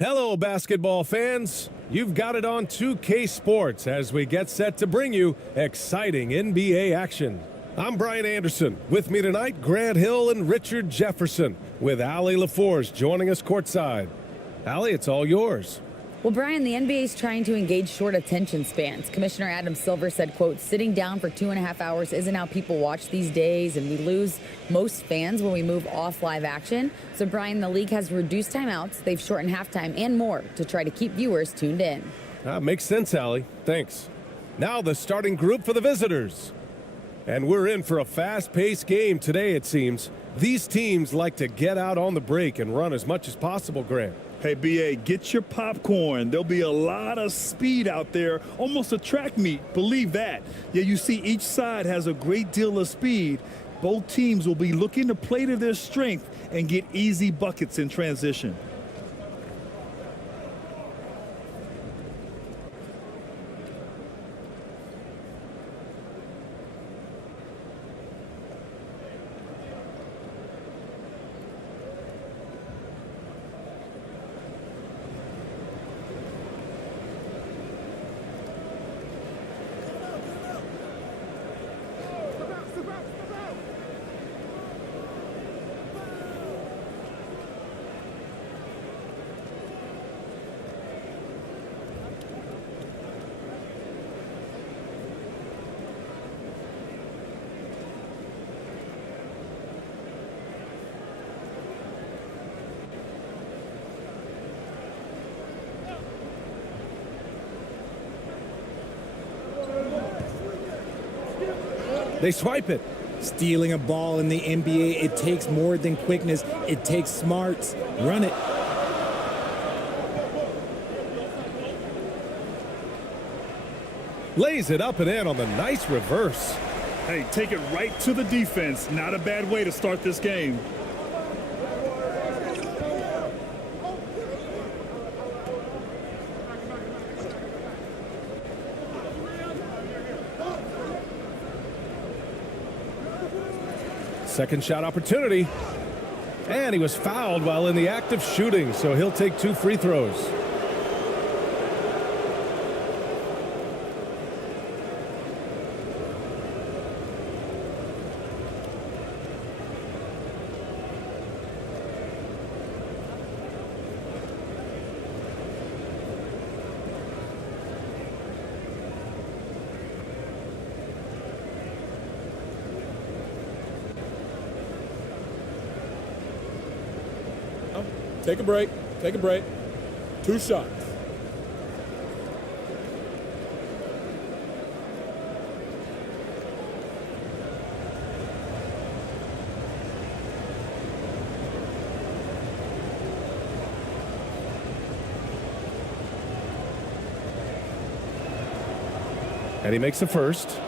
Hello, basketball fans. You've got it on 2K Sports as we get set to bring you exciting NBA action. I'm Brian Anderson. With me tonight, Grant Hill and Richard Jefferson, with Allie LaForce joining us courtside. Allie, it's all yours. Well, Brian, the NBA is trying to engage short attention spans. Commissioner Adam Silver said, quote, sitting down for 2.5 hours isn't how people watch these days, and we lose most fans when we move off live action. So, Brian, the league has reduced timeouts. They've shortened halftime and more to try to keep viewers tuned in. Makes sense, Allie. Thanks. Now the starting group for the visitors. And we're in for a fast-paced game today, it seems. These teams like to get out on the break and run as much as possible, Grant. Hey, BA, get your popcorn. There'll be a lot of speed out there, almost a track meet, believe that. Yeah, you see each side has a great deal of speed. Both teams will be looking to play to their strength and get easy buckets in transition. They swipe it. Stealing a ball in the NBA, it takes more than quickness. It takes smarts. Run it. Lays it up and in on the nice reverse. Hey, take it right to the defense. Not a bad way to start this game. Second shot opportunity. And he was fouled while in the act of shooting, so he'll take 2 free throws. Take a break. Take a break. 2 shots. And he makes the first.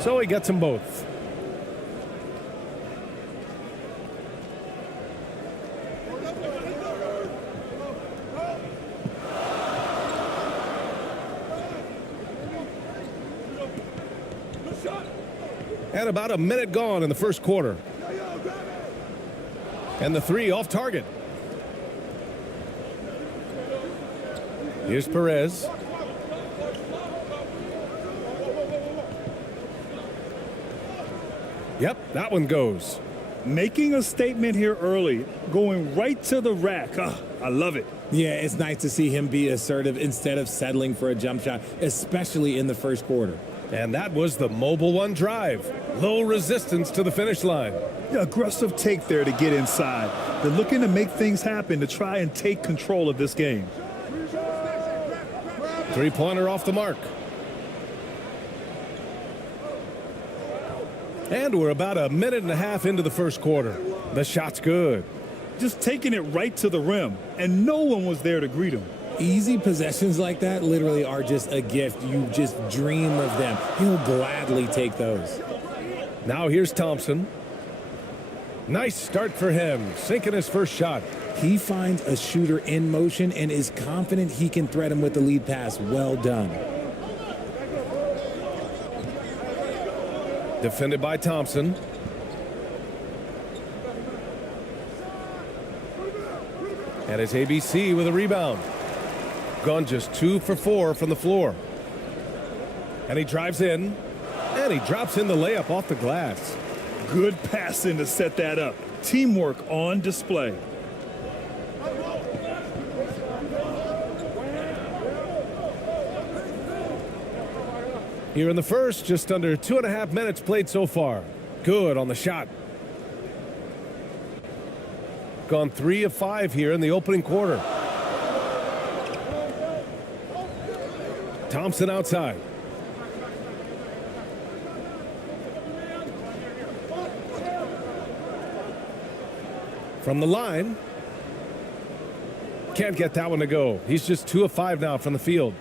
So he gets them both. And about a minute gone in the first quarter. And the 3 off target. Here's Perez. Yep, that one goes. Making a statement here early, going right to the rack. I love it. Yeah, it's nice to see him be assertive instead of settling for a jump shot, especially in the first quarter. And that was the mobile one drive. Low resistance to the finish line. Yeah, aggressive take there to get inside. They're looking to make things happen to try and take control of this game. 3-pointer off the mark. And we're about a minute and a half into the first quarter. The shot's good. Just taking it right to the rim, and no one was there to greet him. Easy possessions like that literally are just a gift. You just dream of them. He'll gladly take those. Now here's Thompson. Nice start for him, sinking his first shot. He finds a shooter in motion and is confident he can thread him with the lead pass. Well done. Defended by Thompson. And it's ABC with a rebound. Gone just 2 for 4 from the floor. And he drives in. And he drops in the layup off the glass. Good passing to set that up. Teamwork on display. Here in the first, just under 2.5 minutes played so far. Good on the shot. Gone 3 of 5 here in the opening quarter. Thompson outside. From the line. Can't get that one to go. He's just 2 of 5 now from the field.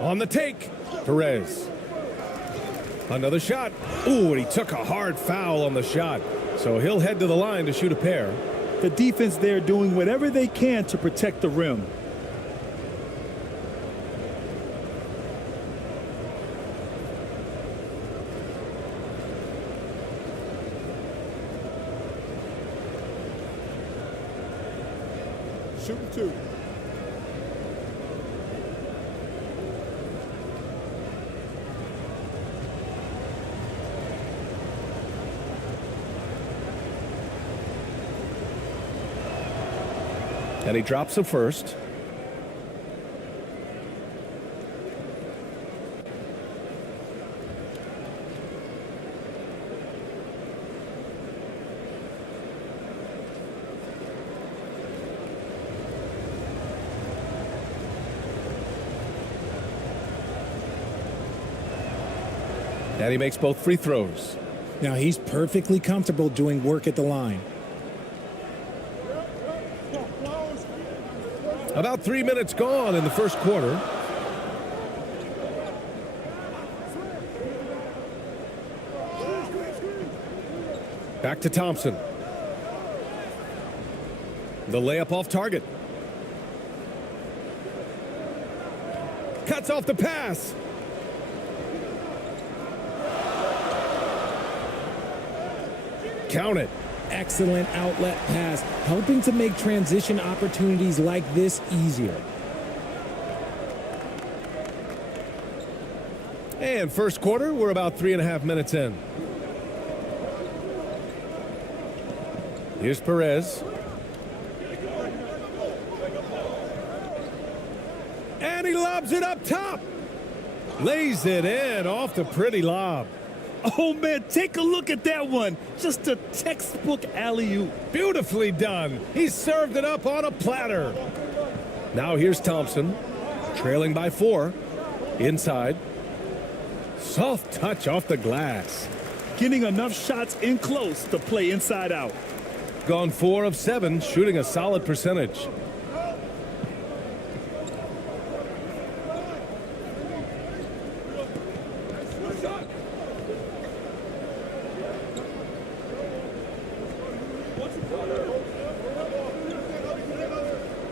On the take, Perez. Another shot. Ooh, and he took a hard foul on the shot. So he'll head to the line to shoot a pair. The defense there doing whatever they can to protect the rim. Shooting 2. And he drops the first. And he makes both free throws. Now he's perfectly comfortable doing work at the line. About 3 minutes gone in the first quarter. Back to Thompson. The layup off target. Cuts off the pass. Count it. Excellent outlet pass, helping to make transition opportunities like this easier. And first quarter, we're about 3.5 minutes in. Here's Perez. And he lobs it up top. Lays it in off the pretty lob. Oh, man, take a look at that one. Just a textbook alley-oop. Beautifully done. He served it up on a platter. Now here's Thompson, trailing by 4. Inside. Soft touch off the glass. Getting enough shots in close to play inside out. Gone 4 of 7, shooting a solid percentage.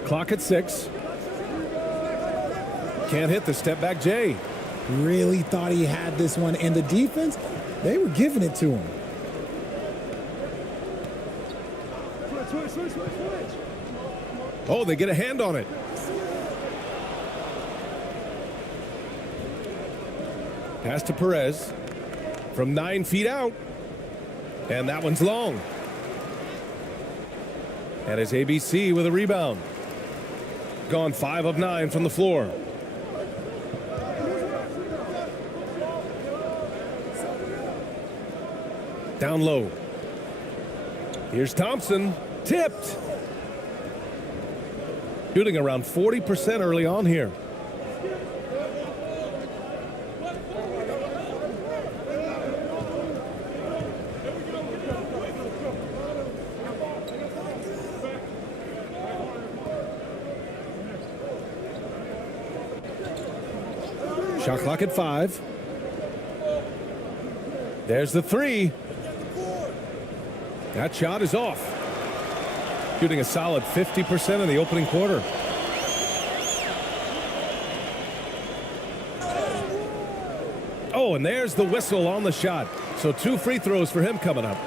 Clock at 6. Can't hit the step back J. Really thought he had this one, and the defense, they were giving it to him. Oh, they get a hand on it. Pass to Perez from 9 feet out. And that one's long. And it's ABC with a rebound. Gone 5 of 9 from the floor. Down low. Here's Thompson. Tipped. Shooting around 40% early on here. Shot clock at 5. There's the 3. That shot is off. Shooting a solid 50% in the opening quarter. Oh, and there's the whistle on the shot. So 2 free throws for him coming up.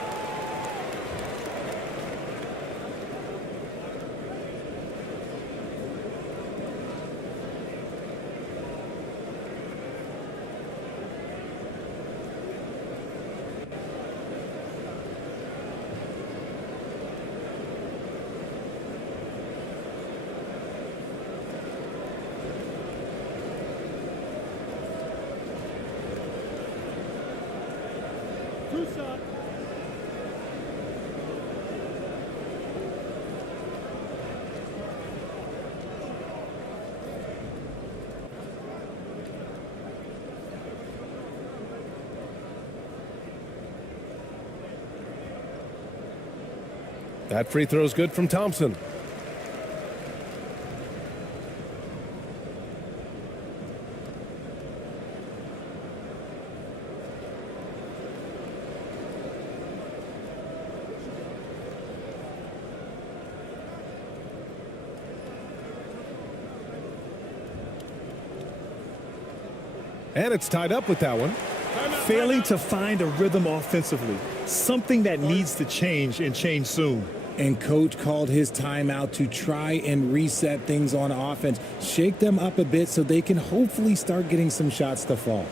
That free throw is good from Thompson. And it's tied up with that one. Failing to find a rhythm offensively, something that needs to change and change soon. And coach called his timeout to try and reset things on offense, shake them up a bit so they can hopefully start getting some shots to fall.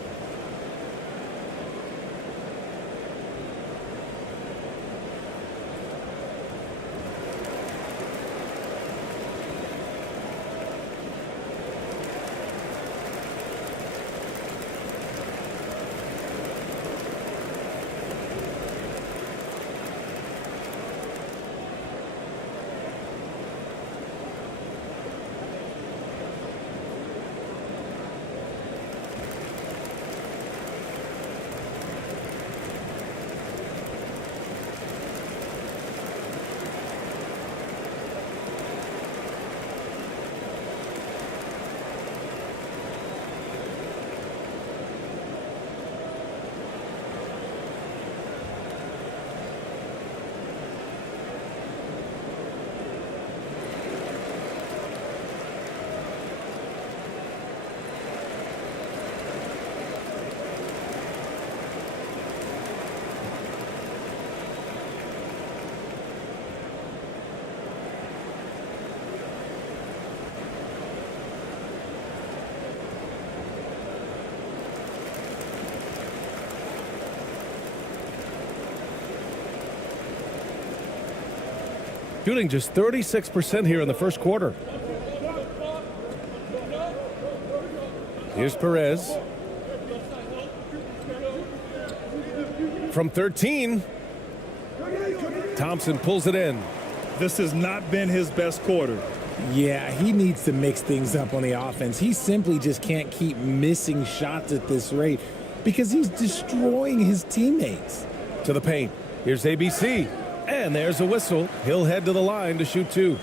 Shooting just 36% here in the first quarter. Here's Perez. From 13. Thompson pulls it in. This has not been his best quarter. Yeah, he needs to mix things up on the offense. He simply just can't keep missing shots at this rate because he's destroying his teammates. To the paint. Here's ABC. And there's a whistle. He'll head to the line to shoot 2.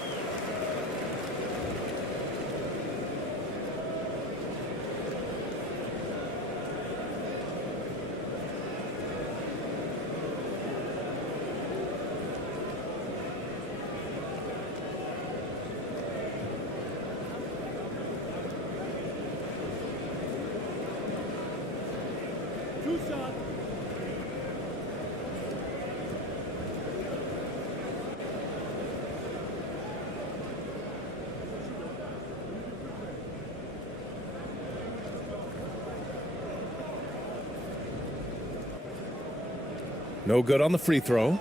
No good on the free throw.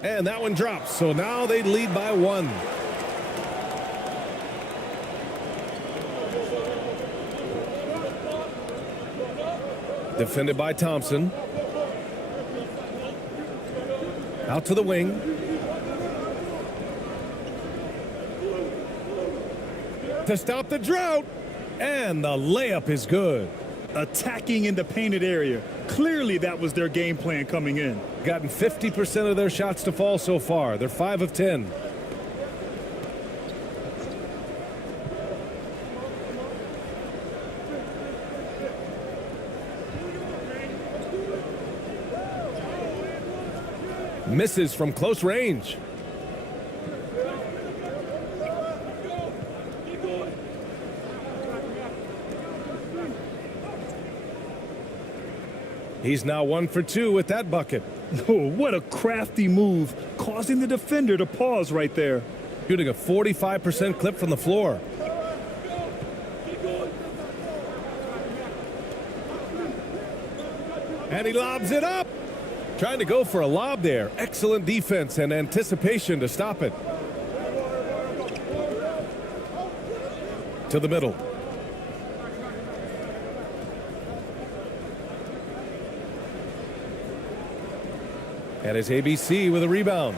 And that one drops. So now they lead by 1. Defended by Thompson. Out to the wing. To stop the drought. And the layup is good. Attacking in the painted area. Clearly that was their game plan coming in. Gotten 50% of their shots to fall so far. They're 5 of 10. Misses from close range. He's now 1 for 2 with that bucket. Oh, what a crafty move, causing the defender to pause right there. Shooting a 45% clip from the floor. And he lobs it up. Trying to go for a lob there. Excellent defense and anticipation to stop it. To the middle. And it's ABC with a rebound.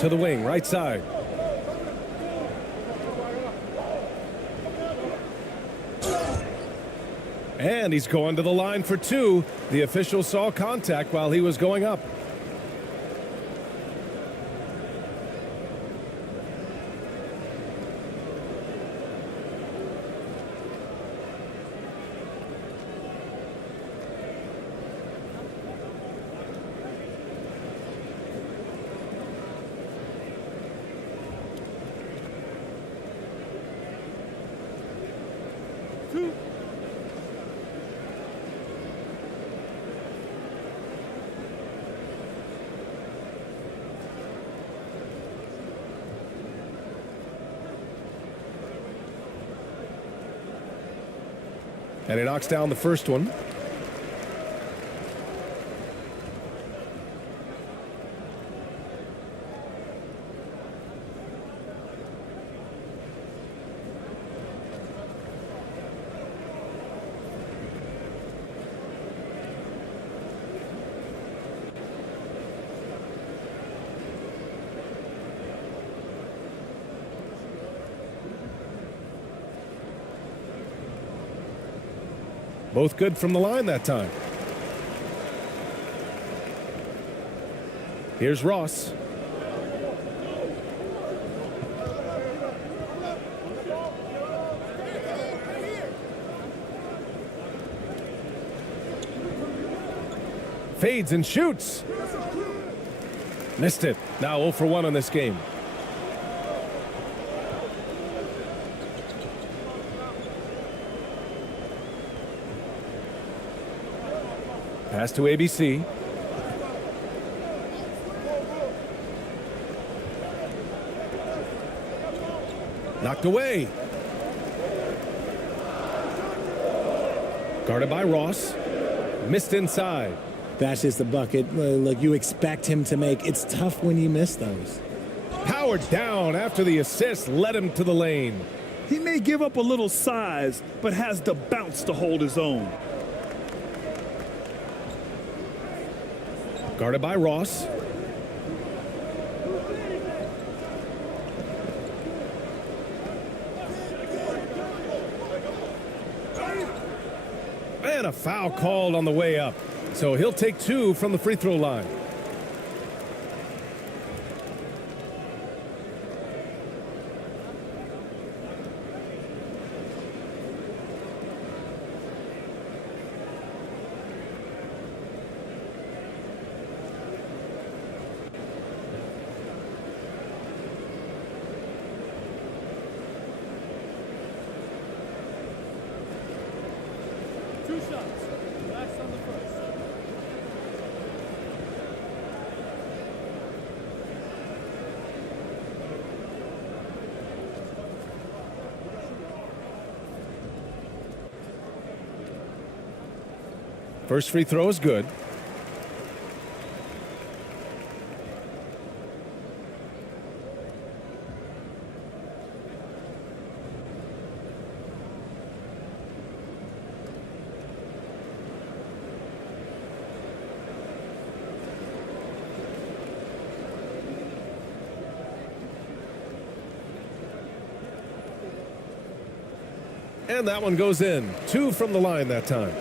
To the wing, right side. And he's going to the line for 2. The official saw contact while he was going up. And he knocks down the first one. Both good from the line that time. Here's Ross. Fades and shoots. Missed it. Now 0 for 1 on this game. Pass to ABC. Knocked away. Guarded by Ross. Missed inside. That's just a bucket. Look, you expect him to make. It's tough when you miss those. Powered down after the assist led him to the lane. He may give up a little size, but has the bounce to hold his own. Guarded by Ross. And a foul called on the way up. So he'll take 2 from the free throw line. First free throw is good. And that one goes in. 2 from the line that time.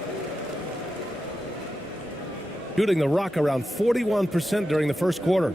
Shooting the rock around 41% during the first quarter.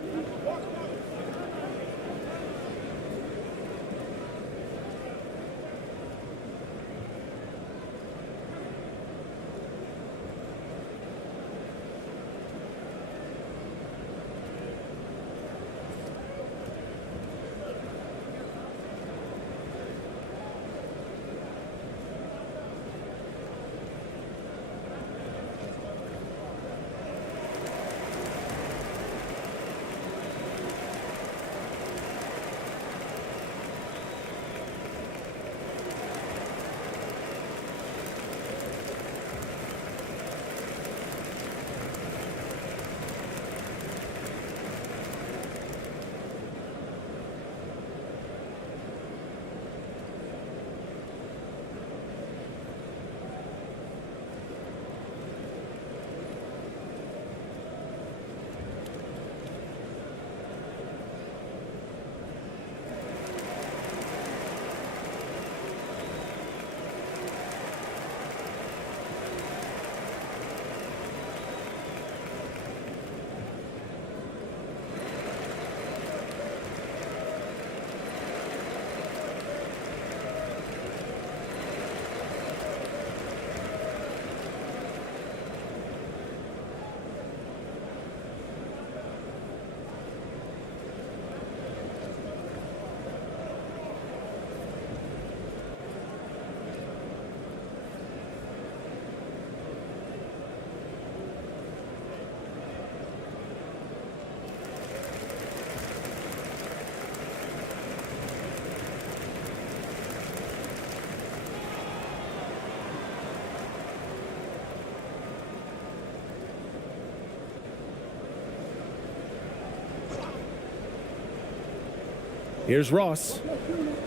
Here's Ross.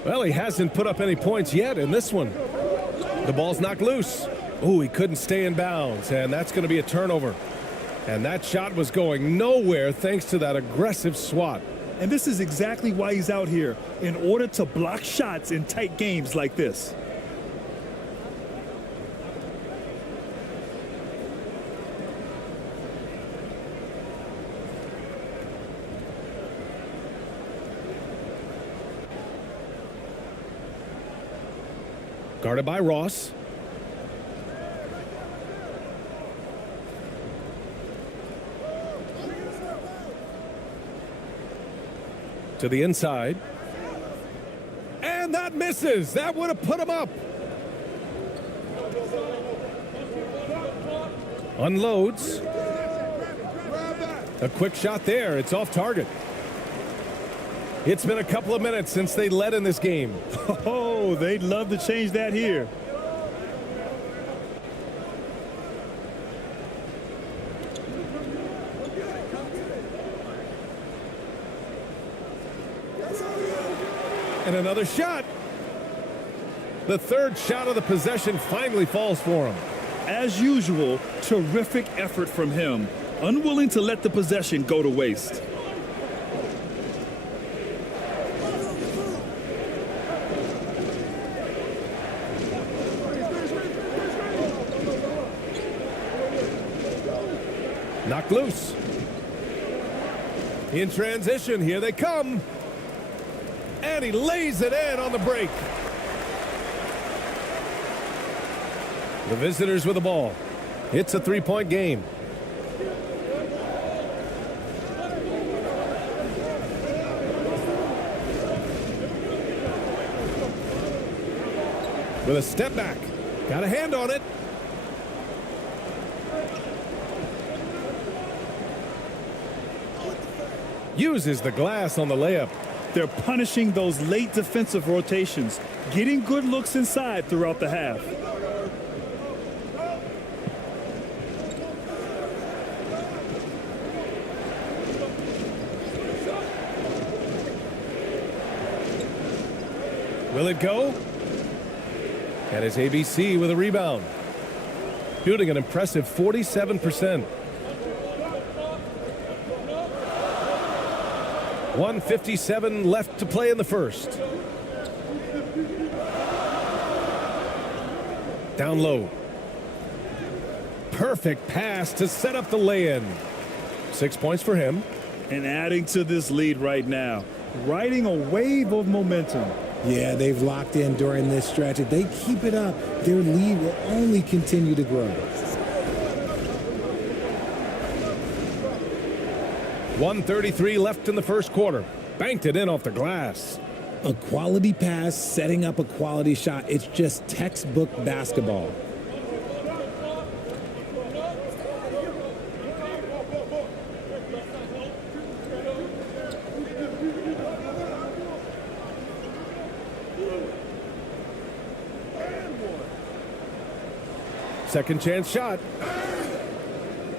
Well, he hasn't put up any points yet in this one. The ball's knocked loose. Oh, he couldn't stay in bounds, and that's going to be a turnover. And that shot was going nowhere thanks to that aggressive swat. And this is exactly why he's out here, in order to block shots in tight games like this. Guarded by Ross. To the inside. And that misses. That would have put him up. Unloads. A quick shot there. It's off target. It's been a couple of minutes since they led in this game. Oh, they'd love to change that here. And another shot. The third shot of the possession finally falls for him. As usual, terrific effort from him. Unwilling to let the possession go to waste. Knocked loose. In transition, here they come. And he lays it in on the break. The visitors with the ball. It's a three-point game. With a step back. Got a hand on it. Uses the glass on the layup. They're punishing those late defensive rotations, getting good looks inside throughout the half. Will it go? And it's ABC with a rebound. Shooting an impressive 47%. 1:57 left to play in the first. down low. Perfect pass to set up the lay-in. 6 points for him. And adding to this lead right now, riding a wave of momentum. Yeah, they've locked in during this stretch. If they keep it up, their lead will only continue to grow. 1:33 left in the first quarter. Banked it in off the glass. A quality pass, setting up a quality shot. It's just textbook basketball. Second chance shot.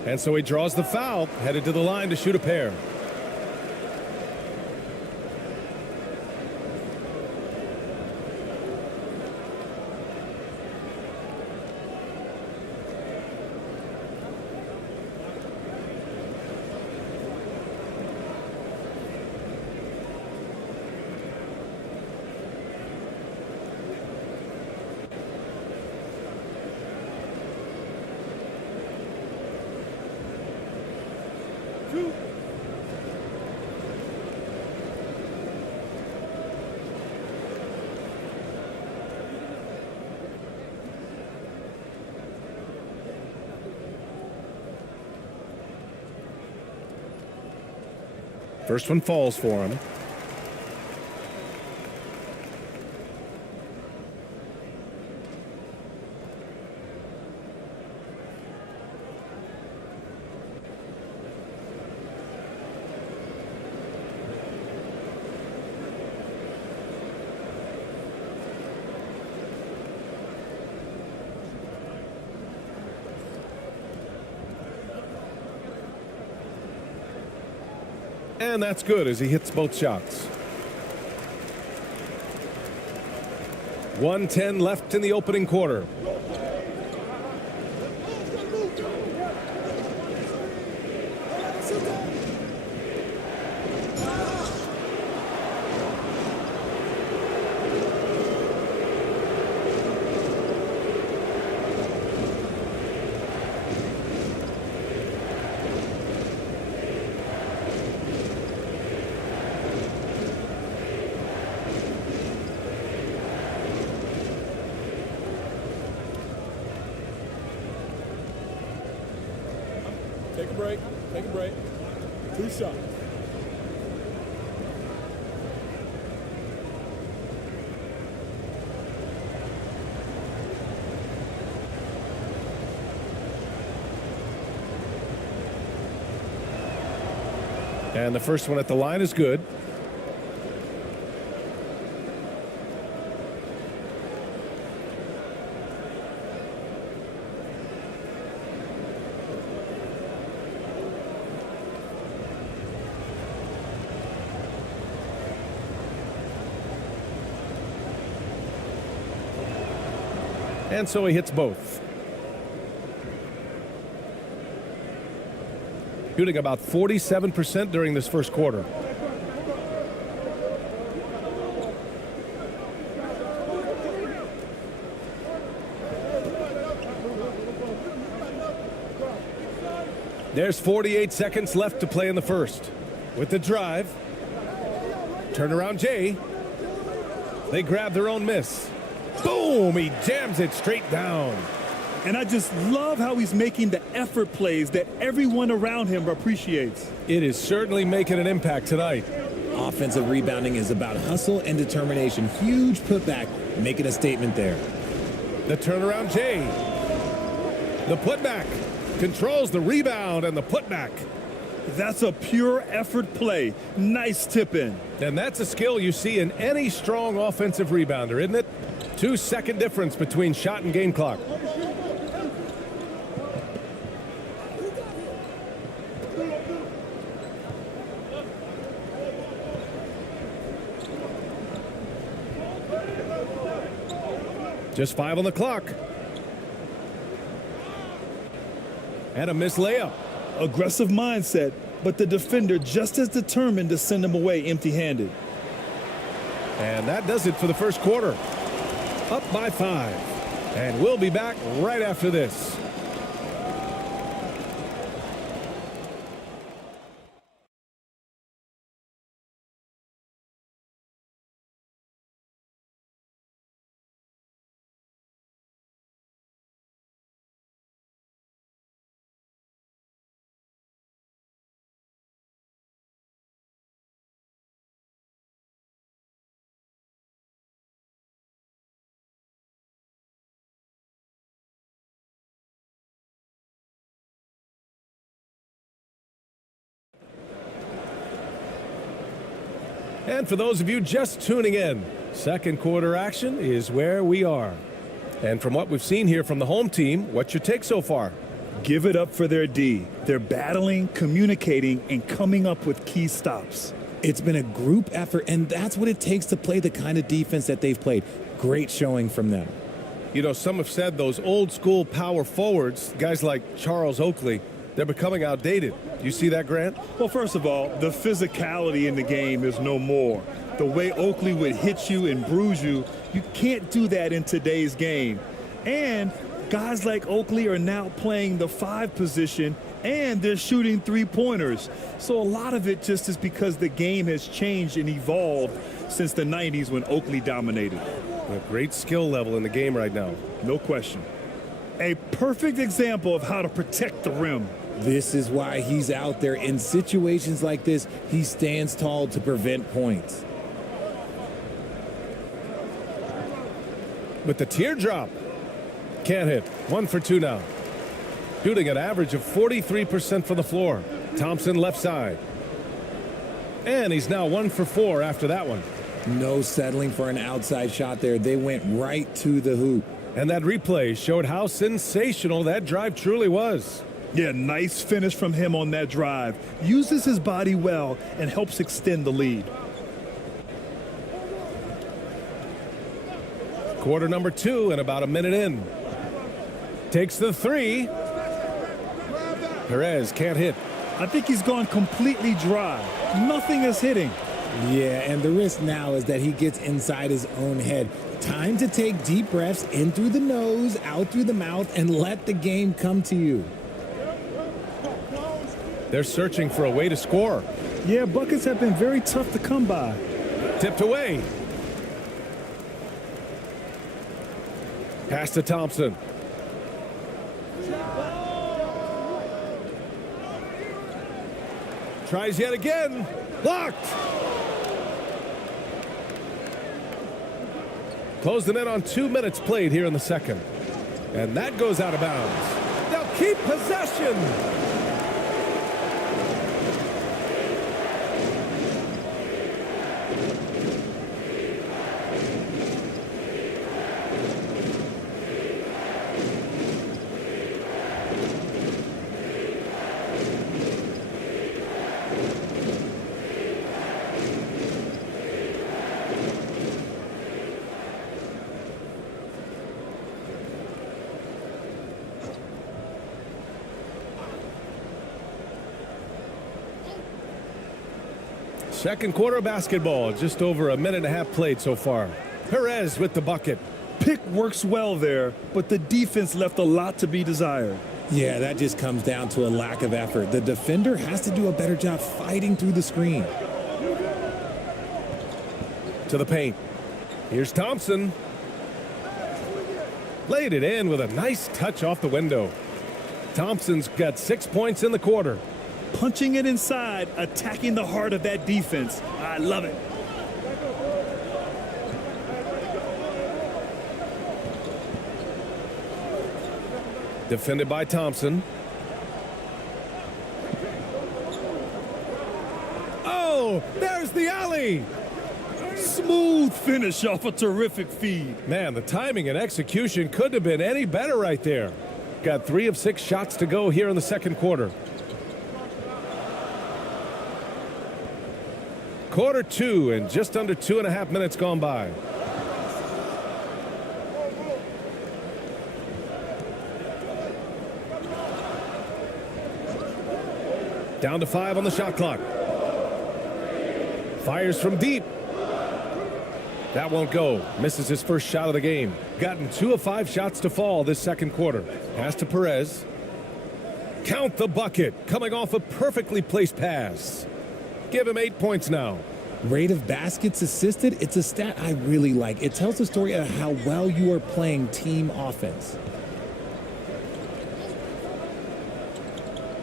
And so he draws the foul, headed to the line to shoot a pair. First one falls for him. And that's good as he hits both shots. 1:10 left in the opening quarter. Take a break. Take a break. 2 shots. And the first one at the line is good. And so he hits both. Shooting about 47% during this first quarter. There's 48 seconds left to play in the first. With the drive. Turnaround Jay. They grab their own miss. Boom! He jams it straight down. And I just love how he's making the effort plays that everyone around him appreciates. It is certainly making an impact tonight. Offensive rebounding is about hustle and determination. Huge putback, making a statement there. The turnaround Jay. The putback. Controls the rebound and the putback. That's a pure effort play. Nice tip in. And that's a skill you see in any strong offensive rebounder, isn't it? 2-second difference between shot and game clock. Just 5 on the clock. And a missed layup. Aggressive mindset, but the defender just as determined to send him away empty-handed. And that does it for the first quarter. Up by 5. And we'll be back right after this. And for those of you just tuning in, second quarter action is where we are. And from what we've seen here from the home team, what's your take so far? Give it up for their D. They're battling, communicating, and coming up with key stops. It's been a group effort, and that's what it takes to play the kind of defense that they've played. Great showing from them. You know, some have said those old school power forwards, guys like Charles Oakley, they're becoming outdated. You see that, Grant? Well, first of all, the physicality in the game is no more. The way Oakley would hit you and bruise you, you can't do that in today's game. And guys like Oakley are now playing the 5 position, and they're shooting 3-pointers. So a lot of it just is because the game has changed and evolved since the 90s when Oakley dominated. A great skill level in the game right now. No question. A perfect example of how to protect the rim. This is why he's out there. In situations like this, he stands tall to prevent points. With the teardrop. Can't hit. 1 for 2 now. Shooting an average of 43% from the floor. Thompson left side. And he's now 1 for 4 after that one. No settling for an outside shot there. They went right to the hoop. And that replay showed how sensational that drive truly was. Yeah, nice finish from him on that drive. Uses his body well and helps extend the lead. Quarter number 2 and about a minute in. Takes the 3. Perez can't hit. I think he's gone completely dry. Nothing is hitting. Yeah, and the risk now is that he gets inside his own head. Time to take deep breaths in through the nose, out through the mouth, and let the game come to you. They're searching for a way to score. Yeah, buckets have been very tough to come by. Tipped away. Pass to Thompson. Tries yet again. Blocked. Close the net on 2 minutes played here in the second. And that goes out of bounds. They'll keep possession. Second quarter basketball, just over a minute and a half played so far. Perez with the bucket. Pick works well there, but the defense left a lot to be desired. Yeah, that just comes down to a lack of effort. The defender has to do a better job fighting through the screen. To the paint. Here's Thompson. Laid it in with a nice touch off the window. Thompson's got 6 points in the quarter. Punching it inside, attacking the heart of that defense. I love it. Defended by Thompson. Oh, there's the alley. Smooth finish off a terrific feed. Man, the timing and execution couldn't have been any better right there. Got 3 of 6 shots to go here in the second quarter. Quarter 2 and just under 2.5 minutes gone by. Down to 5 on the shot clock. Fires from deep. That won't go. Misses his first shot of the game. Gotten 2 of 5 shots to fall this second quarter. Pass to Perez. Count the bucket. Coming off a perfectly placed pass. Give him 8 points now. Rate of baskets assisted, it's a stat I really like. It tells the story of how well you are playing team offense.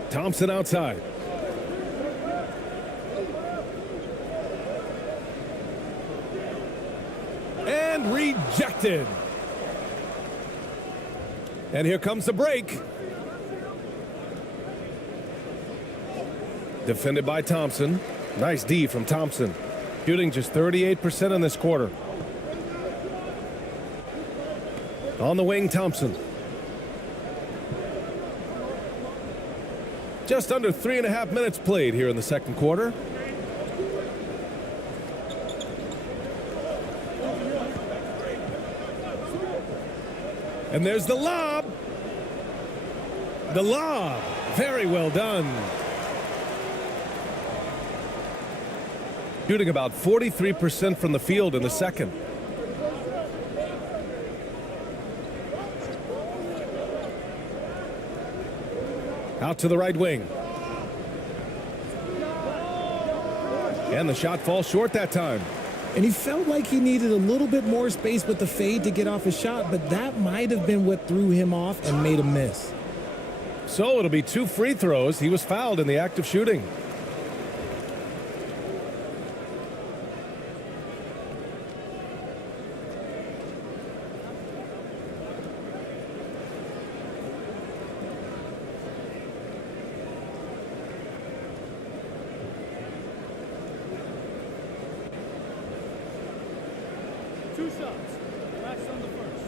Thompson outside. And rejected. And here comes the break. Defended by Thompson. Nice D from Thompson. Shooting just 38% in this quarter. On the wing, Thompson. Just under 3.5 minutes played here in the second quarter. And there's the lob. The lob. Very well done. Shooting about 43% from the field in the second. Out to the right wing. And the shot falls short that time. And he felt like he needed a little bit more space with the fade to get off his shot, but that might have been what threw him off and made him miss. So it'll be 2 free throws. He was fouled in the act of shooting. Two shots. Last on the first.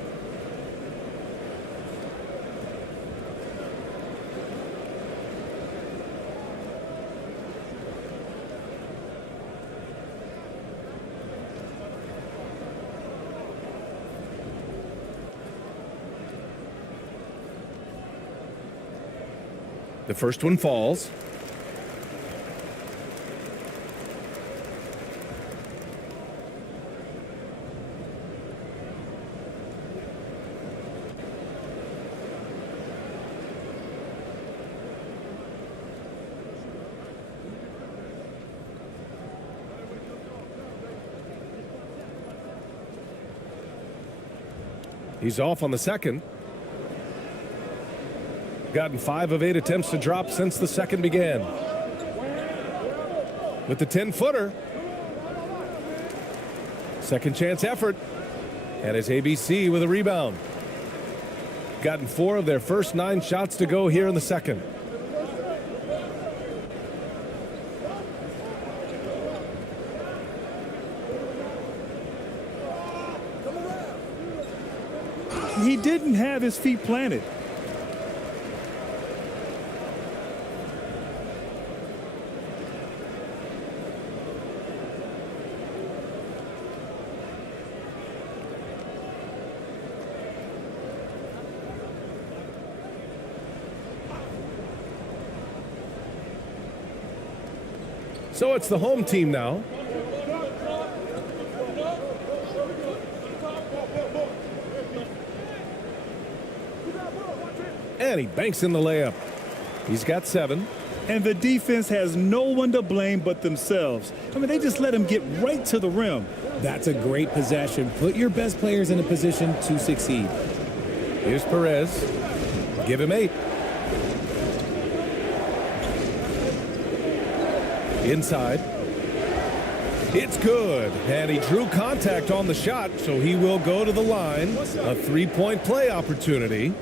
The first one falls. He's off on the second. Gotten 5 of 8 attempts to drop since the second began. With the 10-footer. Second chance effort. And his ABC with a rebound. Gotten 4 of their first 9 shots to go here in the second. He didn't have his feet planted. So it's the home team now. And he banks in the layup. He's got 7. And the defense has no one to blame but themselves. I mean, they just let him get right to the rim. That's a great possession. Put your best players in a position to succeed. Here's Perez. Give him 8. Inside. It's good. And he drew contact on the shot, so he will go to the line. A 3-point play opportunity.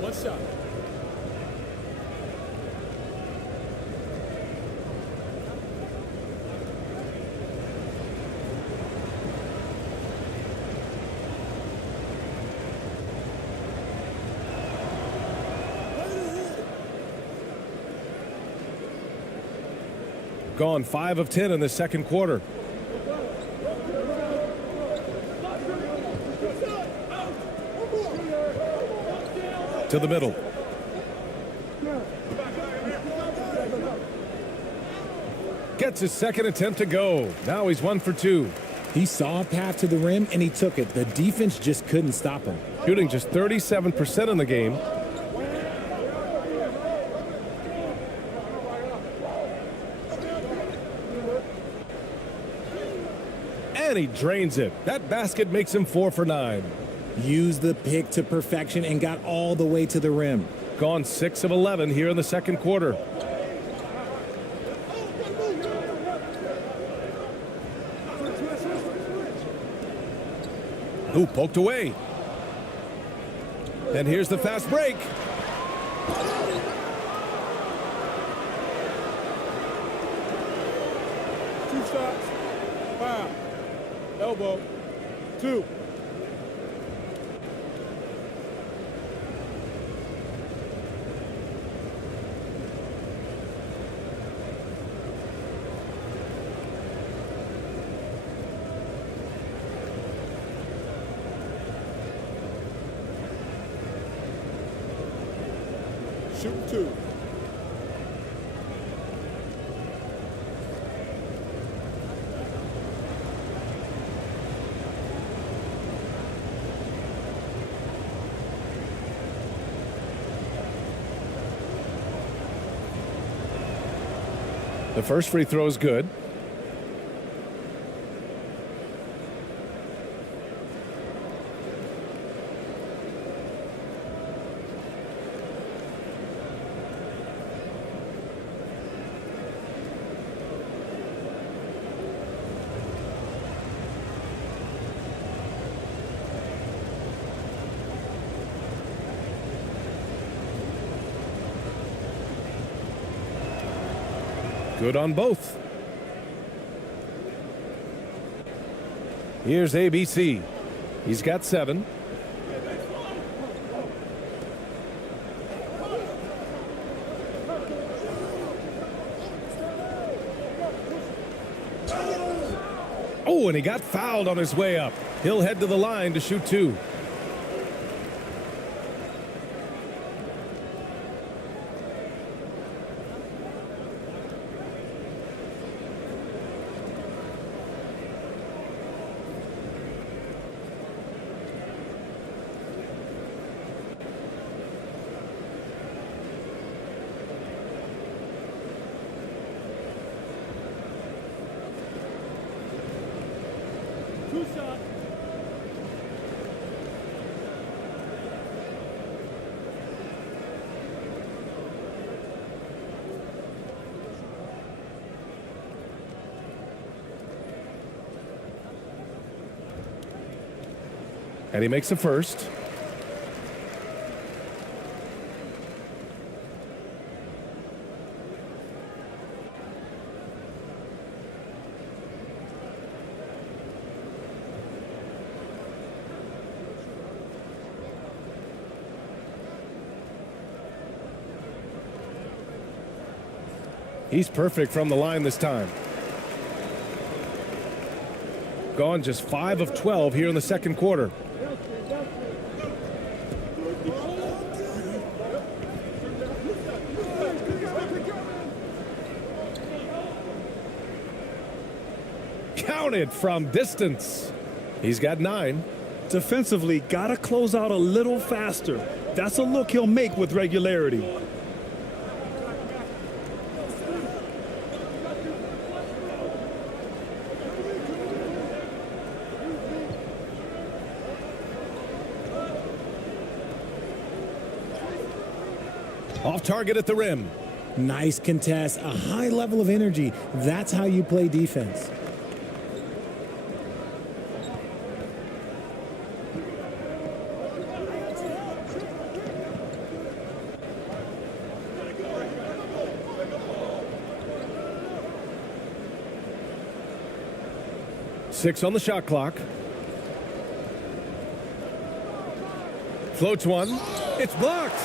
One shot. Gone 5 of 10 in the second quarter. To the middle. Gets his second attempt to go. Now he's 1 for 2. He saw a path to the rim, and he took it. The defense just couldn't stop him. Shooting just 37% in the game. And he drains it. That basket makes him 4 for 9. Used the pick to perfection and got all the way to the rim. Gone 6 of 11 here in the second quarter. Ooh, poked away. And here's the fast break. Two shots. Foul. Elbow. 2. Shoot 2. The first free throw is good. Good on both. Here's ABC. He's got 7. Oh, and he got fouled on his way up. He'll head to the line to shoot 2. Two shots. And he makes the first. He's perfect from the line this time. Gone just 5 of 12 here in the second quarter. Counted from distance. He's got 9. Defensively, got to close out a little faster. That's a look he'll make with regularity. Off target at the rim. Nice contest, a high level of energy. That's how you play defense. Six on the shot clock. Floats one. It's blocked.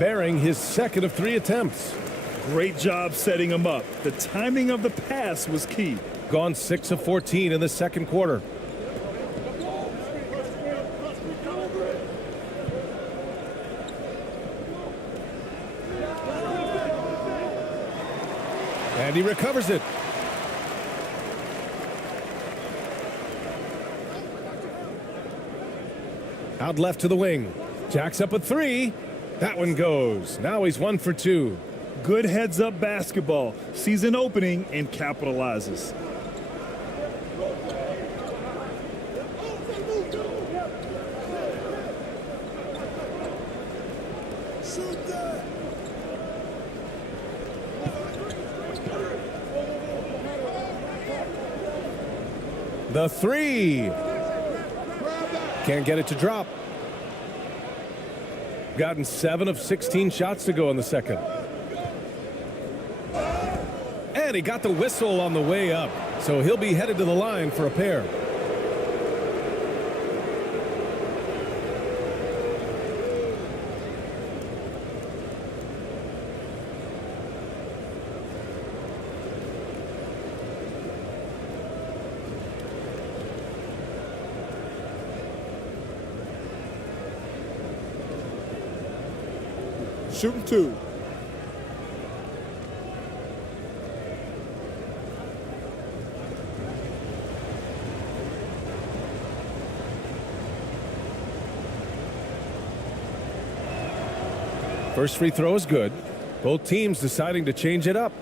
bearing his second of 3 attempts. Great job setting him up. The timing of the pass was key. Gone 6 of 14 in the second quarter. And he recovers it. Out left to the wing. Jacks up a 3. That one goes. Now he's 1 for 2. Good heads-up basketball. Sees an opening and capitalizes. The 3. Can't get it to drop. Gotten 7 of 16 shots to go in the second. And he got the whistle on the way up, so he'll be headed to the line for a pair. Shooting 2. First free throw is good. Both teams deciding to change it up.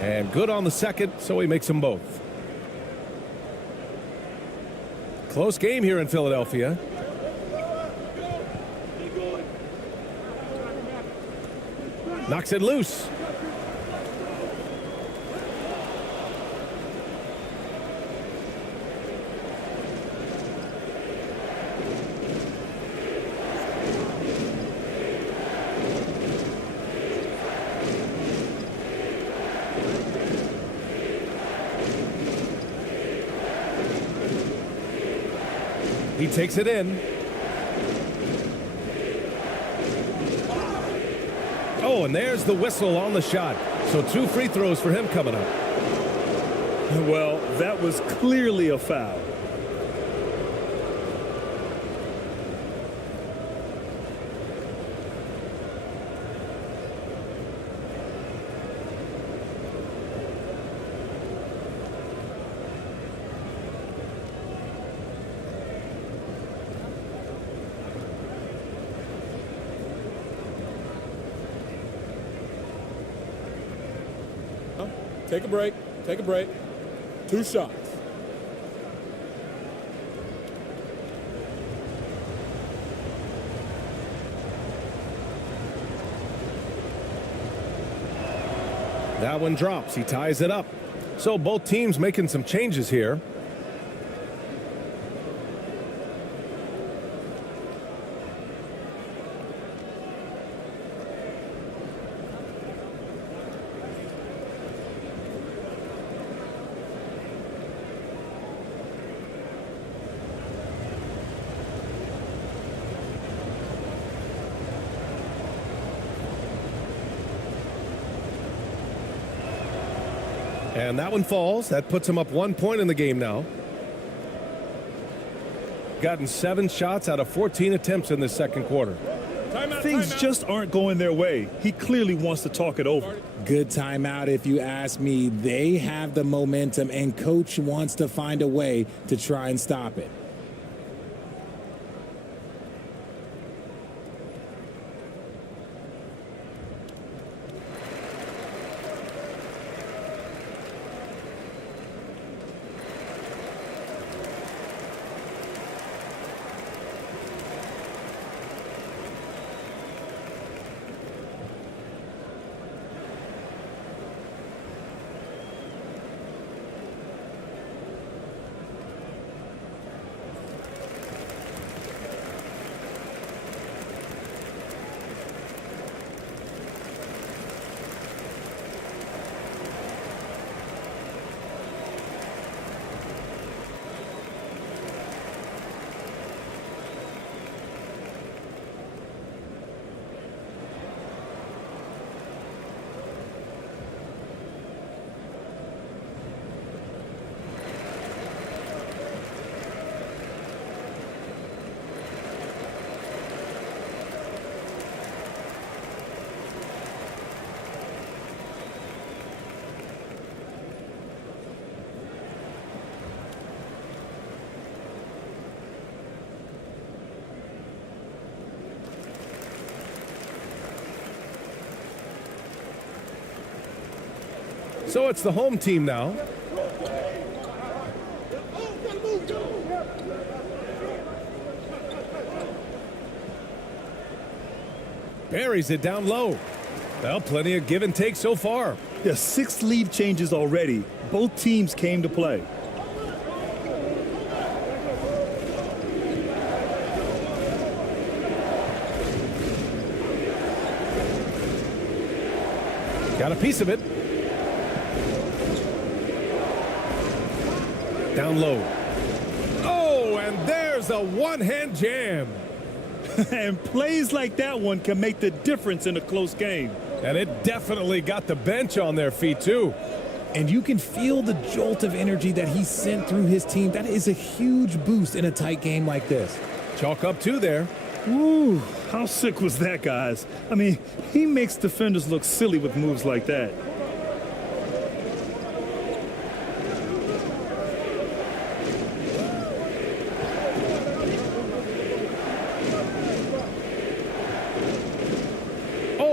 And good on the second, so he makes them both. Close game here in Philadelphia. Knocks it loose. He takes it in. Oh, and there's the whistle on the shot. So 2 free throws for him coming up. Well, that was clearly a foul. Take a break. Take a break. 2 shots. That one drops. He ties it up. So both teams making some changes here. And that one falls. That puts him up 1 point in the game now. Gotten 7 shots out of 14 attempts in this second quarter. Things just aren't going their way. He clearly wants to talk it over. Good timeout if you ask me. They have the momentum, and coach wants to find a way to try and stop it. So it's the home team now. Buries it down low. Well, plenty of give and take so far. There's 6 lead changes already. Both teams came to play. Got a piece of it. Down low. Oh, and there's a one-hand jam. And plays like that one can make the difference in a close game. And it definitely got the bench on their feet, too. And you can feel the jolt of energy that he sent through his team. That is a huge boost in a tight game like this. Chalk up 2 there. Woo, how sick was that, guys? I mean, he makes defenders look silly with moves like that.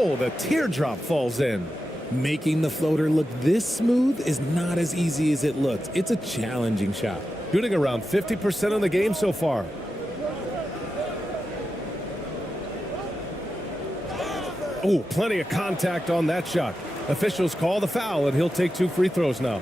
Oh, the teardrop falls in. Making the floater look this smooth is not as easy as it looks. It's a challenging shot. Shooting around 50% in the game so far. Oh, plenty of contact on that shot. Officials call the foul, and he'll take 2 free throws now.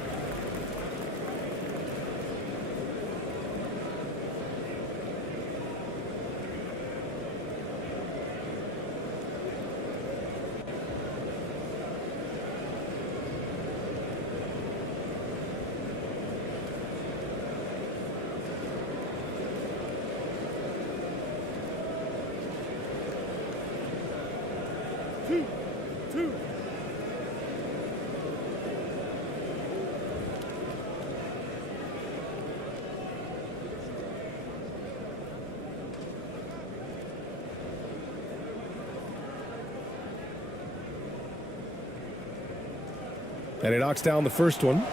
Two. And he knocks down the first one.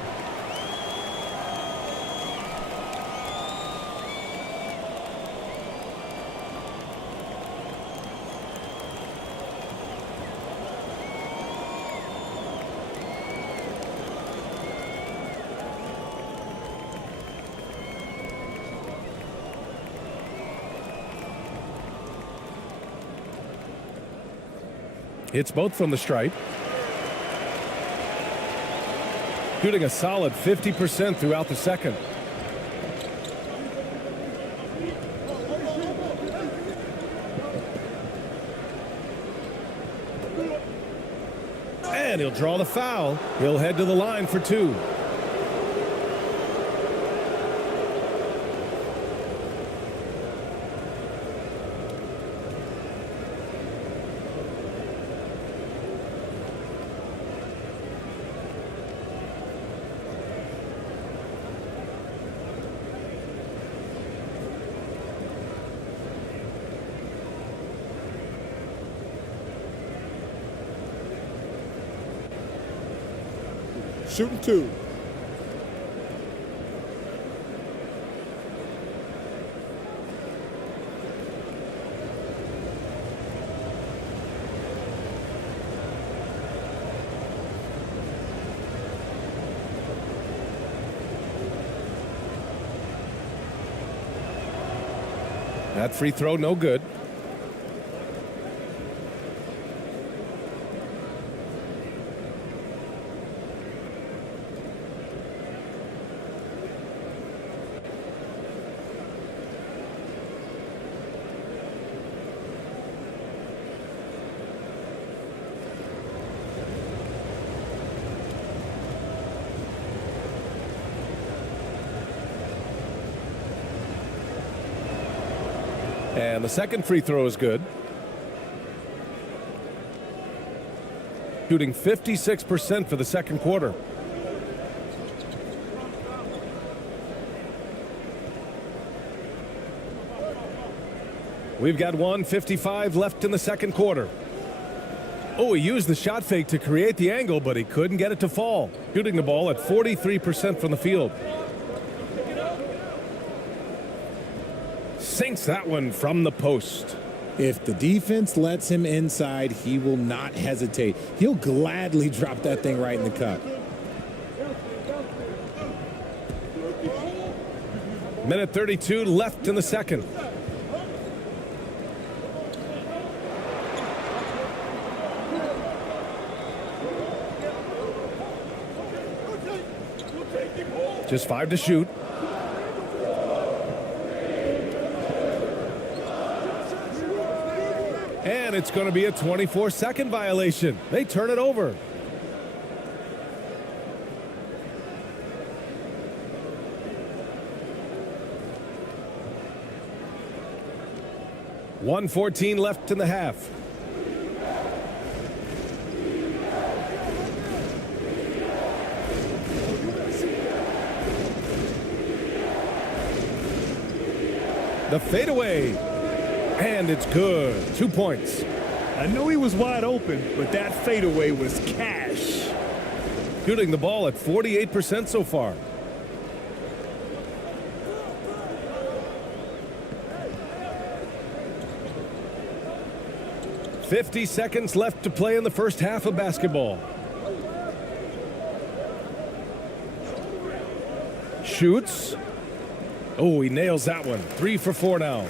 Hits both from the stripe. Shooting a solid 50% throughout the second. And he'll draw the foul. He'll head to the line for 2. Shooting 2. That free throw, no good. And the second free throw is good. Shooting 56% for the second quarter. We've got 1:55 left in the second quarter. Oh, he used the shot fake to create the angle, but he couldn't get it to fall. Shooting the ball at 43% from the field. Sinks that one from the post. If the defense lets him inside, he will not hesitate. He'll gladly drop that thing right in the cup. Minute 32 left in the second. Just 5 to shoot. And it's going to be a 24-second violation. They turn it over. .114 left in the half. The fadeaway, and it's good. 2 points. I know he was wide open, but that fadeaway was cash. Shooting the ball at 48% so far. .50 seconds left to play in the first half of basketball. Shoots. Oh, he nails that one. 3 for 4 now.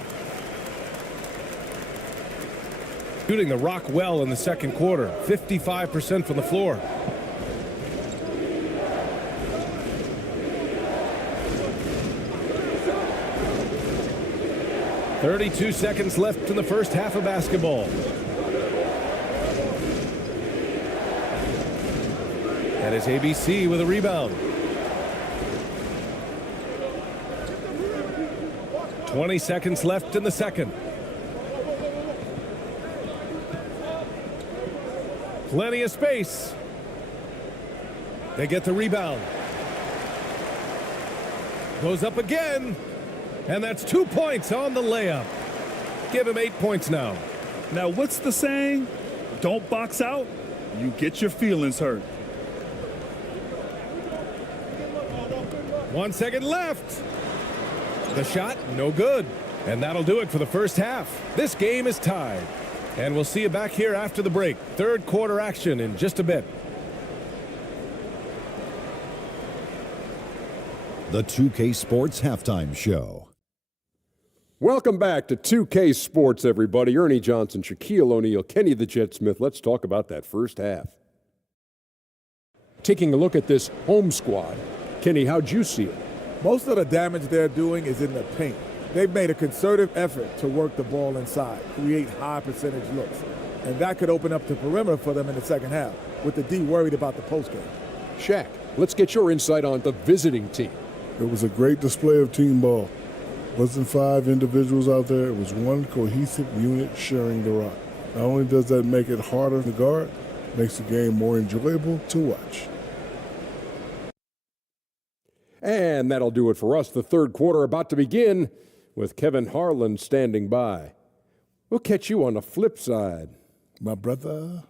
Shooting the rock well in the second quarter. 55% from the floor. .32 seconds left in the first half of basketball. That is ABC with a rebound. 20 seconds left in the second. Plenty of space. They get the rebound. Goes up again. And that's 2 points on the layup. Give him 8 points now. Now, what's the saying? Don't box out, you get your feelings hurt. 1 second left. The shot, no good. And that'll do it for the first half. This game is tied. And we'll see you back here after the break. Third quarter action in just a bit. The 2K Sports Halftime Show. Welcome back to 2K Sports, everybody. Ernie Johnson, Shaquille O'Neal, Kenny the Jet Smith. Let's talk about that first half. Taking a look at this home squad. Kenny, how'd you see it? Most of the damage they're doing is in the paint. They've made a concerted effort to work the ball inside, create high percentage looks. And that could open up the perimeter for them in the second half, with the D worried about the postgame. Shaq, let's get your insight on the visiting team. It was a great display of team ball. Wasn't 5 individuals out there. It was one cohesive unit sharing the rock. Not only does that make it harder to guard, it makes the game more enjoyable to watch. And that'll do it for us. The third quarter about to begin with Kevin Harlan standing by. We'll catch you on the flip side. My brother.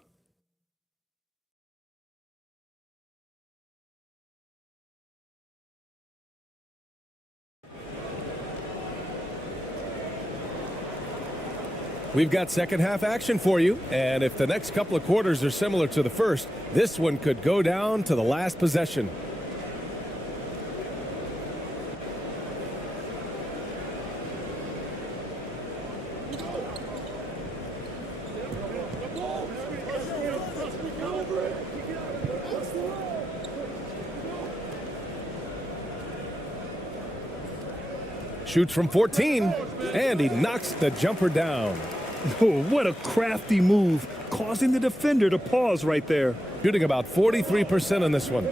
We've got second half action for you, and if the next couple of quarters are similar to the first, this one could go down to the last possession. Shoots from 14, and he knocks the jumper down. Oh, what a crafty move, causing the defender to pause right there. Shooting about 43% on this one.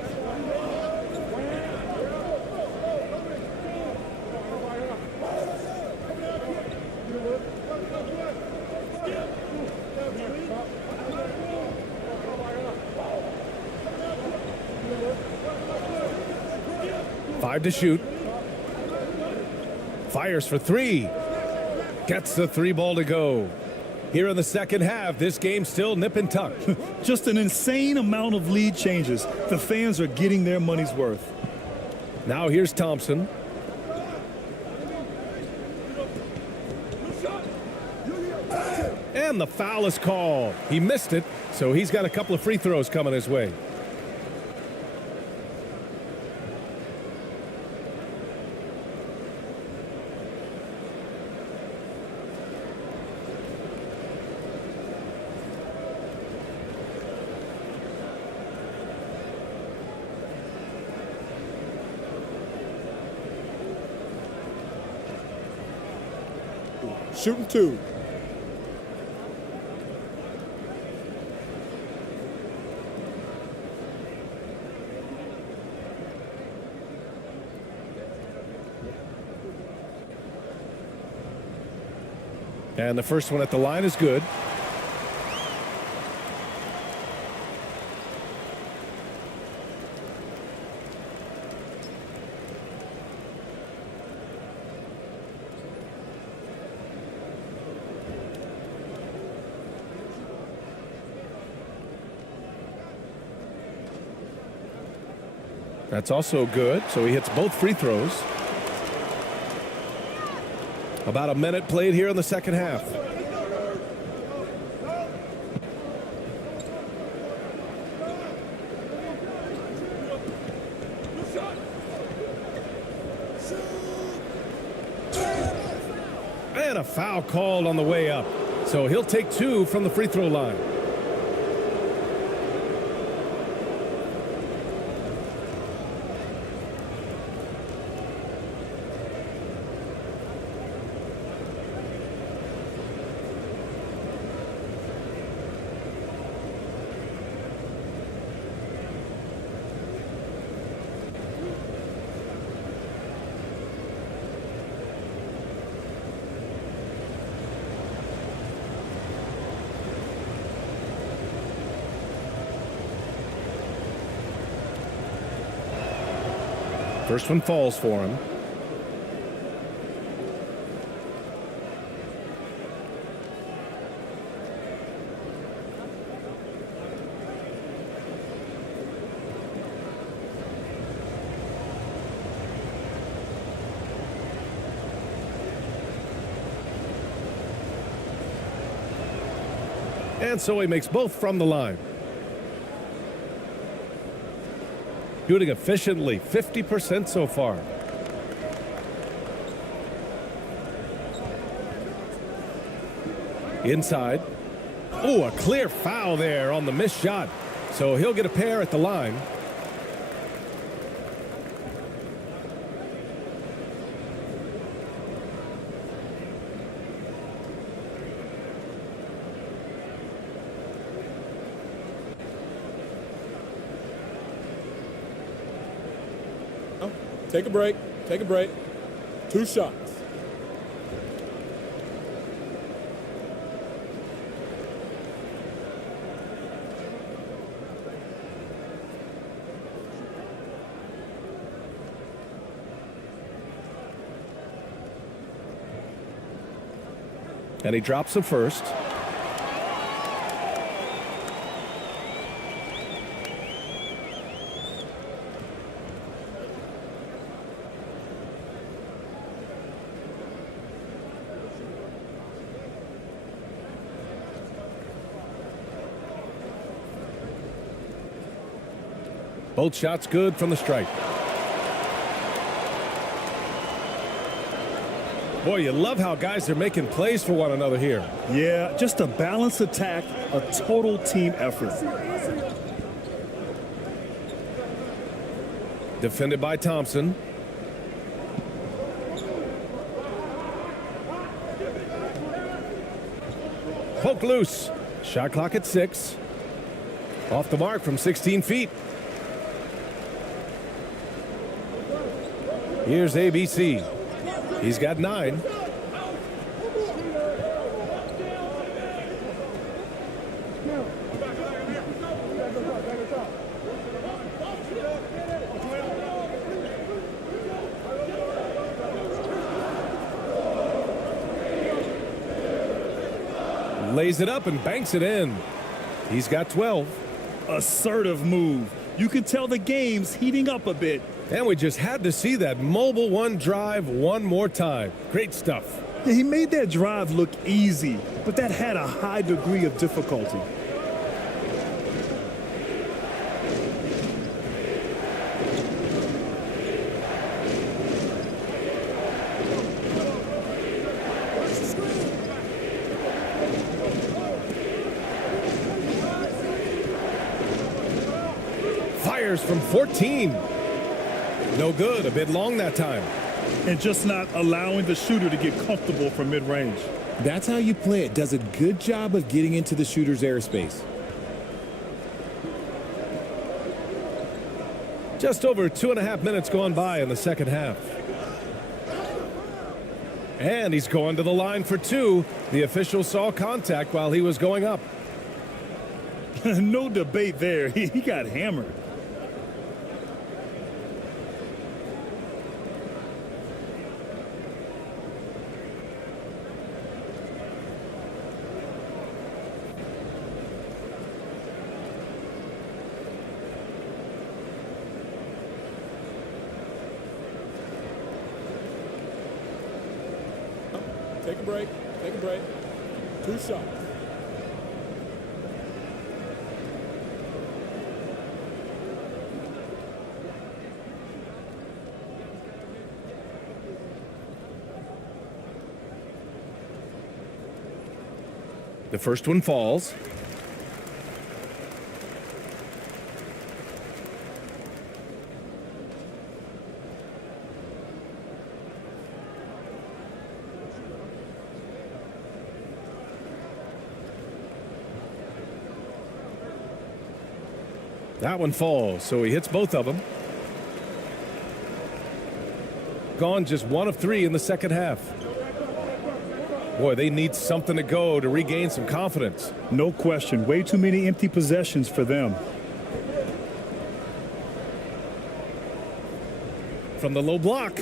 Five to shoot. Fires for 3. Gets the 3 ball to go. Here in the second half, this game still nip and tuck. Just an insane amount of lead changes. The fans are getting their money's worth. Now here's Thompson. And the foul is called. He missed it, so he's got a couple of free throws coming his way. shooting 2. And the first one at the line is good. That's also good, so he hits both free throws. About a minute played here in the second half. And a foul called on the way up. So he'll take 2 from the free throw line. First one falls for him. And so he makes both from the line. Shooting efficiently, 50% so far. Inside. Oh, a clear foul there on the missed shot. So he'll get a pair at the line. Take a break. Take a break. 2 shots. And he drops the first. Both shots good from the stripe. Boy, you love how guys are making plays for one another here. Yeah, just a balanced attack, a total team effort. Defended by Thompson. Poke loose. Shot clock at 6. Off the mark from 16 feet. Here's ABC. He's got 9. Lays it up and banks it in. He's got 12. Assertive move. You can tell the game's heating up a bit. And we just had to see that mobile one drive one more time. Great stuff. Yeah, he made that drive look easy, but that had a high degree of difficulty. Fires from 14. No good, a bit long that time. And just not allowing the shooter to get comfortable from mid-range. That's how you play it. Does a good job of getting into the shooter's airspace. Just over 2.5 minutes gone by in the second half. And he's going to the line for two. The official saw contact while he was going up. No debate there. He got hammered. Take a break. Take a break. 2 shots. The first one falls. That one falls, so he hits both of them. Gone just 1 of 3 in the second half. Boy, they need something to go to regain some confidence. No question. Way too many empty possessions for them. From the low block.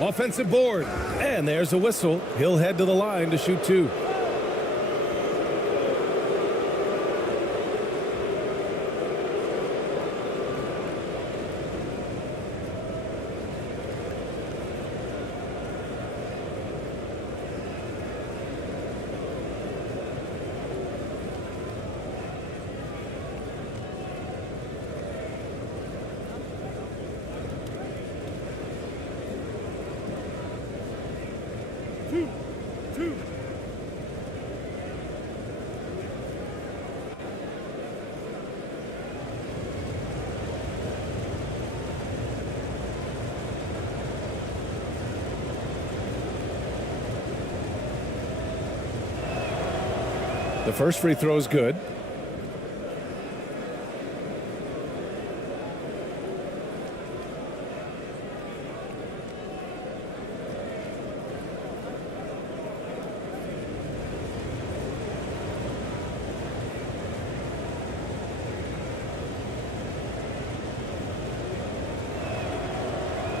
Offensive board. And there's a whistle. He'll head to the line to shoot 2. The first free throw is good.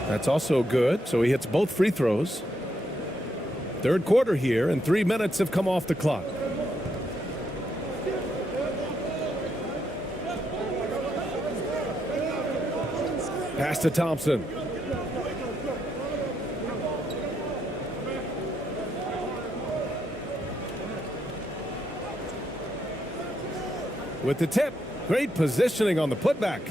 That's also good, so he hits both free throws. Third quarter here, and 3 minutes have come off the clock. Pass to Thompson. With the tip, great positioning on the putback.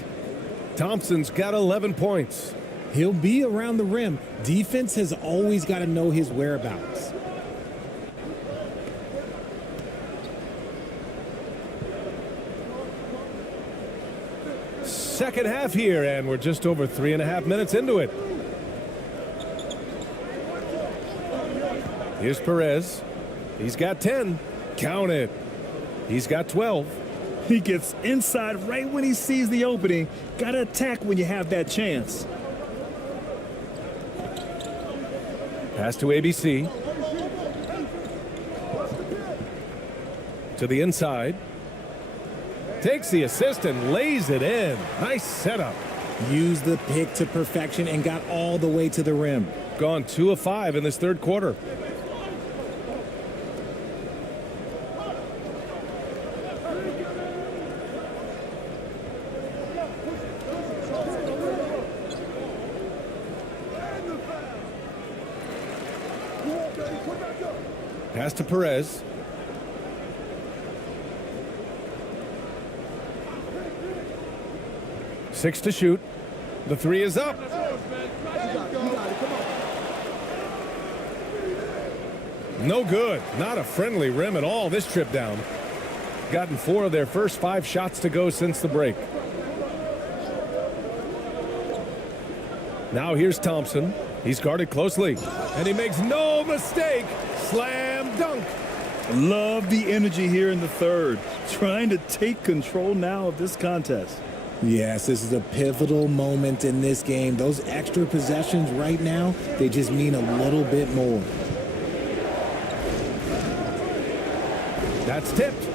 Thompson's got 11 points. He'll be around the rim. Defense has always got to know his whereabouts. Second half here, and we're just over 3.5 minutes into it. Here's Perez. He's got 10. Count it. He's got 12. He gets inside right when he sees the opening. Got to attack when you have that chance. Pass to ABC. To the inside. Takes the assist and lays it in. Nice setup. Used the pick to perfection and got all the way to the rim. Gone 2 of 5 in this third quarter. Pass to Perez. Six to shoot. The three is up. No good. Not a friendly rim at all this trip down. Gotten 4 of their first 5 shots to go since the break. Now here's Thompson. He's guarded closely, and he makes no mistake. slam dunk. Love the energy here in the third, trying to take control now of this contest. Yes, this is a pivotal moment in this game. Those extra possessions right now, they just mean a little bit more. That's tipped.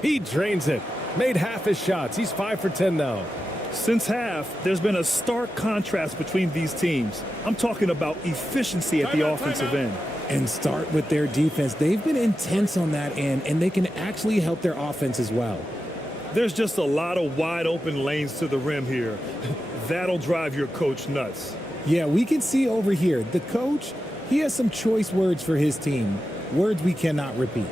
He drains it. Made half his shots. He's 5 for 10 now. Since half, there's been a stark contrast between these teams. I'm talking about efficiency at the offensive end. And start with their defense. They've been intense on that end, and they can actually help their offense as well. There's just a lot of wide open lanes to the rim here. That'll drive your coach nuts. Yeah, we can see over here, the coach, he has some choice words for his team. Words we cannot repeat.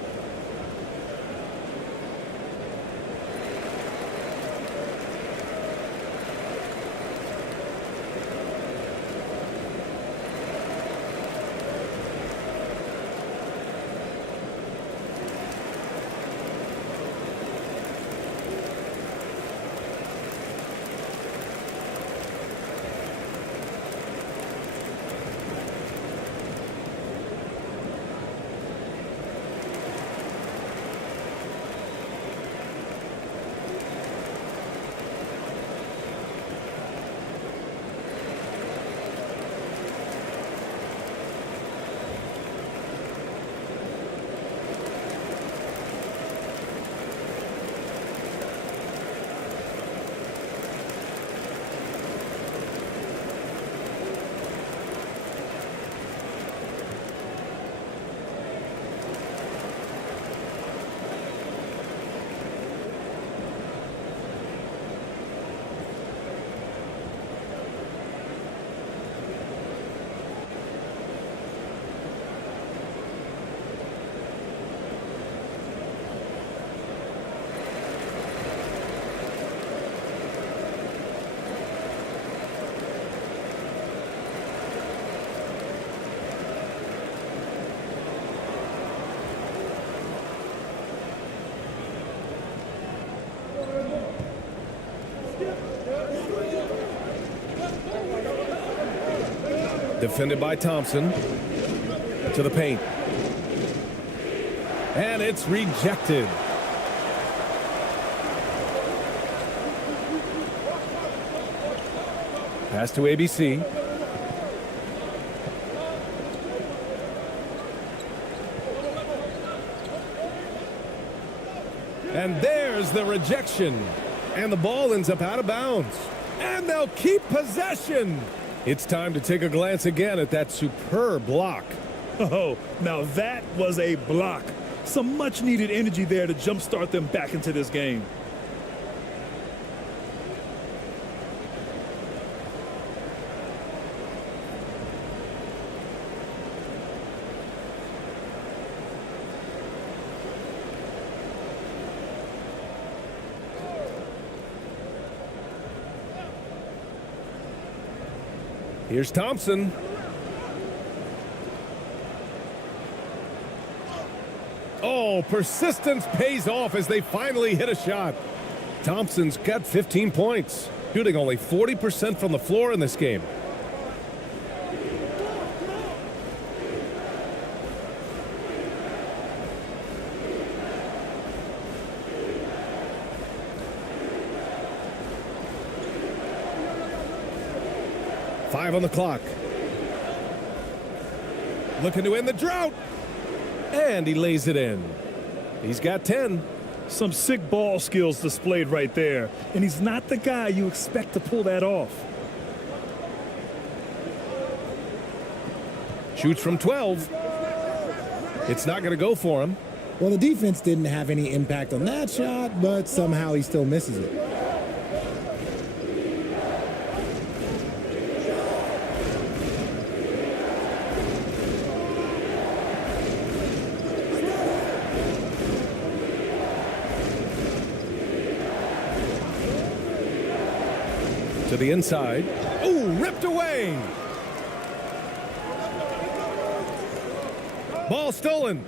Defended by Thompson. To the paint. And it's rejected. Pass to ABC. And there's the rejection. And the ball ends up out of bounds. And they'll keep possession. It's time to take a glance again at that superb block. Oh, now that was a block. Some much-needed energy there to jumpstart them back into this game. Here's Thompson. Oh, persistence pays off as they finally hit a shot. Thompson's got 15 points, shooting only 40% from the floor in this game. Five on the clock. Looking to end the drought. And he lays it in. He's got 10. Some sick ball skills displayed right there. And he's not the guy you expect to pull that off. Shoots from 12. It's not going to go for him. Well, the defense didn't have any impact on that shot, but somehow he still misses it. To the inside. Ooh, ripped away. Ball stolen.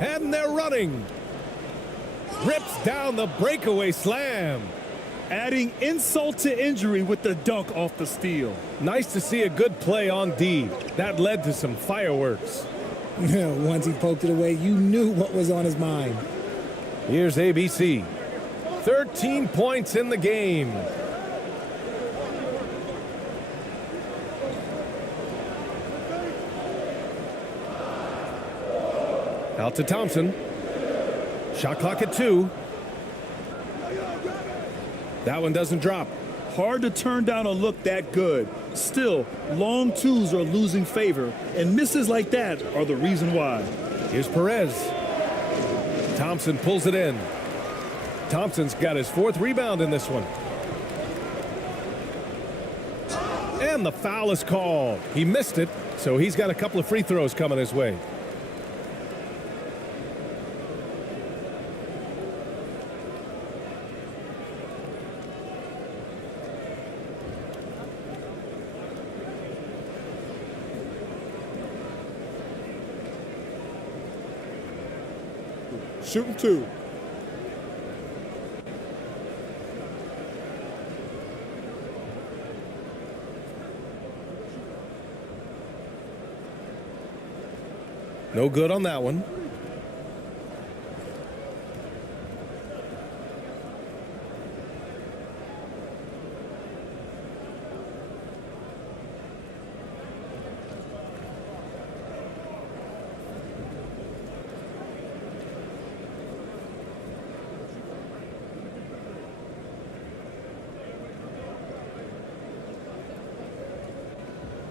And they're running. Rips down the breakaway slam. Adding insult to injury with the dunk off the steal. Nice to see a good play on D. That led to some fireworks. Once he poked it away, you knew what was on his mind. Here's ABC. 13 points in the game. Out to Thompson. Shot clock at 2. That one doesn't drop. Hard to turn down a look that good. Still, long twos are losing favor, and misses like that are the reason why. Here's Perez. Thompson pulls it in. Thompson's got his 4th rebound in this one. And the foul is called. He missed it, so he's got a couple of free throws coming his way. Shooting 2. No good on that one.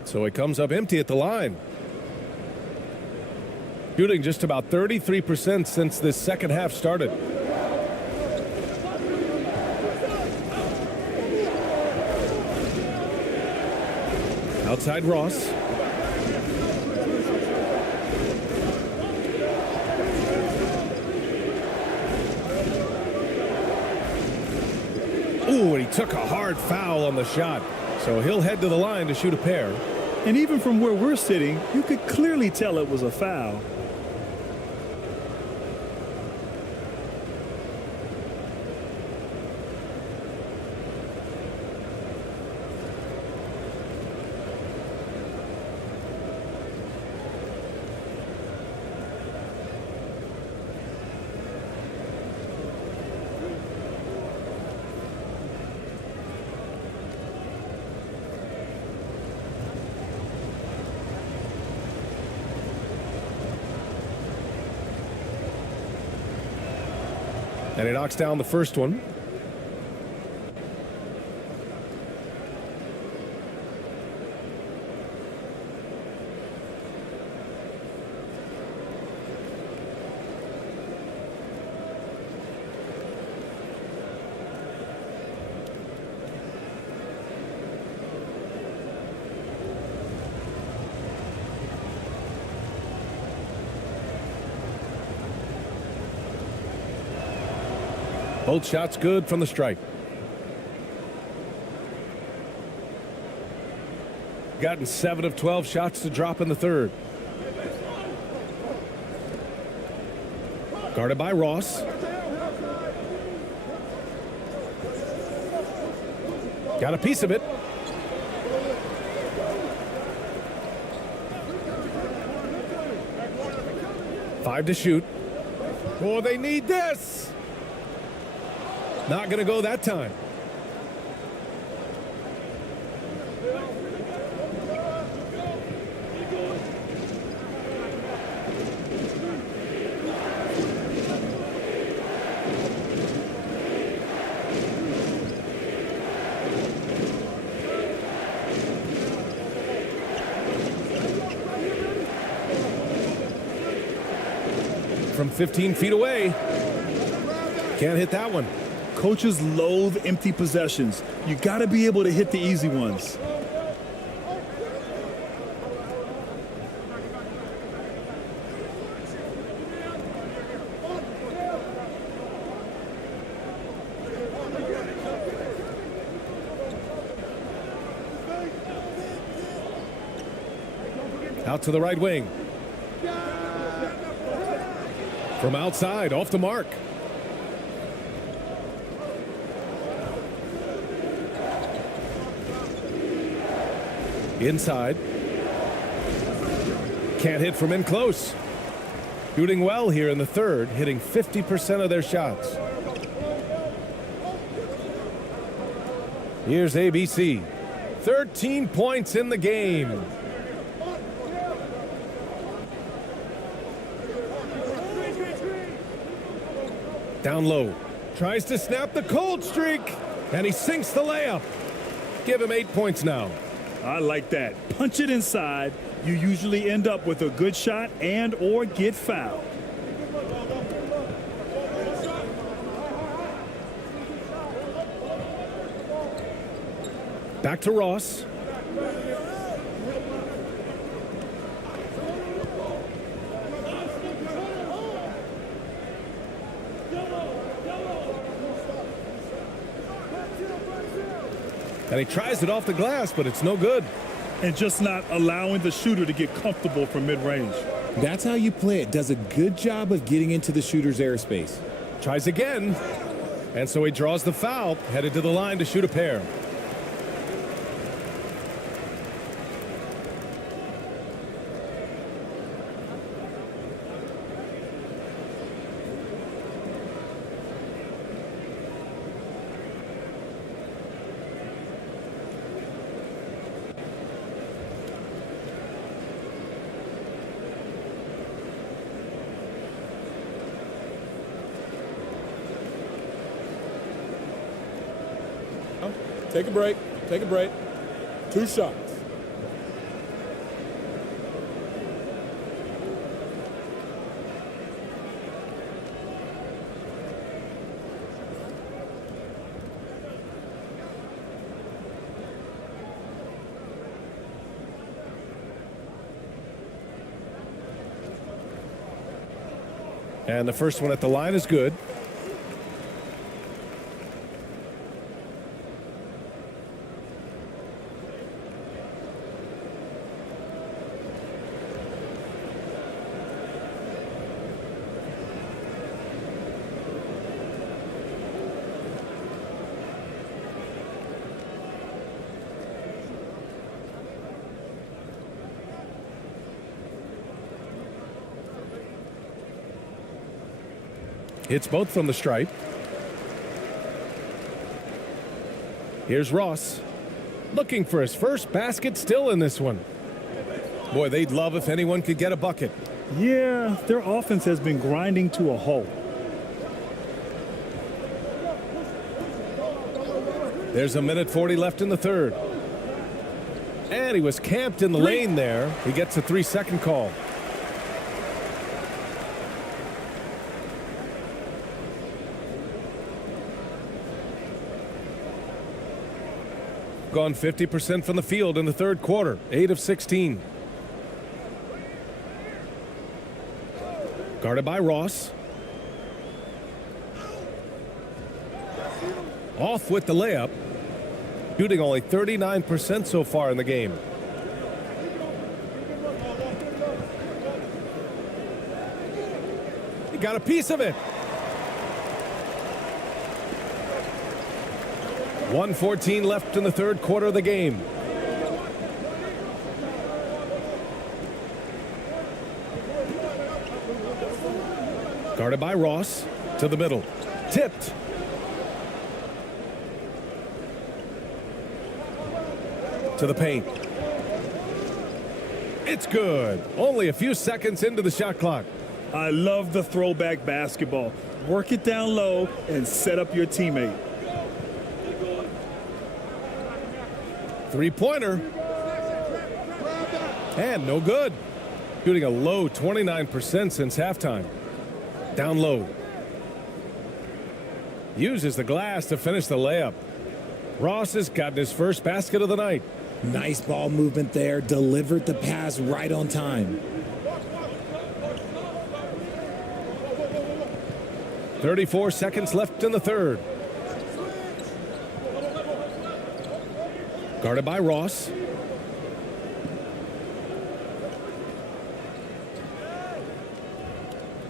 So he comes up empty at the line. Shooting just about 33% since this second half started. Outside Ross. Ooh, and he took a hard foul on the shot. So he'll head to the line to shoot a pair. And even from where we're sitting, you could clearly tell it was a foul. And he knocks down the first one. Both shots good from the stripe. Gotten 7 of 12 shots to drop in the third. Guarded by Ross. Got a piece of it. Five to shoot. Oh, they need this. Not going to go that time. From 15 feet away. Can't hit that one. Coaches loathe empty possessions. You got to be able to hit the easy ones. Out to the right wing. From outside, off the mark. Inside. Can't hit from in close. Shooting well here in the third, hitting 50% of their shots. Here's ABC. 13 points in the game. Down low. Tries to snap the cold streak. And he sinks the layup. Give him 8 points now. I like that. Punch it inside. You usually end up with a good shot and or get fouled. Back to Ross. And he tries it off the glass, but it's no good. And just not allowing the shooter to get comfortable from mid-range. That's how you play it. Does a good job of getting into the shooter's airspace. Tries again. And so he draws the foul, headed to the line to shoot a pair. Take a break. Take a break. 2 shots. And the first one at the line is good. Hits both from the stripe. Here's Ross. Looking for his first basket still in this one. Boy, they'd love if anyone could get a bucket. Yeah, their offense has been grinding to a halt. There's a minute 40 left in the third. And he was camped in the lane there. He gets a 3-second call. Gone 50% from the field in the third quarter, 8 of 16. Guarded by Ross. Off with the layup. Shooting only 39% so far in the game. He got a piece of it. 1:14 left in the third quarter of the game. Guarded by Ross to the middle. Tipped. To the paint. It's good. Only a few seconds into the shot clock. I love the throwback basketball. Work it down low and set up your teammate. Three-pointer. And no good. Shooting a low 29% since halftime. Down low. Uses the glass to finish the layup. Ross has gotten his first basket of the night. Nice ball movement there. Delivered the pass right on time. 34 seconds left in the third. Guarded by Ross.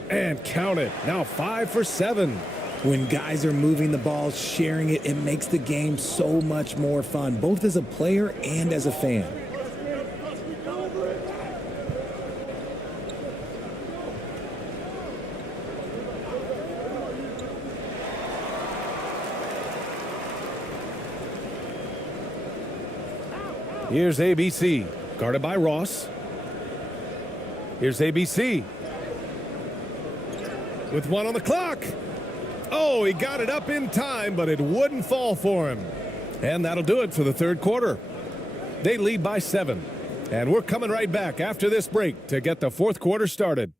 And count it. Now 5 for 7. When guys are moving the ball, sharing it, it makes the game so much more fun, both as a player and as a fan. Here's ABC, guarded by Ross. Here's ABC. With 1 on the clock. Oh, he got it up in time, but it wouldn't fall for him. And that'll do it for the third quarter. They lead by 7. And we're coming right back after this break to get the fourth quarter started.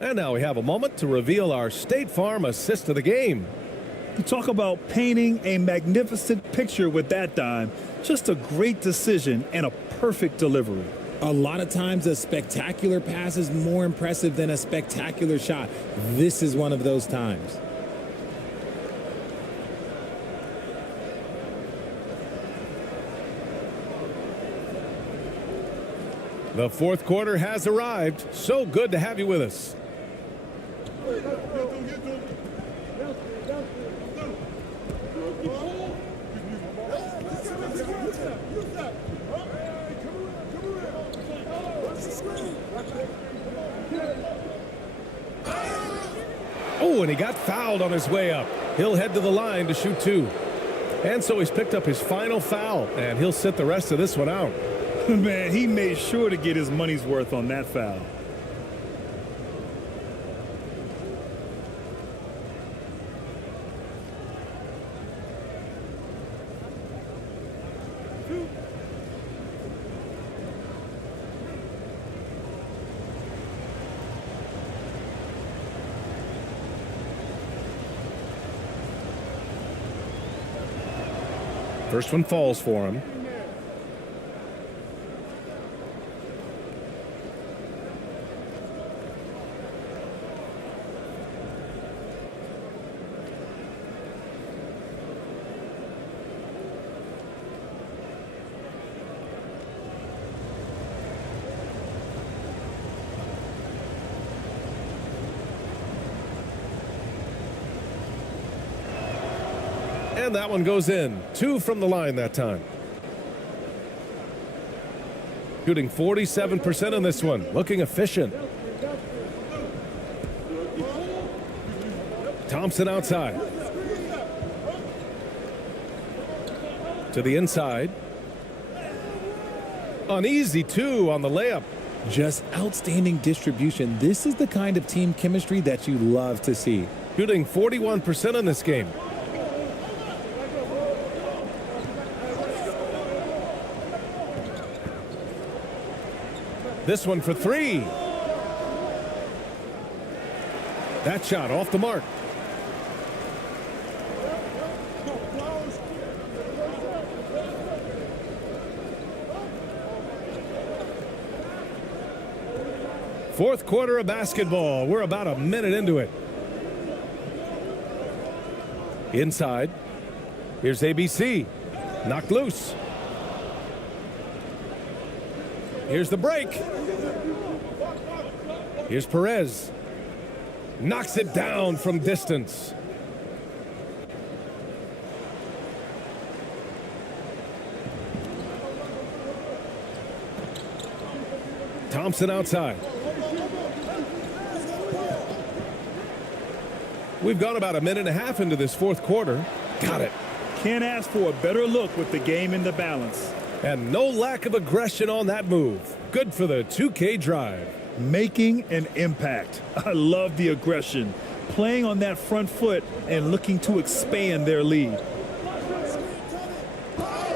And now we have a moment to reveal our State Farm assist of the game. You talk about painting a magnificent picture with that dime. Just a great decision and a perfect delivery. A lot of times a spectacular pass is more impressive than a spectacular shot. This is one of those times. The fourth quarter has arrived. So good to have you with us. Oh, and he got fouled on his way up. He'll head to the line to shoot 2. And so he's picked up his final foul, and he'll sit the rest of this one out. Man, he made sure to get his money's worth on that foul. First one falls for him. And that one goes in. 2 from the line that time. Shooting 47% on this one. Looking efficient. Thompson outside. To the inside. An easy 2 on the layup. Just outstanding distribution. This is the kind of team chemistry that you love to see. Shooting 41% in this game. This one for 3. That shot off the mark. Fourth quarter of basketball. We're about a minute into it. Inside. Here's ABC. Knocked loose. Here's the break. Here's Perez. Knocks it down from distance. Thompson outside. We've gone about a minute and a half into this fourth quarter. Got it. Can't ask for a better look with the game in the balance. And no lack of aggression on that move. Good for the 2K drive. Making an impact. I love the aggression. Playing on that front foot and looking to expand their lead.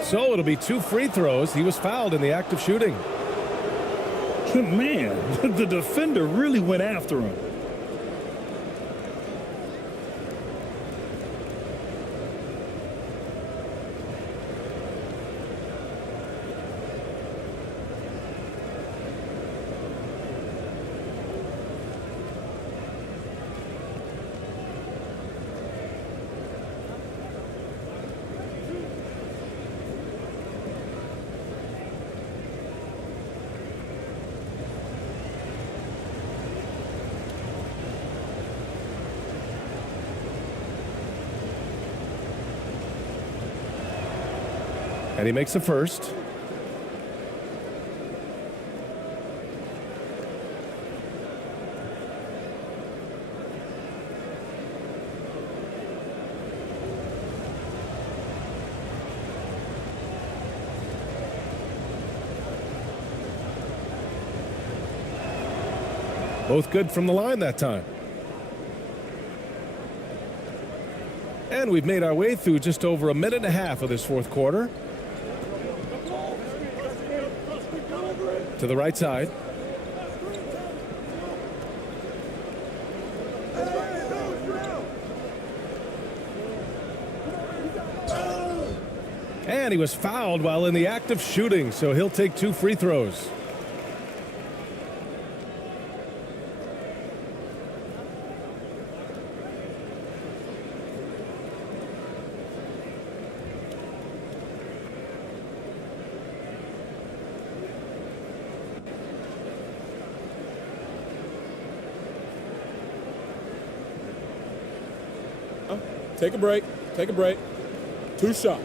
So it'll be 2 free throws. He was fouled in the act of shooting. Man, the defender really went after him. And he makes the first. Both good from the line that time. And we've made our way through just over a minute and a half of this fourth quarter. To the right side. And he was fouled while in the act of shooting, so he'll take 2 free throws. Take a break. Take a break. 2 shots.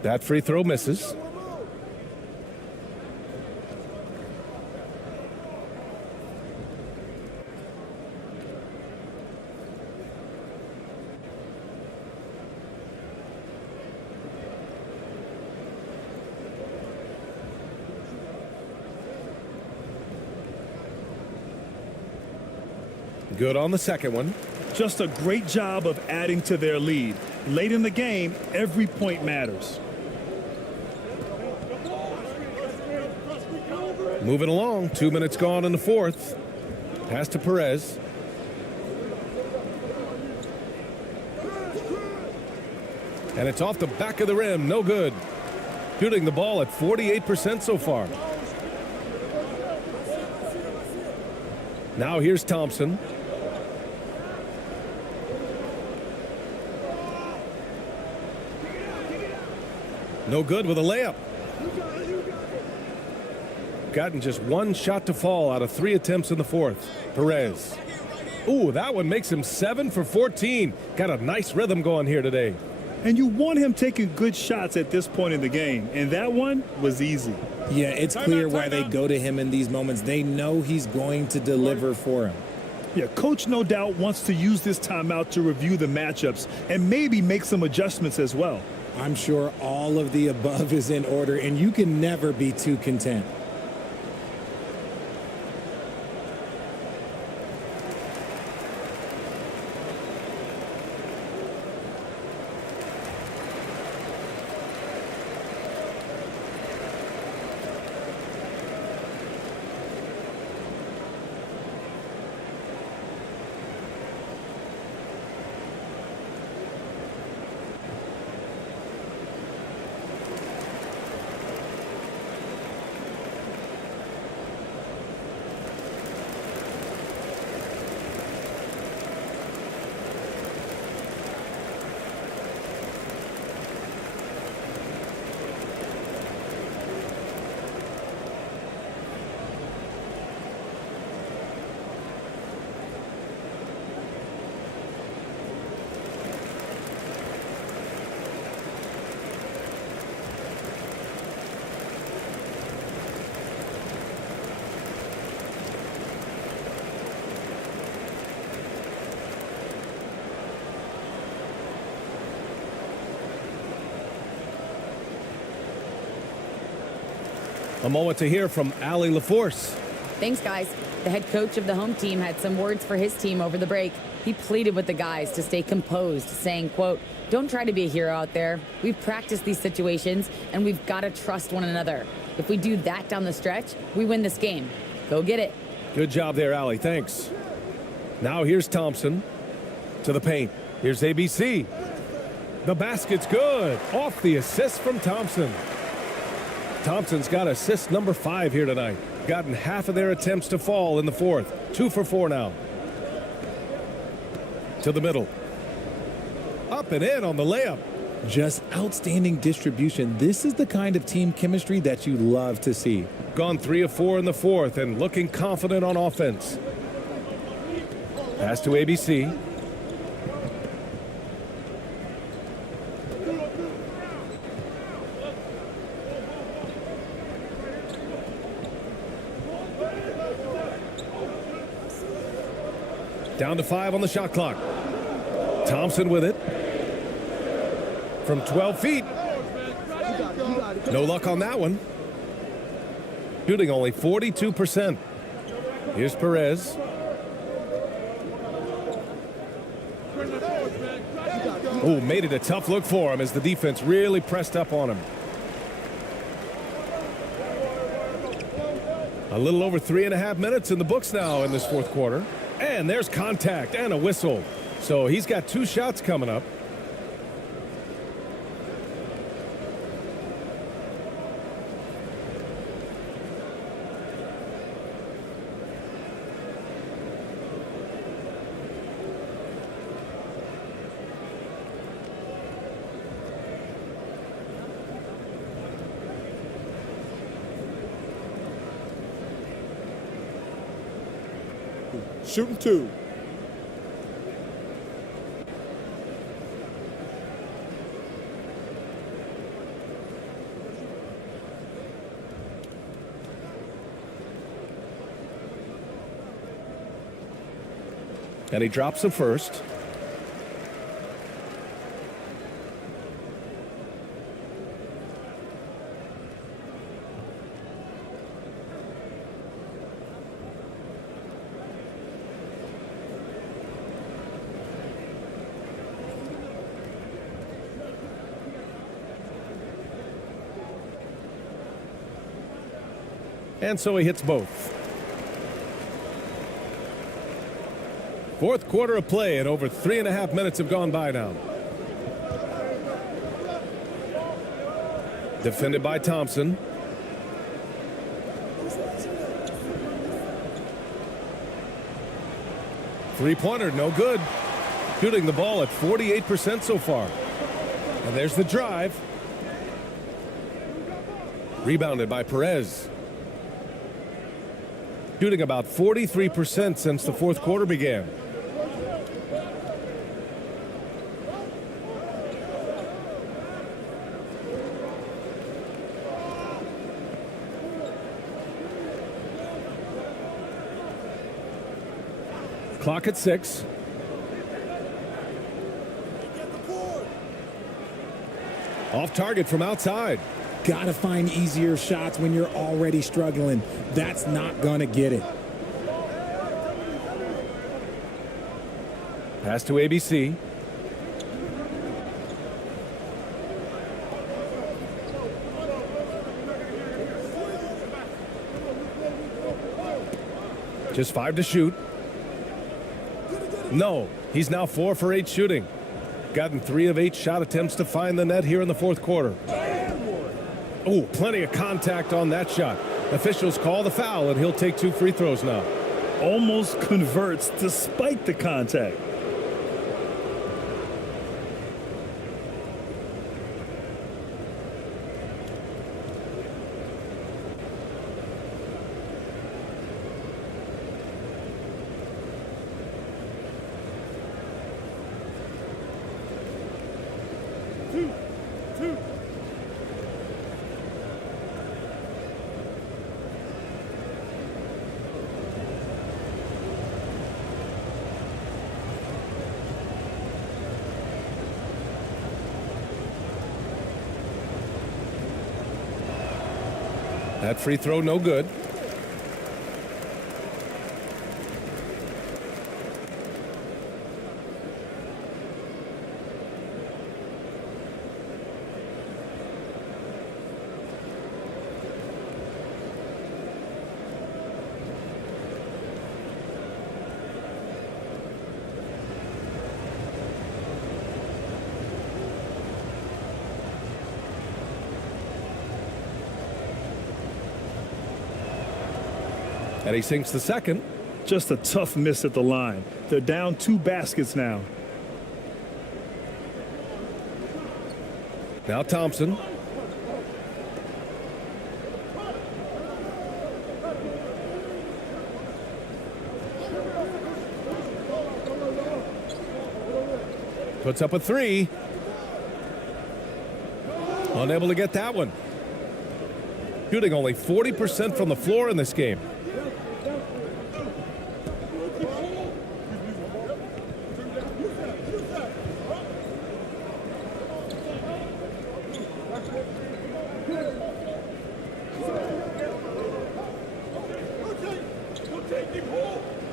That free throw misses. Good on the second one. Just a great job of adding to their lead. Late in the game, every point matters. Moving along, 2 minutes gone in the fourth. Pass to Perez. And it's off the back of the rim, no good. Shooting the ball at 48% so far. Now here's Thompson. No good with a layup. Gotten just 1 shot to fall out of 3 attempts in the fourth. Perez. Ooh, that one makes him 7 for 14. Got a nice rhythm going here today. And you want him taking good shots at this point in the game. And that one was easy. Yeah, it's clear why they go to him in these moments. They know he's going to deliver for him. Yeah, coach no doubt wants to use this timeout to review the matchups and maybe make some adjustments as well. I'm sure all of the above is in order, and you can never be too content. A moment to hear from Allie LaForce. Thanks, guys. The head coach of the home team had some words for his team over the break. He pleaded with the guys to stay composed, saying, quote, "Don't try to be a hero out there. We've practiced these situations, and we've got to trust one another. If we do that down the stretch, we win this game. Go get it." Good job there, Allie. Thanks. Now here's Thompson to the paint. Here's ABC. The basket's good. Off the assist from Thompson. Thompson's got assist number 5 here tonight. Gotten half of their attempts to fall in the fourth. 2 for 4 now. To the middle. Up and in on the layup. Just outstanding distribution. This is the kind of team chemistry that you love to see. Gone 3 of 4 in the fourth and looking confident on offense. Pass to ABC. Down to 5 on the shot clock. Thompson with it. From 12 feet. No luck on that one. Shooting only 42%. Here's Perez. Oh, made it a tough look for him as the defense really pressed up on him. A little over 3.5 minutes in the books now in this fourth quarter. And there's contact and a whistle. So he's got 2 shots coming up. Shooting 2. And he drops the first. And so he hits both. Fourth quarter of play, and over 3.5 minutes have gone by now. Defended by Thompson. Three-pointer, no good. Shooting the ball at 48% so far. And there's the drive. Rebounded by Perez. Shooting about 43% since the fourth quarter began. Clock at 6. Off target from outside. Gotta find easier shots when you're already struggling. That's not gonna get it. Pass to ABC. Just 5 to shoot. No, he's now 4 for 8 shooting. Gotten 3 of 8 shot attempts to find the net here in the fourth quarter. Oh, plenty of contact on that shot. Officials call the foul, and he'll take 2 free throws now. Almost converts despite the contact. That free throw, no good. And he sinks the second. Just a tough miss at the line. They're down 2 baskets now. Now Thompson. Puts up a three. Unable to get that one. Shooting only 40% from the floor in this game.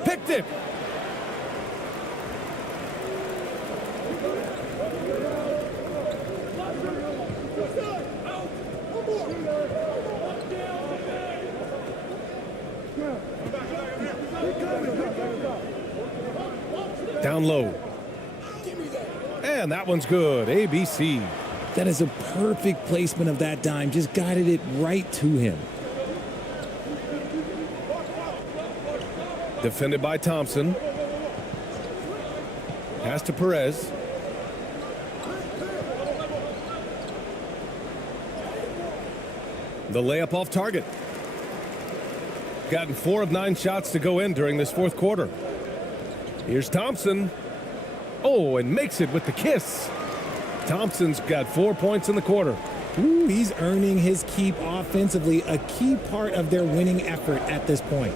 Picked it. Down low. And that one's good. ABC. That is a perfect placement of that dime. Just guided it right to him. Defended by Thompson. Pass to Perez. The layup off target. Gotten 4 of 9 shots to go in during this fourth quarter. Here's Thompson. Oh, and makes it with the kiss. Thompson's got 4 points in the quarter. Ooh, he's earning his keep offensively, a key part of their winning effort at this point.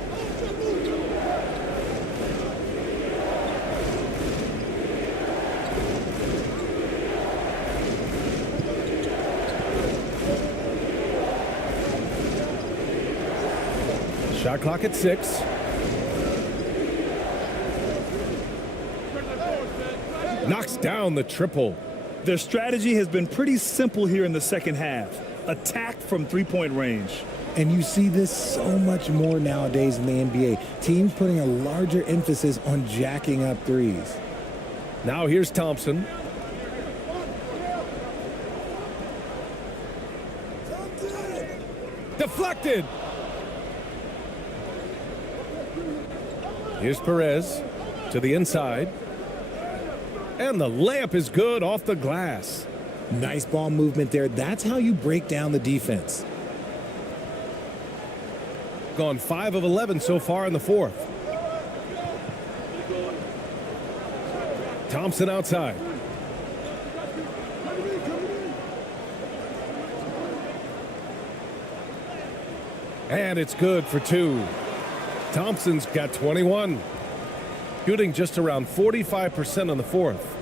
Shot clock at 6. Knocks down the triple. Their strategy has been pretty simple here in the second half. Attack from three-point range. And you see this so much more nowadays in the NBA. Teams putting a larger emphasis on jacking up threes. Now here's Thompson. Deflected. Here's Perez to the inside. And the layup is good off the glass. Nice ball movement there. That's how you break down the defense. Gone 5 of 11 so far in the fourth. Thompson outside. And it's good for 2. Thompson's got 21. Shooting just around 45% on the fourth.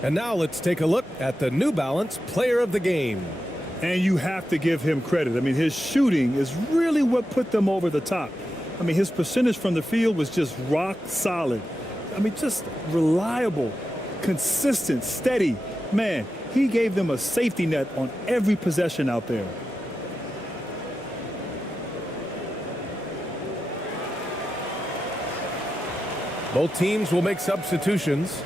And now let's take a look at the New Balance Player of the Game. And you have to give him credit. I mean, his shooting is really what put them over the top. I mean, his percentage from the field was just rock solid. I mean, just reliable, consistent, steady. Man, he gave them a safety net on every possession out there. Both teams will make substitutions.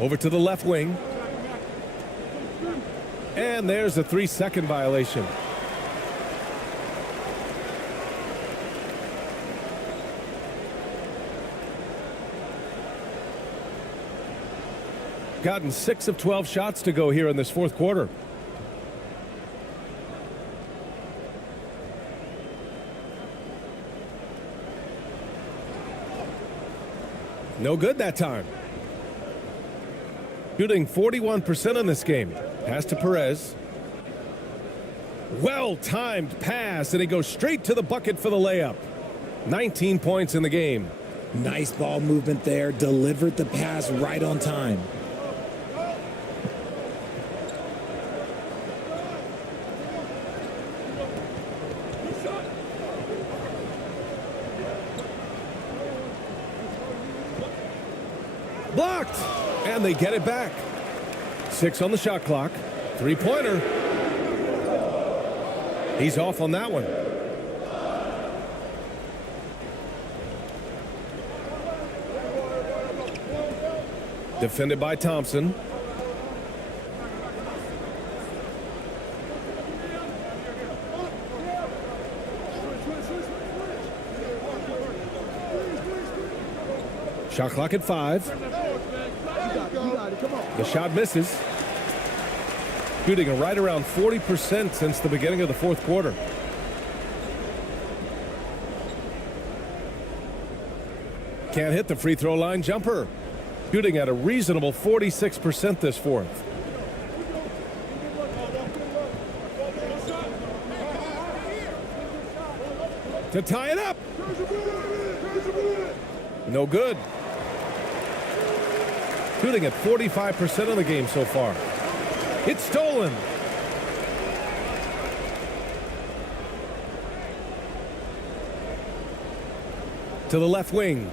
Over to the left wing. And there's a 3-second violation. Gotten 6 of 12 shots to go here in this fourth quarter. No good that time. Shooting 41% in this game. Pass to Perez. Well-timed pass, and he goes straight to the bucket for the layup. 19 points in the game. Nice ball movement there. Delivered the pass right on time. Blocked! And they get it back. 6 on the shot clock. 3-pointer. He's off on that one. Defended by Thompson. Shot clock at 5. The shot misses. Shooting a right around 40% since the beginning of the fourth quarter. Can't hit the free throw line jumper. Shooting at a reasonable 46% this fourth. To tie it up. No good. Shooting at 45% of the game so far. It's stolen. To the left wing.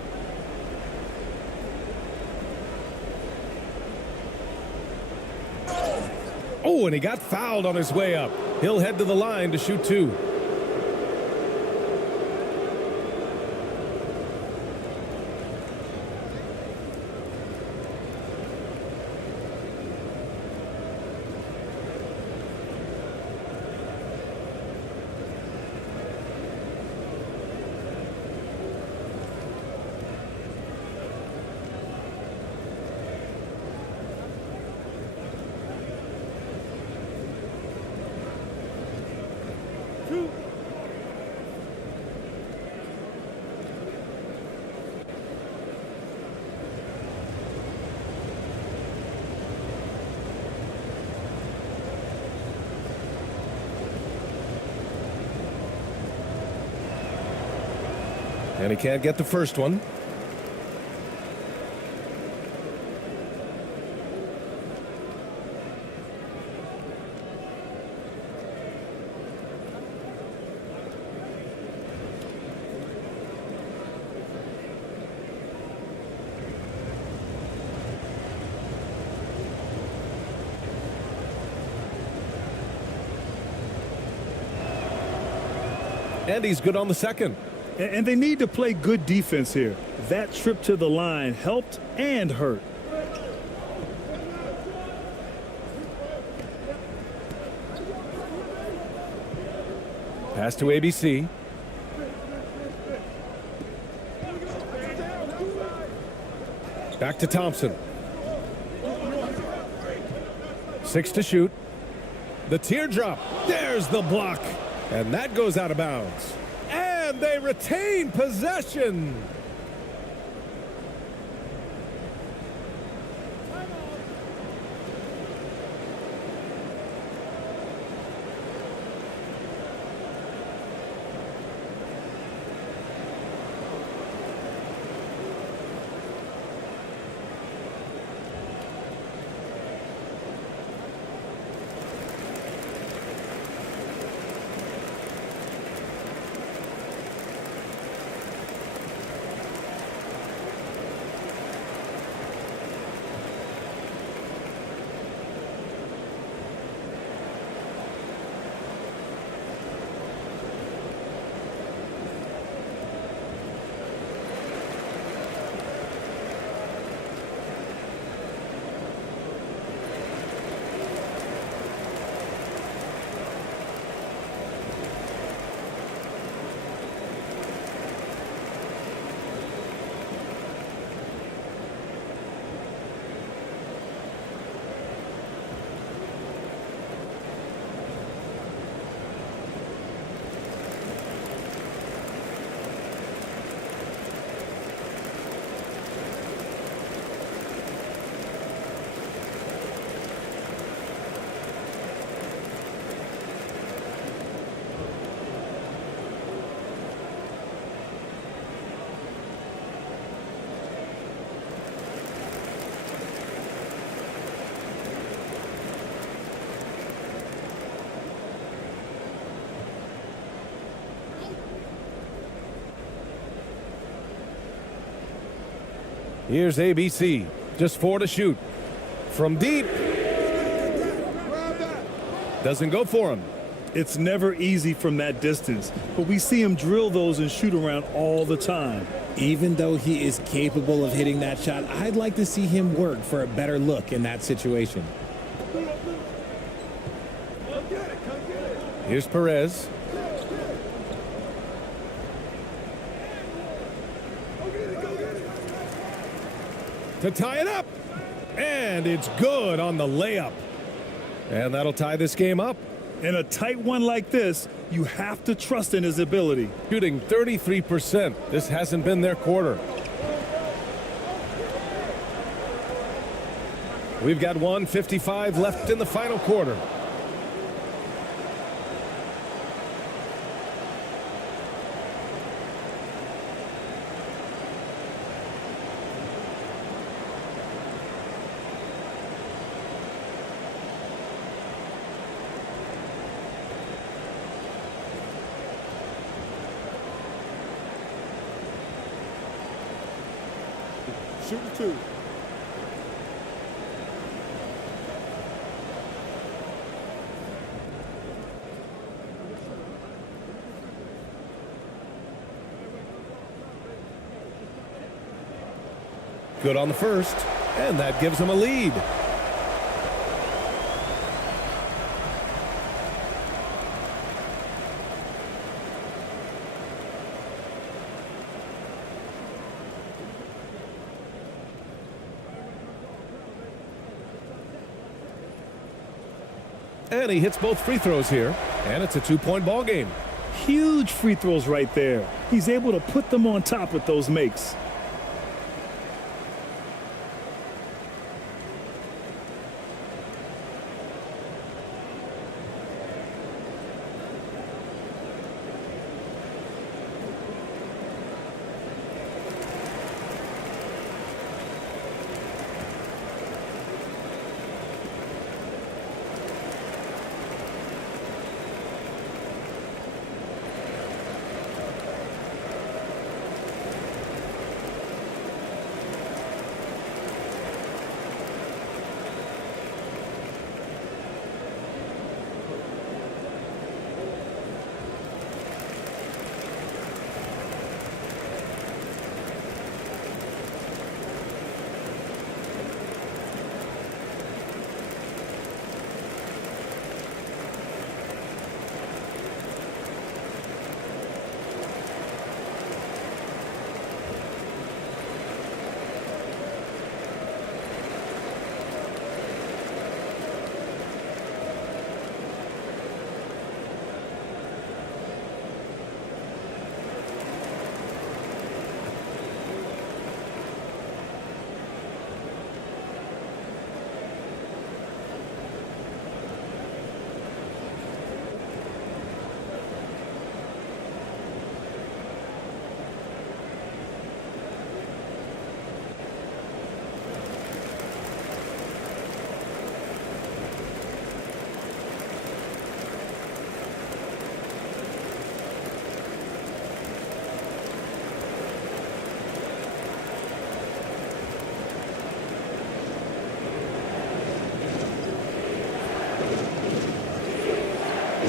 Oh, and he got fouled on his way up. He'll head to the line to shoot 2. And he can't get the first one. And he's good on the second. And they need to play good defense here. That trip to the line helped and hurt. Pass to ABC. Back to Thompson. 6 to shoot. The teardrop. There's the block. And that goes out of bounds. And they retain possession. Here's ABC. Just 4 to shoot. From deep. Doesn't go for him. It's never easy from that distance, but we see him drill those and shoot around all the time. Even though he is capable of hitting that shot, I'd like to see him work for a better look in that situation. Here's Perez. To tie it up. And it's good on the layup. And that'll tie this game up. In a tight one like this, you have to trust in his ability. Shooting 33%. This hasn't been their quarter. We've got 1:55 left in the final quarter. Shooting 2. Good on the first, and that gives them a lead. And he hits both free throws here, and it's a 2-point ball game. Huge free throws right there. He's able to put them on top with those makes.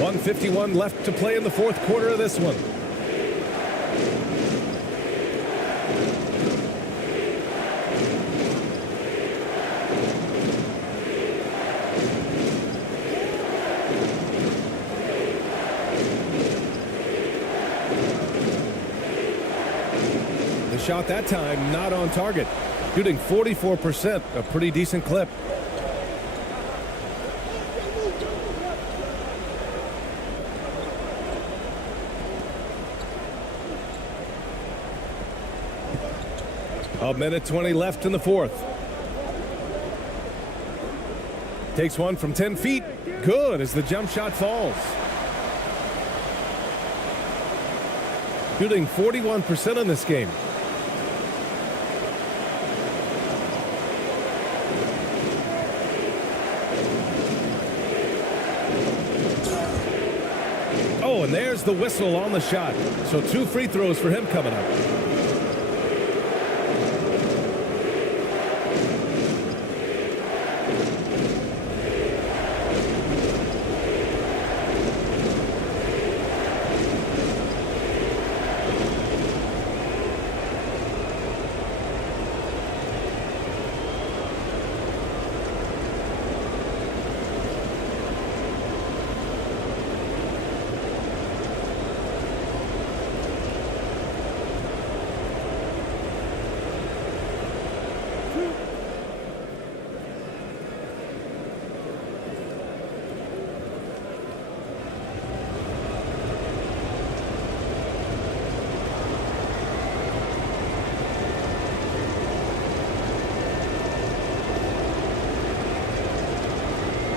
.151 left to play in the fourth quarter of this one. The shot that time not on target. Shooting 44%, a pretty decent clip. A minute 20 left in the fourth. Takes one from 10 feet. Good as the jump shot falls. Shooting 41% in this game. Oh, and there's the whistle on the shot. So 2 free throws for him coming up.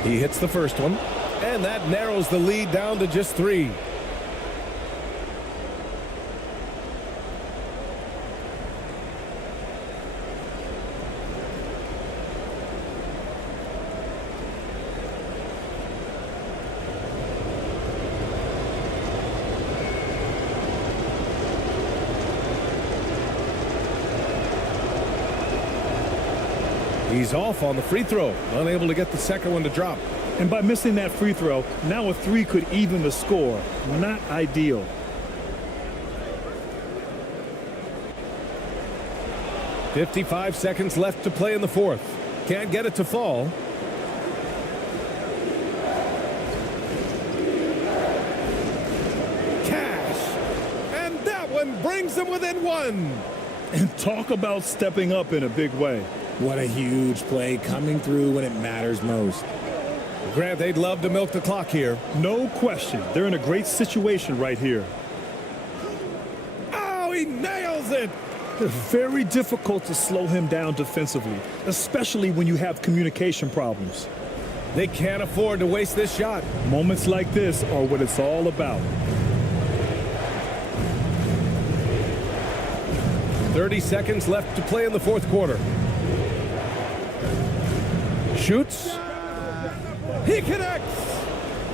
He hits the first one, and that narrows the lead down to just 3. He's off on the free throw, unable to get the second one to drop. And by missing that free throw, now a 3 could even the score. Not ideal. .55 seconds left to play in the fourth. Can't get it to fall. Cash. And that one brings them within 1. And talk about stepping up in a big way. What a huge play, coming through when it matters most. Grant, they'd love to milk the clock here. No question. They're in a great situation right here. Oh, he nails it. Very difficult to slow him down defensively, especially when you have communication problems. They can't afford to waste this shot. Moments like this are what it's all about. 30 seconds left to play in the fourth quarter. Shoots. He connects.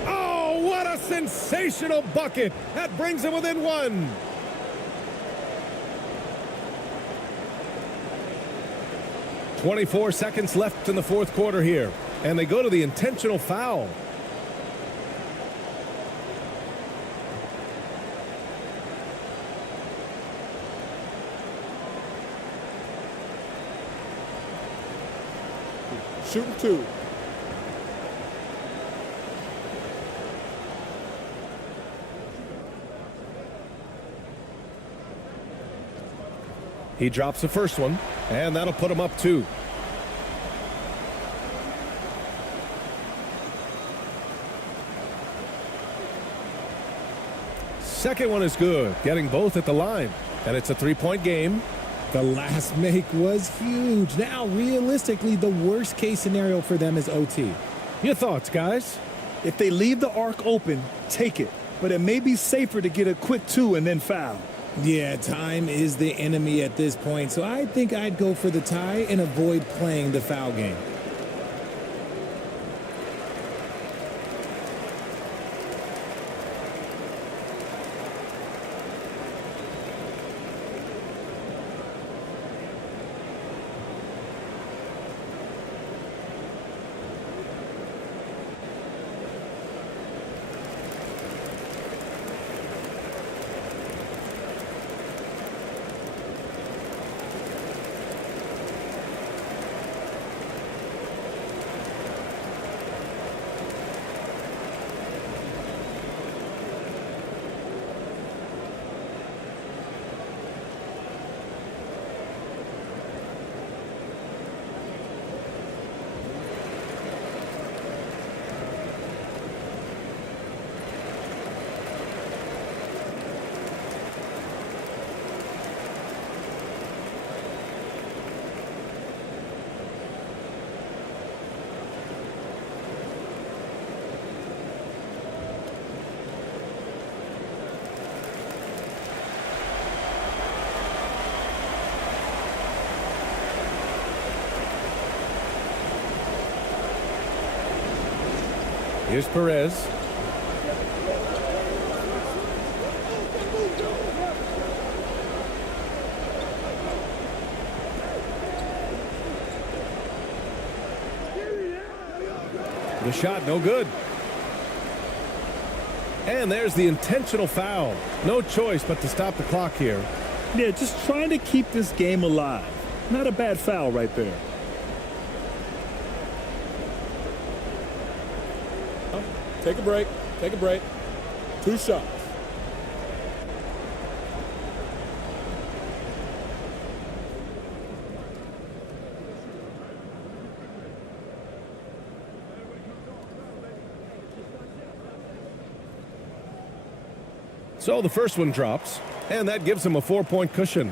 Oh, what a sensational bucket. That brings him within 1. .24 seconds left in the fourth quarter here. And they go to the intentional foul. Shooting 2. He drops the first one, and that'll put him up 2. Second one is good, getting both at the line. And it's a 3-point game. The last make was huge. Now, realistically, the worst case scenario for them is OT. Your thoughts, guys? If they leave the arc open, take it. But it may be safer to get a quick 2 and then foul. Yeah, time is the enemy at this point, so I think I'd go for the tie and avoid playing the foul game. Here's Perez. The shot, no good. And there's the intentional foul. No choice but to stop the clock here. Yeah, just trying to keep this game alive. Not a bad foul right there. Take a break. Take a break. 2 shots. So the first one drops, and that gives him a 4-point cushion.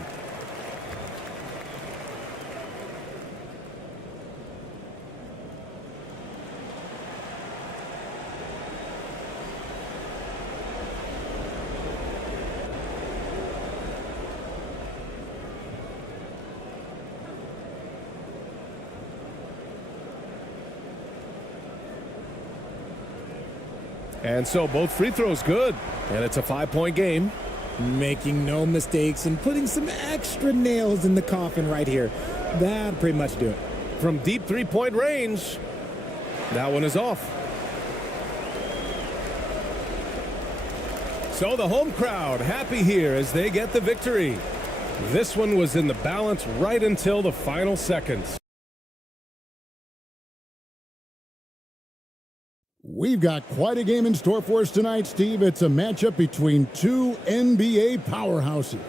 And so both free throws good. And it's a 5-point game. Making no mistakes and putting some extra nails in the coffin right here. That'll pretty much do it. From deep three-point range, that one is off. So the home crowd happy here as they get the victory. This one was in the balance right until the final seconds. We've got quite a game in store for us tonight, Steve. It's a matchup between two NBA powerhouses.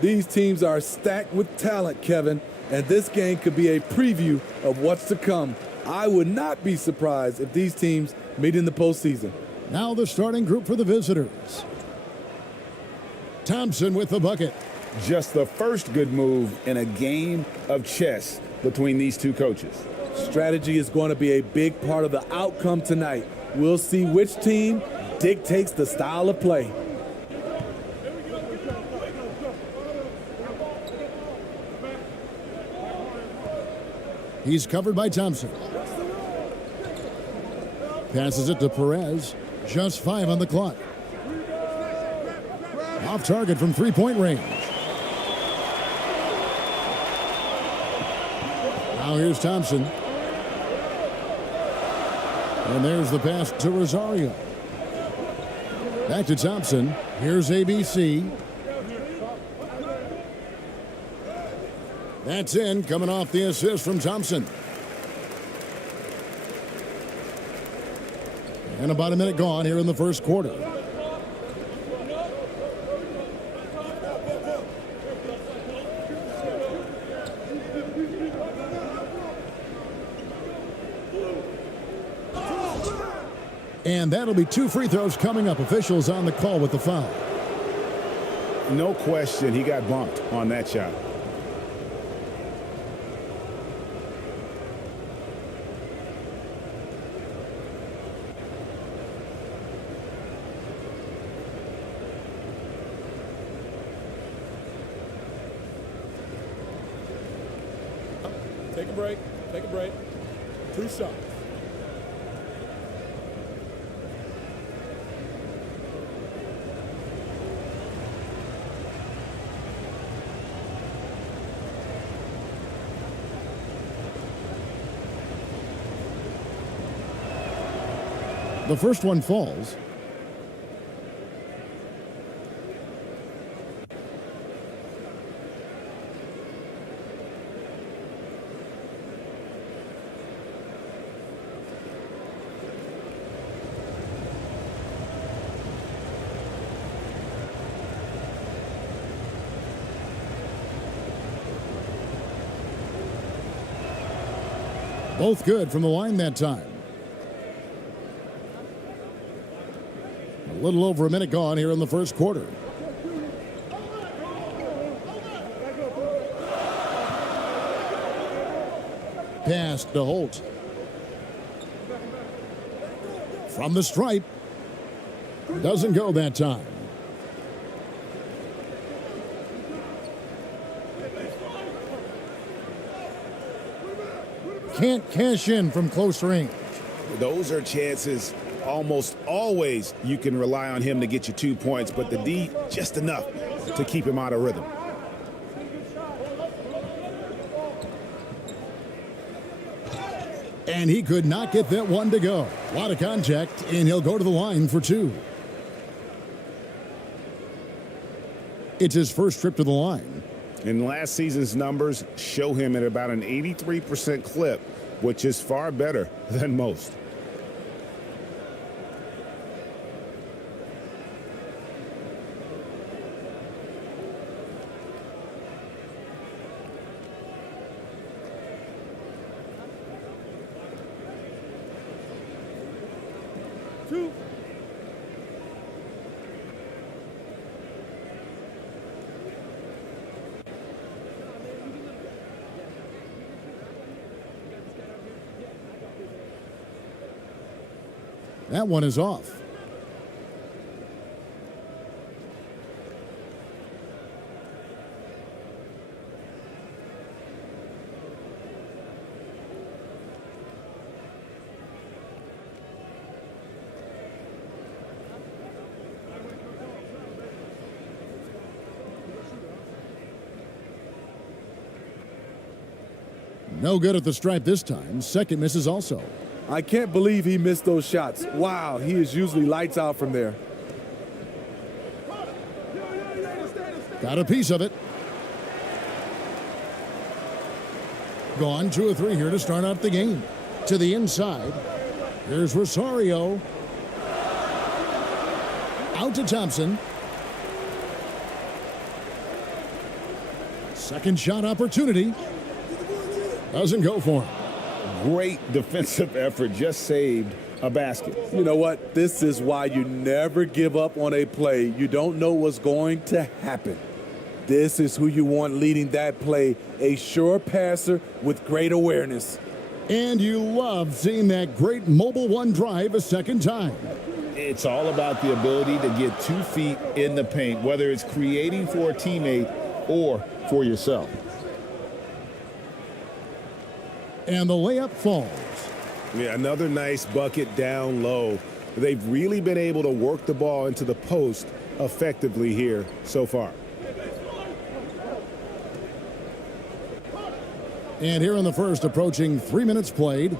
These teams are stacked with talent, Kevin, and this game could be a preview of what's to come. I would not be surprised if these teams meet in the postseason. Now the starting group for the visitors. Thompson with the bucket. Just the first good move in a game of chess between these two coaches. Strategy is going to be a big part of the outcome tonight. We'll see which team dictates the style of play. He's covered by Thompson. Passes it to Perez. Just 5 on the clock. Off target from three-point range. Now here's Thompson. And there's the pass to Rosario. Back to Thompson. Here's ABC. That's in, coming off the assist from Thompson. And about a minute gone here in the first quarter. And that'll be 2 free throws coming up. Officials on the call with the foul. No question, he got bumped on that shot. Take a break. Take a break. 2 shots. The first one falls. Both good from the line that time. A little over a minute gone here in the first quarter. Pass to Holt. From the stripe. Doesn't go that time. Can't cash in from close range. Those are chances almost always you can rely on him to get you 2 points, but the D just enough to keep him out of rhythm. And he could not get that one to go. A lot of contact, and he'll go to the line for 2. It's his first trip to the line. And last season's numbers show him at about an 83% clip, which is far better than most. That one is off. No good at the stripe this time. Second misses also. I can't believe he missed those shots. Wow, he is usually lights out from there. Got a piece of it. Gone 2 of 3 here to start out the game. To the inside. Here's Rosario. Out to Thompson. Second shot opportunity. Doesn't go for him. Great defensive effort, just saved a basket. You know what? This is why you never give up on a play. You don't know what's going to happen. This is who you want leading that play, a sure passer with great awareness. And you love seeing that great mobile one drive a second time. It's all about the ability to get 2 feet in the paint, whether it's creating for a teammate or for yourself. And the layup falls. Yeah, another nice bucket down low. They've really been able to work the ball into the post effectively here so far. And here in the first, approaching 3 minutes played.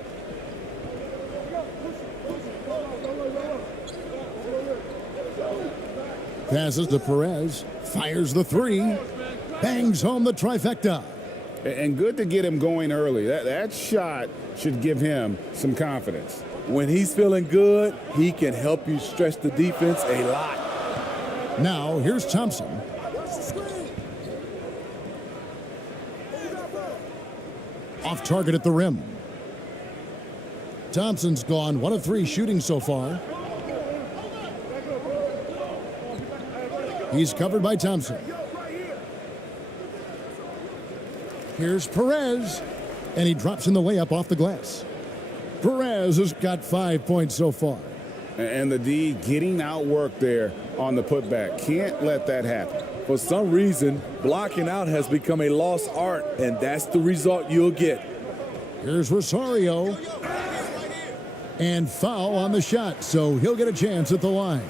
Passes to Perez. Fires the 3. Bangs home the trifecta. And good to get him going early. That shot should give him some confidence. When he's feeling good, he can help you stretch the defense a lot. Now, here's Thompson. Off target at the rim. Thompson's gone 1 of 3 shooting so far. He's covered by Thompson. Here's Perez, and he drops in the layup off the glass. Perez has got 5 points so far. And the D getting outworked there on the putback. Can't let that happen. For some reason, blocking out has become a lost art, and that's the result you'll get. Here's Rosario. And foul on the shot, so he'll get a chance at the line.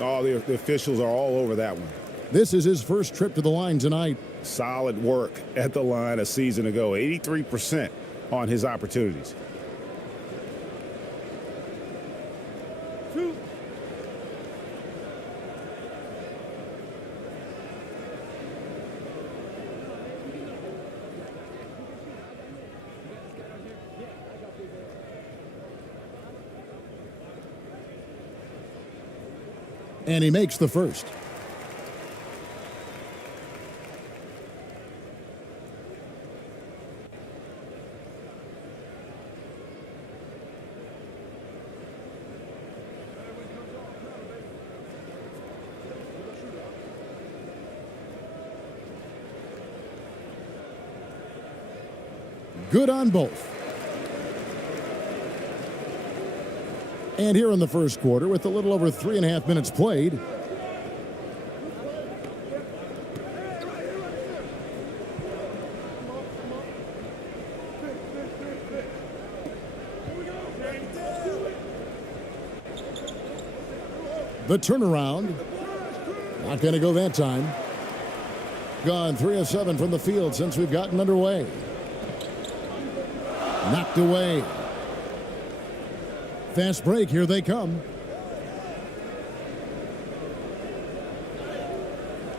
Oh, the officials are all over that one. This is his first trip to the line tonight. Solid work at the line a season ago. 83% on his opportunities. And he makes the first. Good on both. And here in the first quarter, with a little over 3.5 minutes played, the turnaround, not going to go that time. Gone 3 of 7 from the field since we've gotten underway. Knocked away. Fast break, here they come.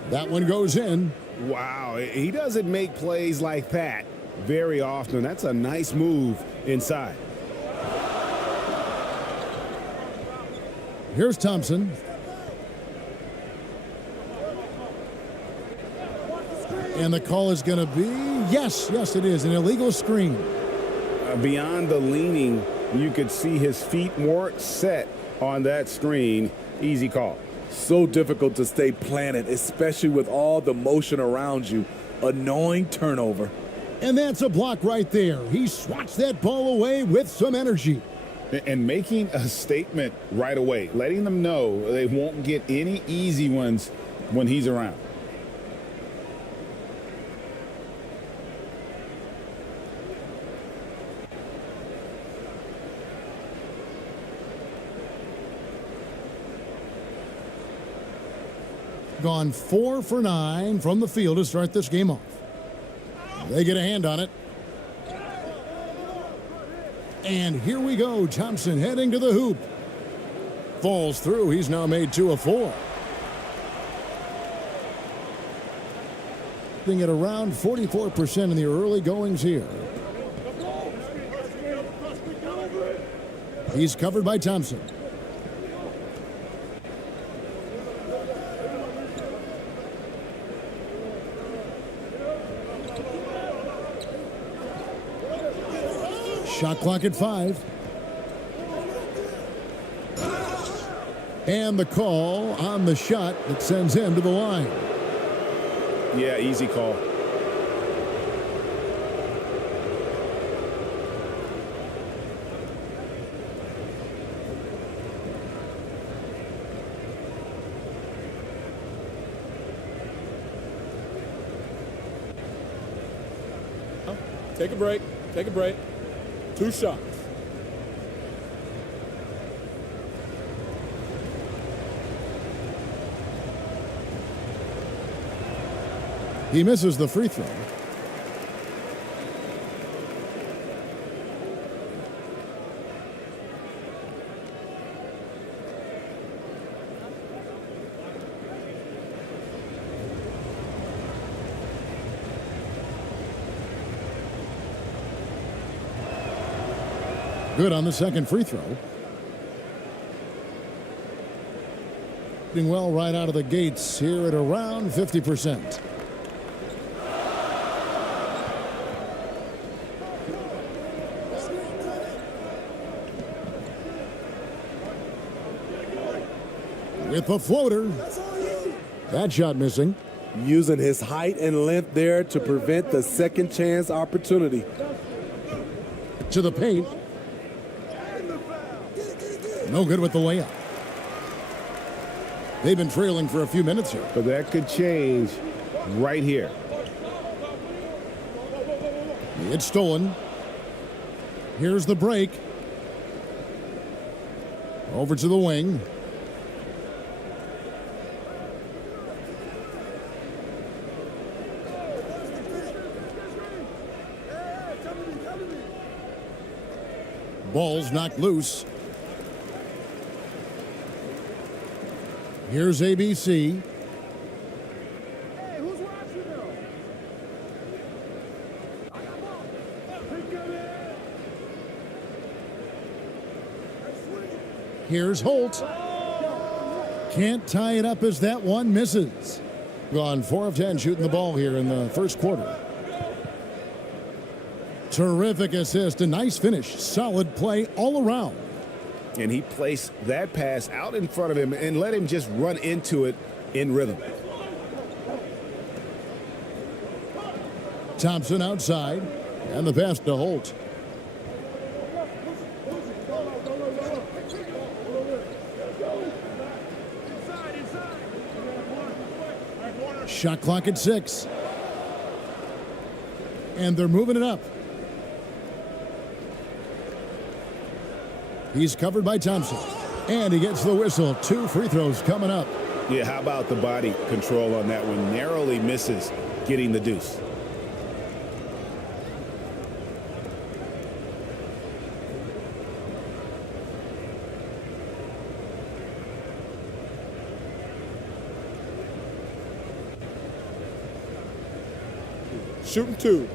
That one goes in. Wow, he doesn't make plays like that very often. That's a nice move inside. Here's Thompson. And the call is going to be, yes, it is, an illegal screen. Beyond the leaning, you could see his feet weren't set on that screen. Easy call. So difficult to stay planted, especially with all the motion around you. Annoying turnover. And that's a block right there. He swats that ball away with some energy. And making a statement right away, letting them know they won't get any easy ones when he's around. Gone 4 for 9 from the field to start this game off. They get a hand on it. And here we go. Thompson heading to the hoop. Falls through. He's now made 2 of 4. At around 44% in the early goings here. He's covered by Thompson. Shot clock at 5. And the call on the shot that sends him to the line. Yeah, easy call. Take a break. Take a break. 2 shots. He misses the free throw. Good on the second free throw. Doing well right out of the gates here at around 50%. With the floater. That shot missing. Using his height and length there to prevent the second chance opportunity. To the paint. No good with the layup. They've been trailing for a few minutes here. But that could change right here. It's stolen. Here's the break. Over to the wing. Ball's knocked loose. Here's ABC. Here's Holt. Can't tie it up as that one misses. Gone 4 of 10 shooting the ball here in the first quarter. Terrific assist, a nice finish, solid play all around. And he placed that pass out in front of him and let him just run into it in rhythm. Thompson outside, and the pass to Holt. Shot clock at 6. And they're moving it up. He's covered by Thompson. And he gets the whistle. 2 free throws coming up. Yeah, how about the body control on that one? Narrowly misses getting the deuce. Shooting 2.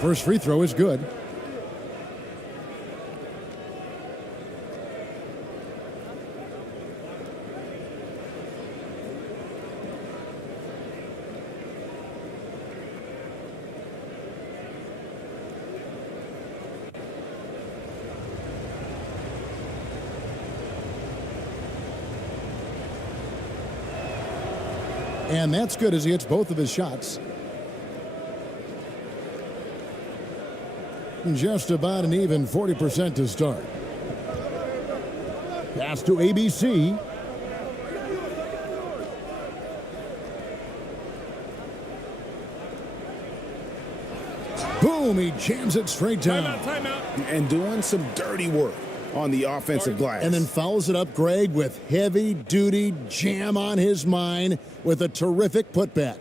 First free throw is good. And that's good as he hits both of his shots. Just about an even 40% to start. Pass to ABC. Boom! Boom, he jams it straight down. And doing some dirty work on the offensive glass. And then fouls it up, Greg, with heavy-duty jam on his mind with a terrific putback.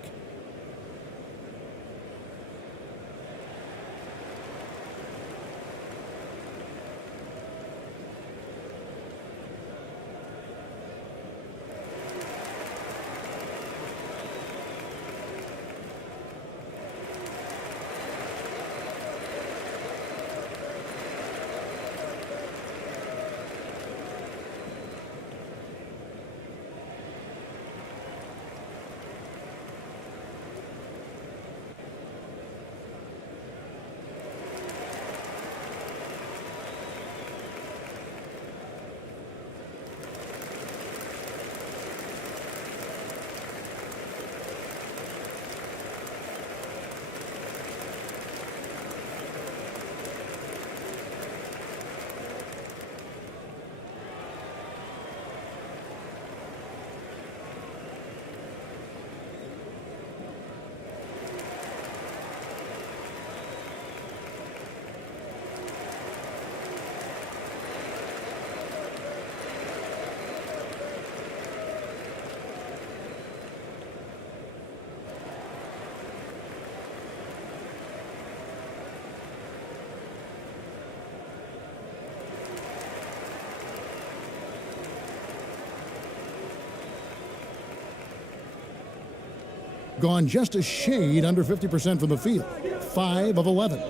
Gone just a shade under 50% from the field. 5 of 11.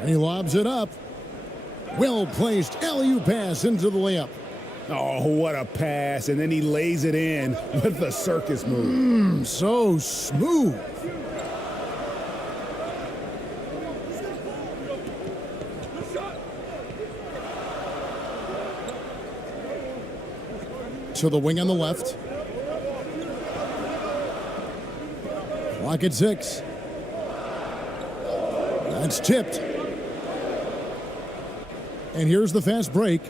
And he lobs it up. Well-placed alley-oop pass into the layup. Oh, what a pass. And then he lays it in with the circus move. So smooth. To the wing on the left. Clock at 6. That's tipped. And here's the fast break.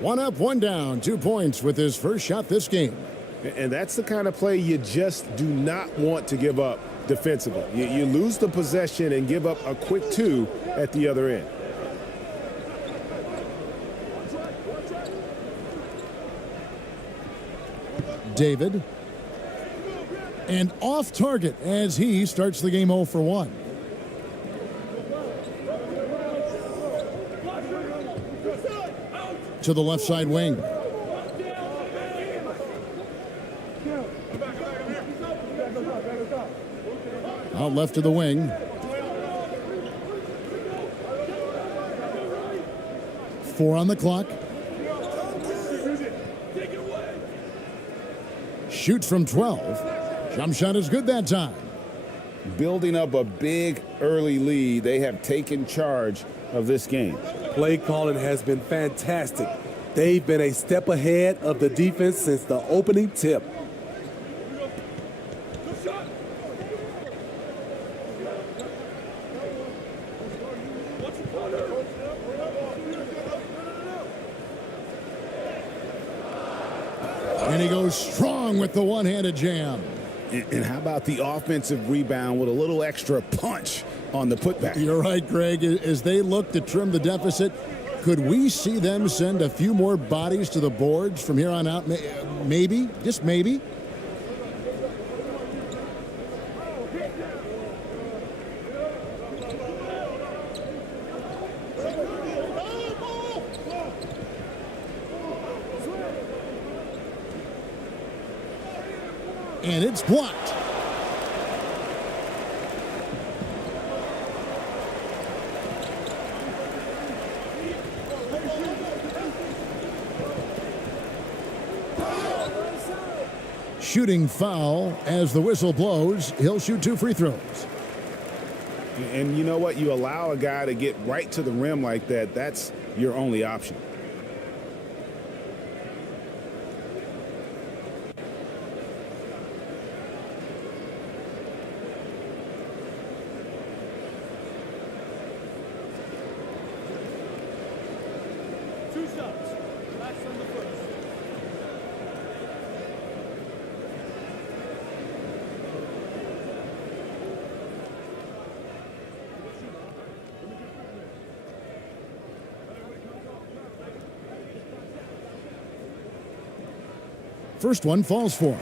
1 up, 1 down, 2 points with his first shot this game. And that's the kind of play you just do not want to give up defensively. You lose the possession and give up a quick 2 at the other end. David. And off target as he starts the game 0 for 1. To the left side wing. Out left to the wing. Four on the clock. Shoots from 12. Jump shot is good that time. Building up a big early lead, they have taken charge of this game. Play calling has been fantastic. They've been a step ahead of the defense since the opening tip. And he goes strong with the one-handed jam. And how about the offensive rebound with a little extra punch on the putback? You're right, Greg. As they look to trim the deficit, could we see them send a few more bodies to the boards from here on out? Maybe, just maybe. And it's blocked. Shooting foul as the whistle blows. He'll shoot 2 free throws. And you know what? You allow a guy to get right to the rim like that, that's your only option. First one falls for him.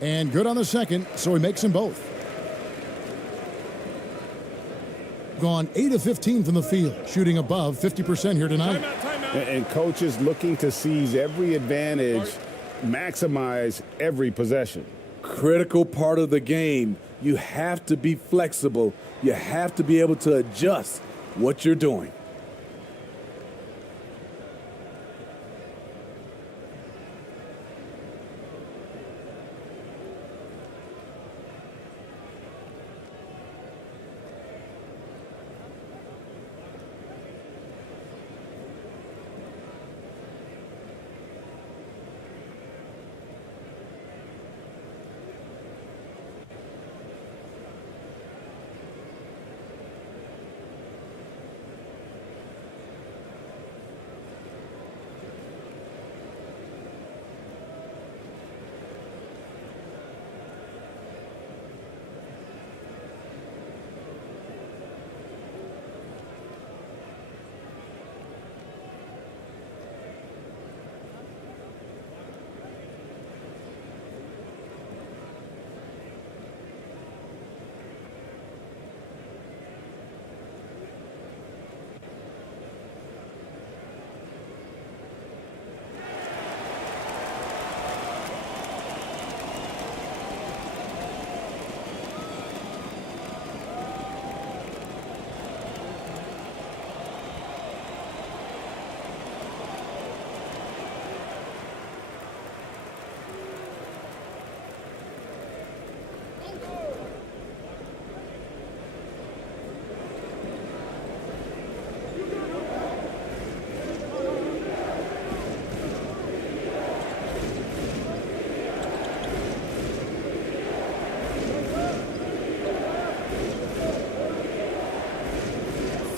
And good on the second, so he makes them both. Gone 8 of 15 from the field, shooting above 50% here tonight. And coaches looking to seize every advantage, maximize every possession. Critical part of the game. You have to be flexible. You have to be able to adjust what you're doing.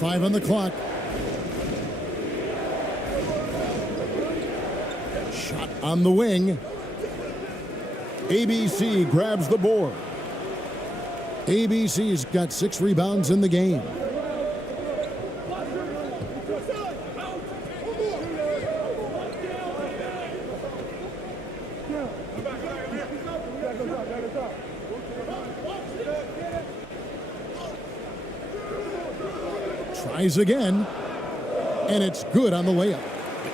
Five on the clock. Shot on the wing. ABC grabs the board. ABC's got 6 rebounds in the game. Tries again, and it's good on the layup.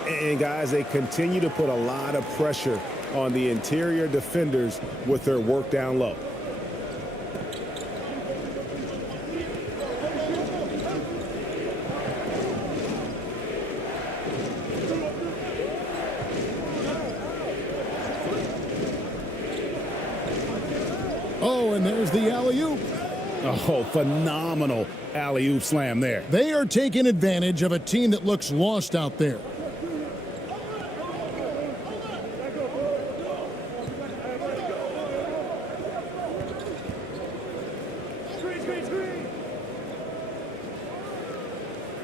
And guys, they continue to put a lot of pressure on the interior defenders with their work down low. Oh, and there's the alley-oop. Oh, phenomenal alley-oop slam there. They are taking advantage of a team that looks lost out there.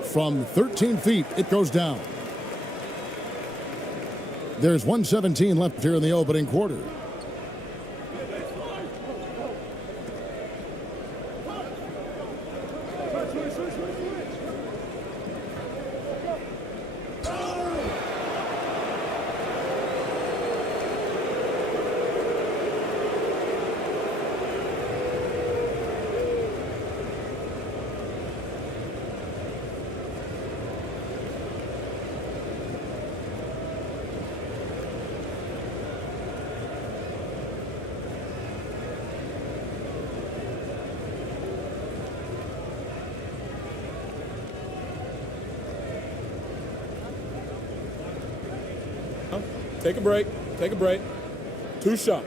From 13 feet, it goes down. There's 1:17 left here in the opening quarter. Take a break. Take a break. 2 shots.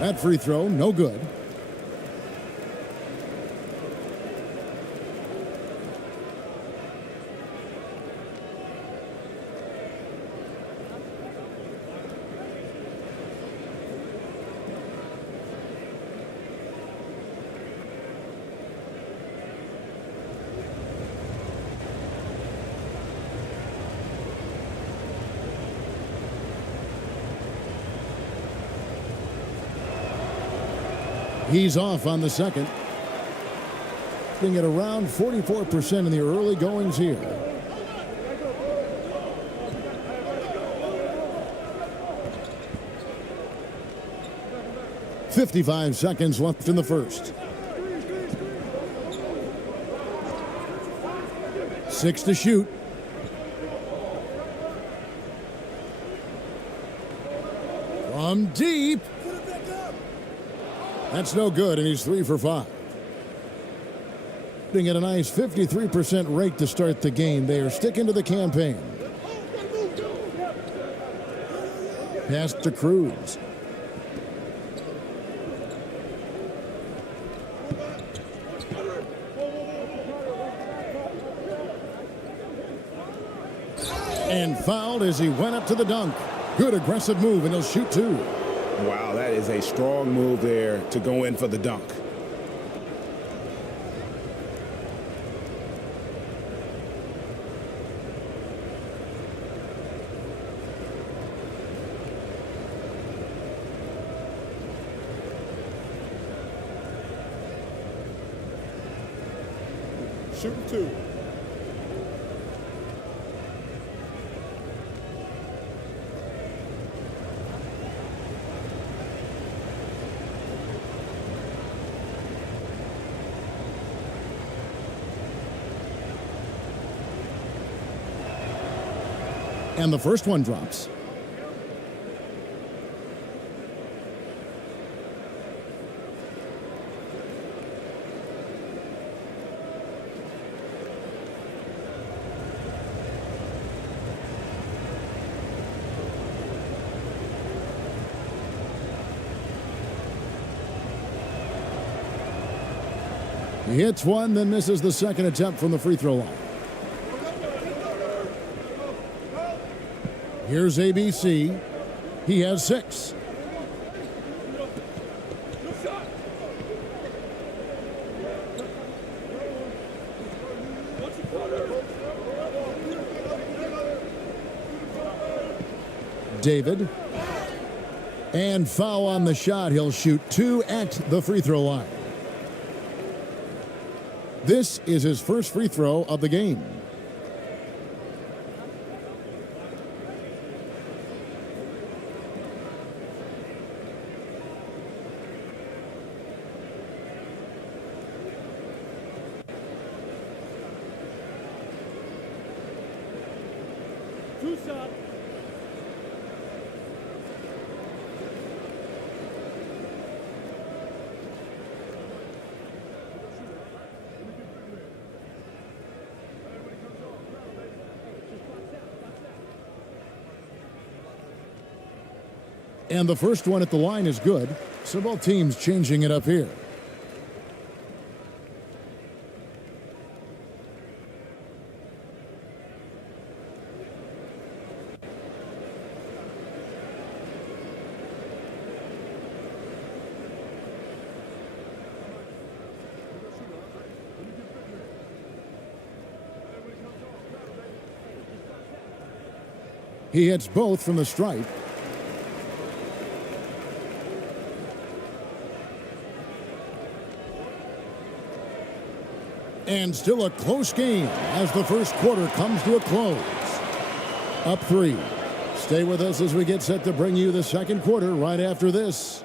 That free throw, no good. He's off on the second. Being at around 44% in the early goings here. "55 seconds left in the first. 6 to shoot. From deep. That's no good, and he's 3 for 5. At a nice 53% rate to start the game. They are sticking to the campaign. Pass to Cruz. And fouled as he went up to the dunk. Good aggressive move, and he'll shoot 2. Wow, that is a strong move there to go in for the dunk. Shooting 2. And the first one drops. He hits one, then misses the second attempt from the free throw line. Here's ABC. He has 6. David. And foul on the shot. He'll shoot 2 at the free throw line. This is his first free throw of the game. And the first one at the line is good. So both teams changing it up here. He hits both from the stripe. And still a close game as the first quarter comes to a close. Up 3. Stay with us as we get set to bring you the second quarter right after this.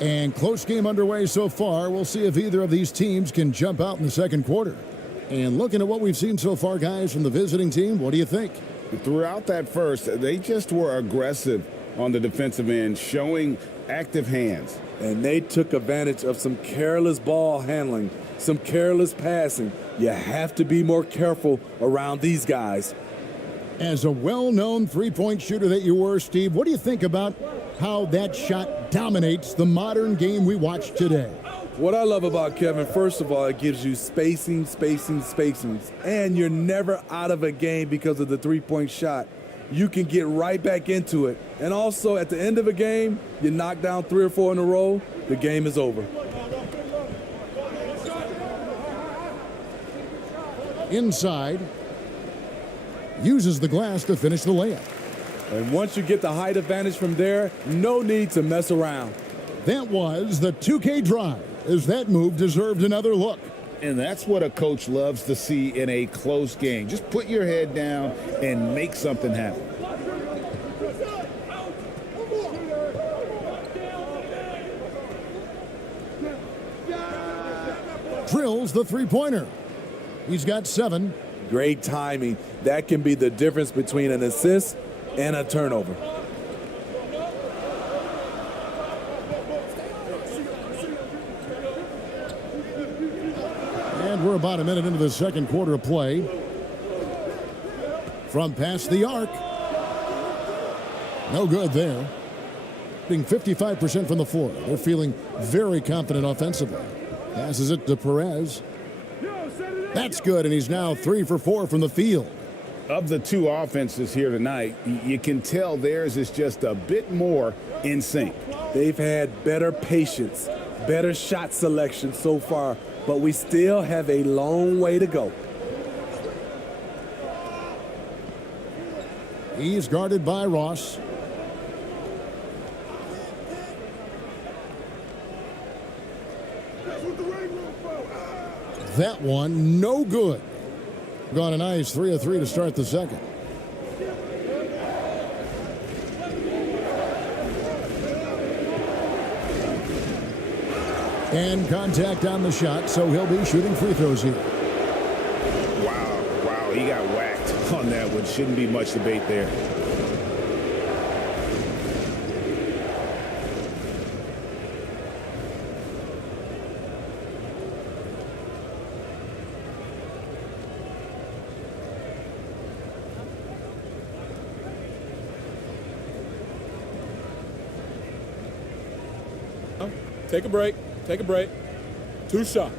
And close game underway so far. We'll see if either of these teams can jump out in the second quarter. And looking at what we've seen so far, guys, from the visiting team, what do you think? Throughout that first, they just were aggressive on the defensive end, showing active hands. And they took advantage of some careless ball handling, some careless passing. You have to be more careful around these guys. As a well-known three-point shooter that you were, Steve, what do you think about how that shot dominates the modern game we watch today? What I love about Kevin, first of all, it gives you spacing. And you're never out of a game because of the three-point shot. You can get right back into it. And also, at the end of a game, you knock down 3 or 4 in a row, the game is over. Inside. Uses the glass to finish the layup. And once you get the height advantage from there, no need to mess around. That was the 2K drive, as that move deserved another look. And that's what a coach loves to see in a close game. Just put your head down and make something happen. Drills the three-pointer. He's got 7. Great timing. That can be the difference between an assist and a turnover. And we're about a minute into the second quarter of play. From past the arc. No good there. Being 55% from the floor. They're feeling very confident offensively. Passes it to Perez. That's good, and he's now 3 for 4 from the field. Of the two offenses here tonight, you can tell theirs is just a bit more in sync. They've had better patience, better shot selection so far, but we still have a long way to go. He's guarded by Ross. That one, no good. Got a nice 3 of 3 to start the second. And contact on the shot, so he'll be shooting free throws here. Wow, he got whacked on that one. Shouldn't be much debate there. Take a break. Take a break. 2 shots.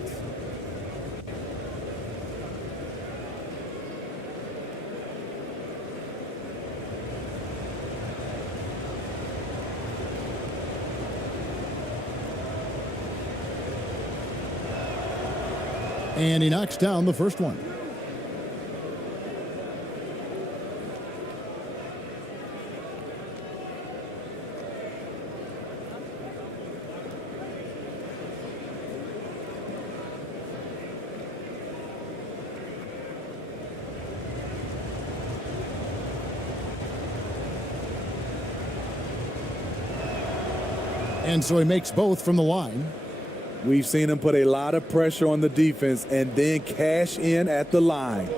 And he knocks down the first one. And so he makes both from the line. We've seen him put a lot of pressure on the defense and then cash in at the line.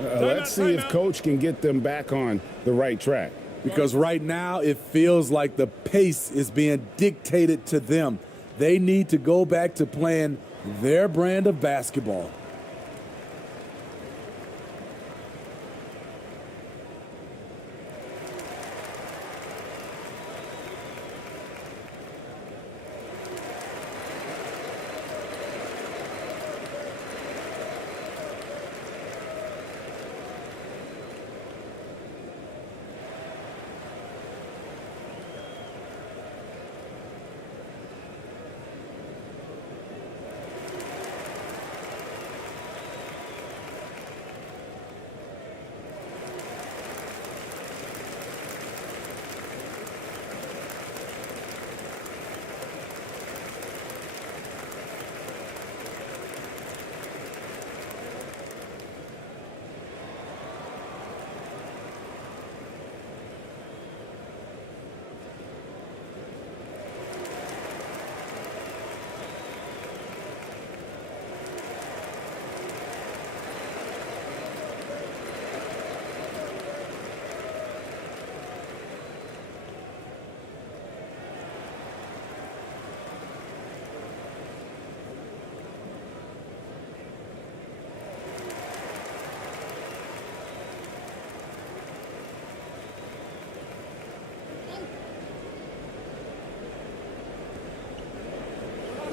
Let's see if Coach can get them back on the right track. Because right now it feels like the pace is being dictated to them. They need to go back to playing their brand of basketball.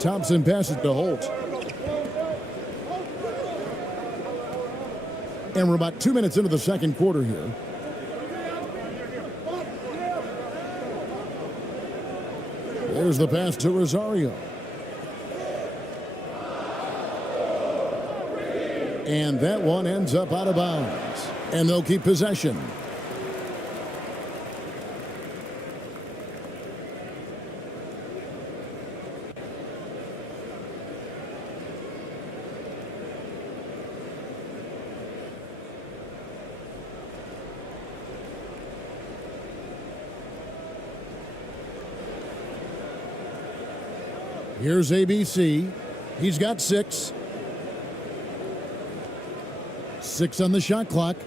Thompson passes to Holt. And we're about 2 minutes into the second quarter here. There's the pass to Rosario. And that one ends up out of bounds. And they'll keep possession. Here's ABC. He's got 6. 6 on the shot clock.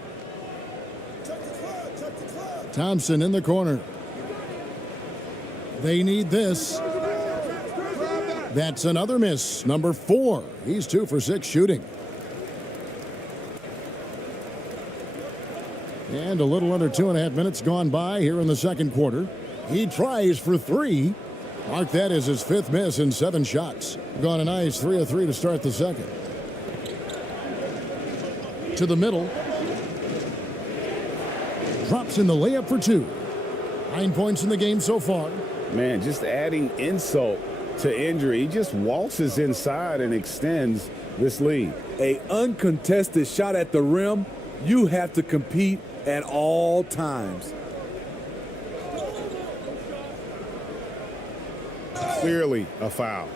Thompson in the corner. They need this. That's another miss. Number 4. He's 2 for 6 shooting. And a little under 2.5 minutes gone by here in the second quarter. He tries for 3. Mark that as his 5th miss in 7 shots. Gone a nice 3 of 3 to start the second. To the middle. Drops in the layup for 2. 9 points in the game so far. Man, just adding insult to injury. He just waltzes inside and extends this lead. An uncontested shot at the rim. You have to compete at all times. Clearly a foul.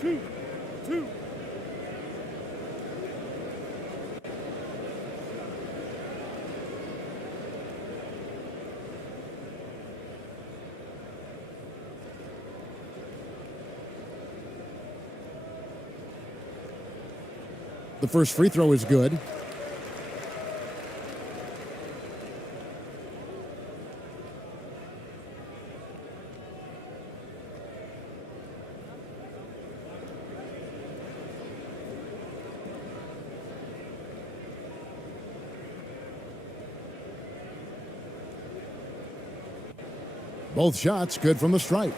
Two. The first free throw is good. Both shots good from the stripe.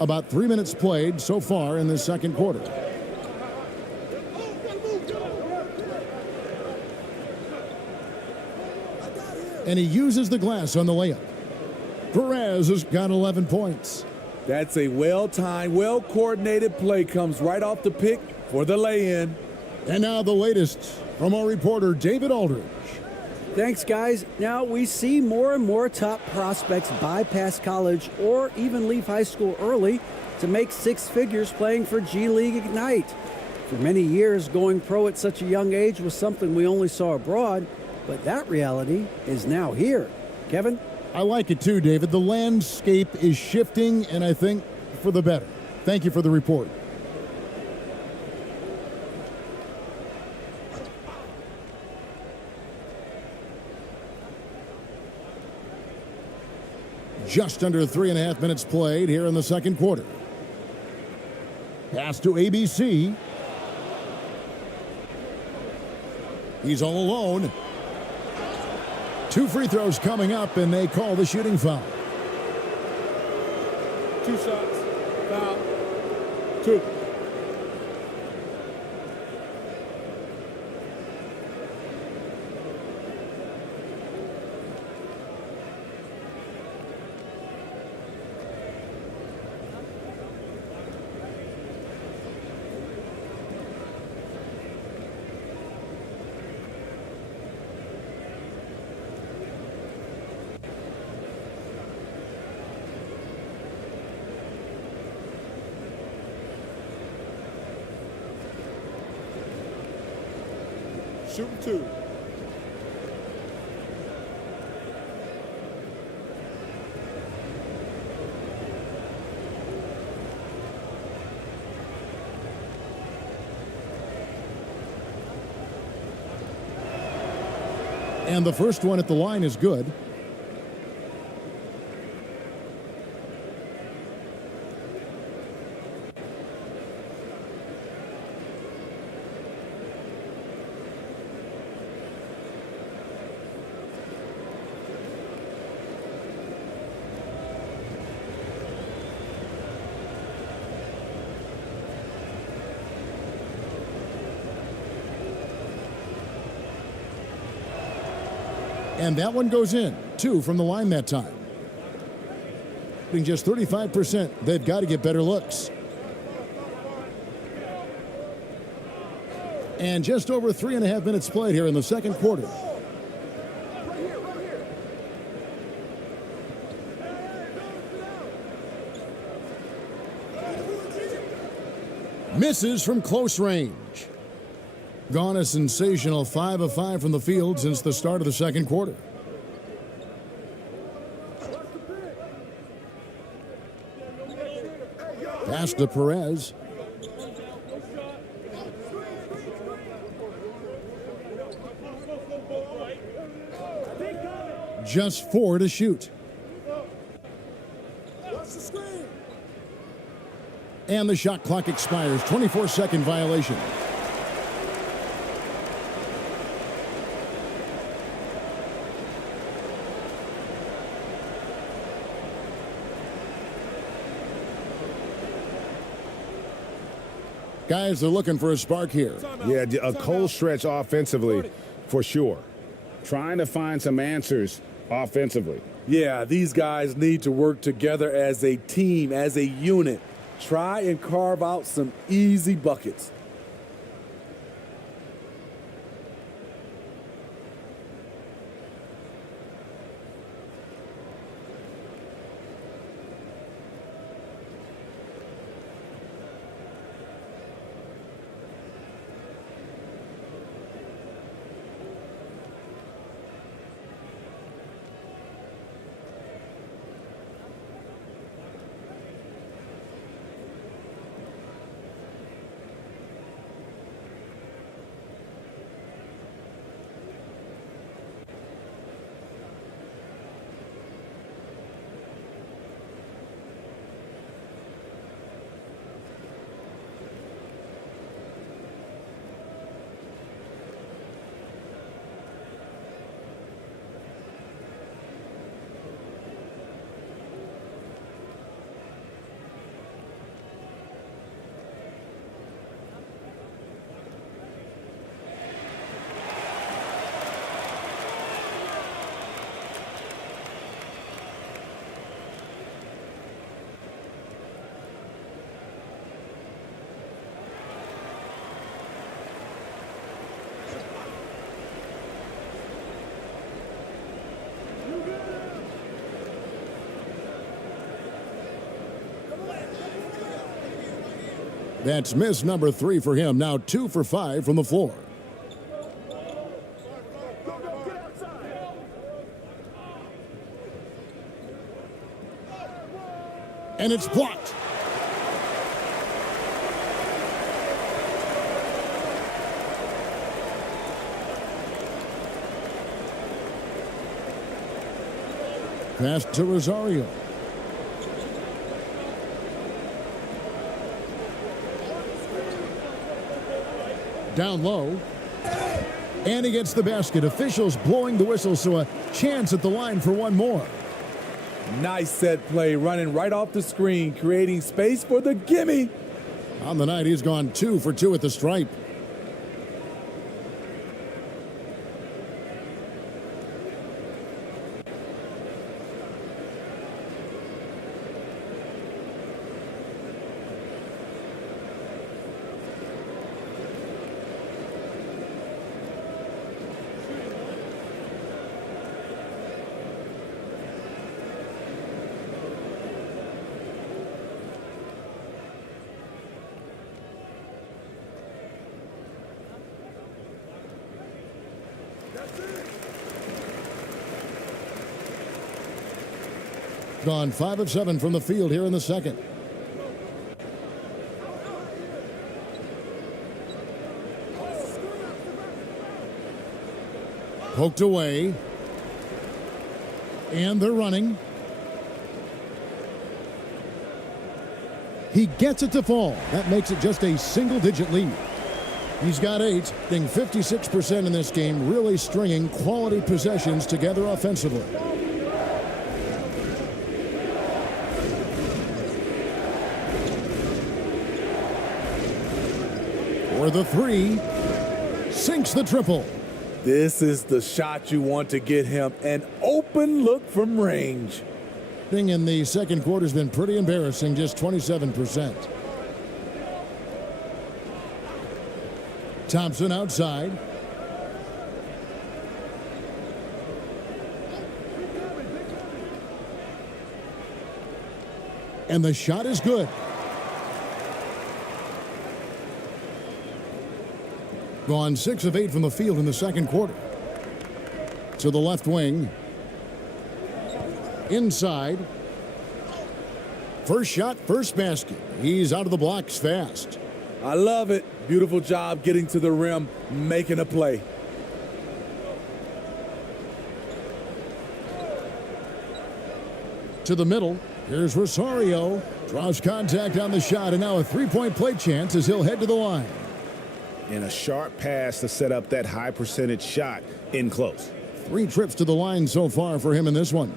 About 3 minutes played so far in this second quarter. And he uses the glass on the layup. Perez has got 11 points. That's a well-timed, well-coordinated play. Comes right off the pick for the lay-in. And now the latest from our reporter, David Aldridge. Thanks, guys. Now we see more and more top prospects bypass college or even leave high school early to make 6 figures playing for G League Ignite. For many years, going pro at such a young age was something we only saw abroad, but that reality is now here. Kevin? I like it too, David. The landscape is shifting, and I think for the better. Thank you for the report. Just under 3.5 minutes played here in the second quarter. Pass to ABC. He's all alone. 2 free throws coming up, and they call the shooting foul. 2 shots. Foul. 2. Shooting 2. And the first one at the line is good. And that one goes in. 2 from the line that time. Being just 35%, they've got to get better looks. And just over 3.5 minutes played here in the second quarter. Misses from close range. Gone a sensational 5 of 5 from the field since the start of the second quarter. Pass to Perez. Just 4 to shoot. And the shot clock expires. 24-second violation. Guys, they're looking for a spark here. Yeah, a cold stretch offensively, for sure. Trying to find some answers offensively. Yeah, these guys need to work together as a team, as a unit. Try and carve out some easy buckets. That's miss number 3 for him. Now 2 for 5 from the floor. And it's blocked. Pass to Rosario. Down low. And he gets the basket. Officials blowing the whistle, so a chance at the line for one more. Nice set play, running right off the screen, creating space for the gimme. On the night, he's gone 2 for 2 at the stripe. Gone 5 of 7 from the field here in the second. Poked away. And they're running. He gets it to fall. That makes it just a single-digit lead. He's got 8, being 56% in this game, really stringing quality possessions together offensively. For the 3, sinks the triple. This is the shot you want to get him, an open look from range. In the second quarter has been pretty embarrassing, just 27%. Thompson outside. And the shot is good. Gone 6 of 8 from the field in the second quarter. To the left wing. Inside. First shot, first basket. He's out of the blocks fast. I love it. Beautiful job getting to the rim, making a play. To the middle. Here's Rosario. Draws contact on the shot, and now a three-point play chance as he'll head to the line. And a sharp pass to set up that high percentage shot in close. 3 trips to the line so far for him in this one.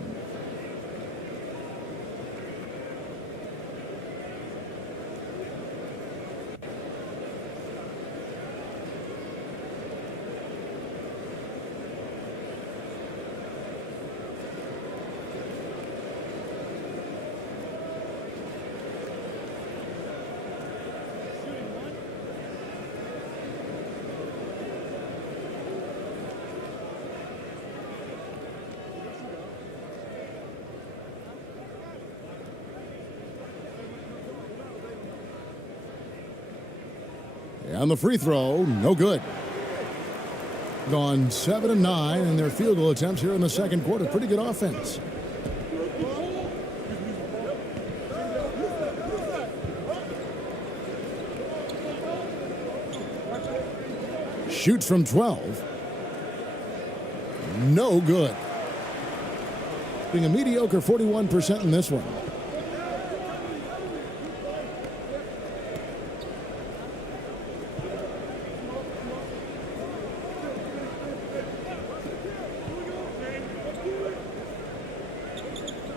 On the free throw, no good. Gone 7 of 9 in their field goal attempts here in the second quarter. Pretty good offense. Shoots from 12. No good. Being a mediocre 41% in this one.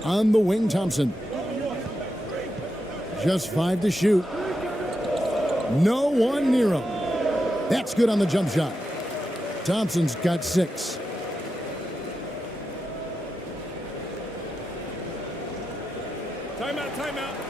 On the wing, Thompson. Just 5 to shoot. No one near him. That's good on the jump shot. Thompson's got 6. Timeout, timeout.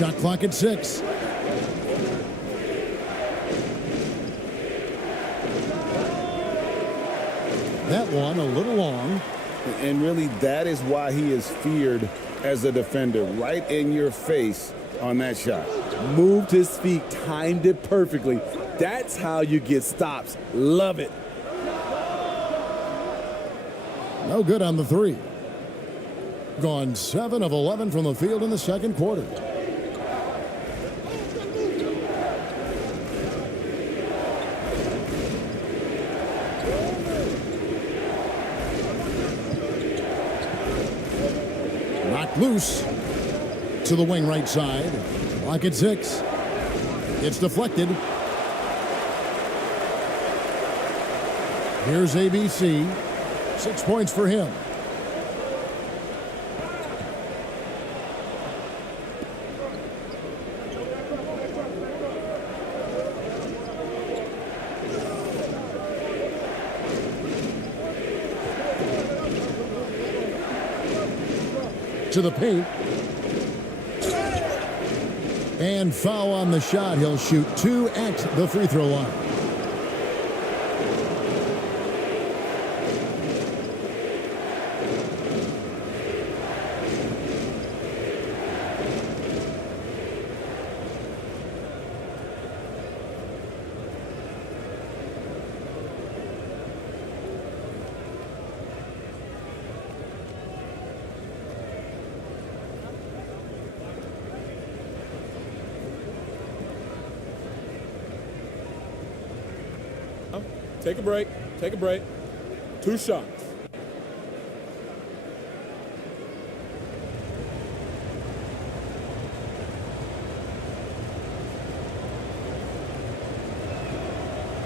Shot clock at 6. That one a little long. And really, that is why he is feared as a defender. Right in your face on that shot. Moved his feet, timed it perfectly. That's how you get stops. Love it. No good on the 3. Gone 7 of 11 from the field in the second quarter. Knocked loose to the wing right side. Clock at 6. It's deflected. Here's ABC. 6 points for him. To the paint. And foul on the shot. He'll shoot 2 at the free throw line. Take a break. Take a break. 2 shots.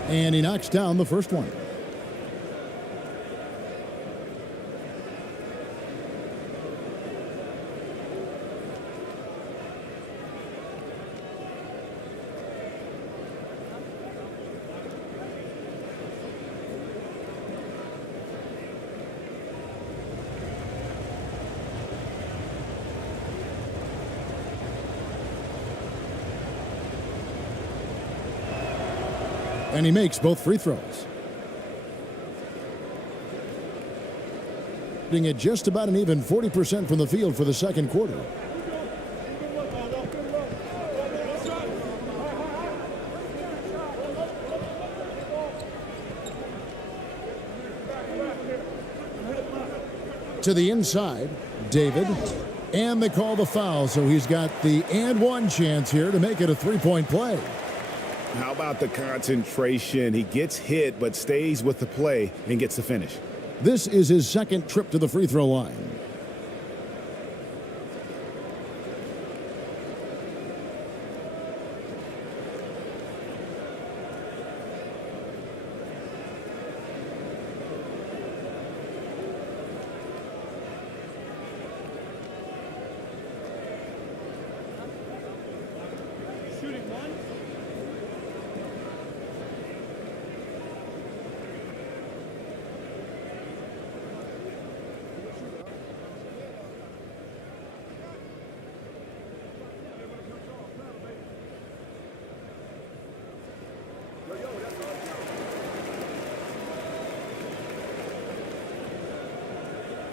And he knocks down the first one. And he makes both free throws. Shooting at just about an even 40% from the field for the second quarter. To the inside, David. And they call the foul, so he's got the and one chance here to make it a three-point play. How about the concentration? He gets hit, but stays with the play and gets the finish. This is his second trip to the free throw line.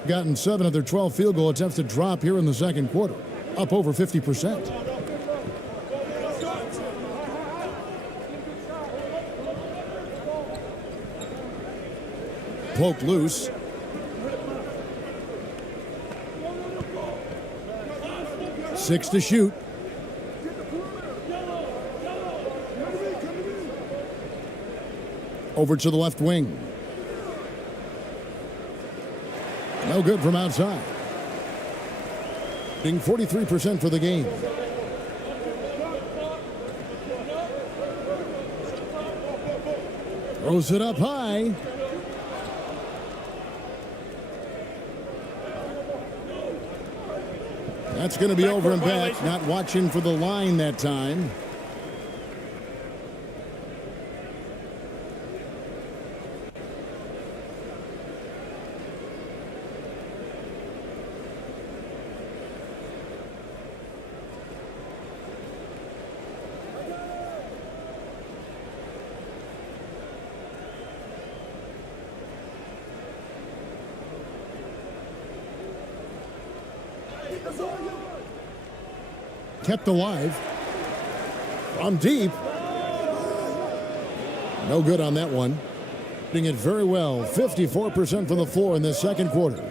Gotten 7 of their 12 field goal attempts to drop here in the second quarter, up over 50%. Poked loose. Six to shoot. Over to the left wing. No good from outside. Being 43% for the game. Throws it up high. That's going to be over and back. Not watching for the line that time. Kept alive. From deep. No good on that one. Doing it very well. 54% from the floor in the second quarter.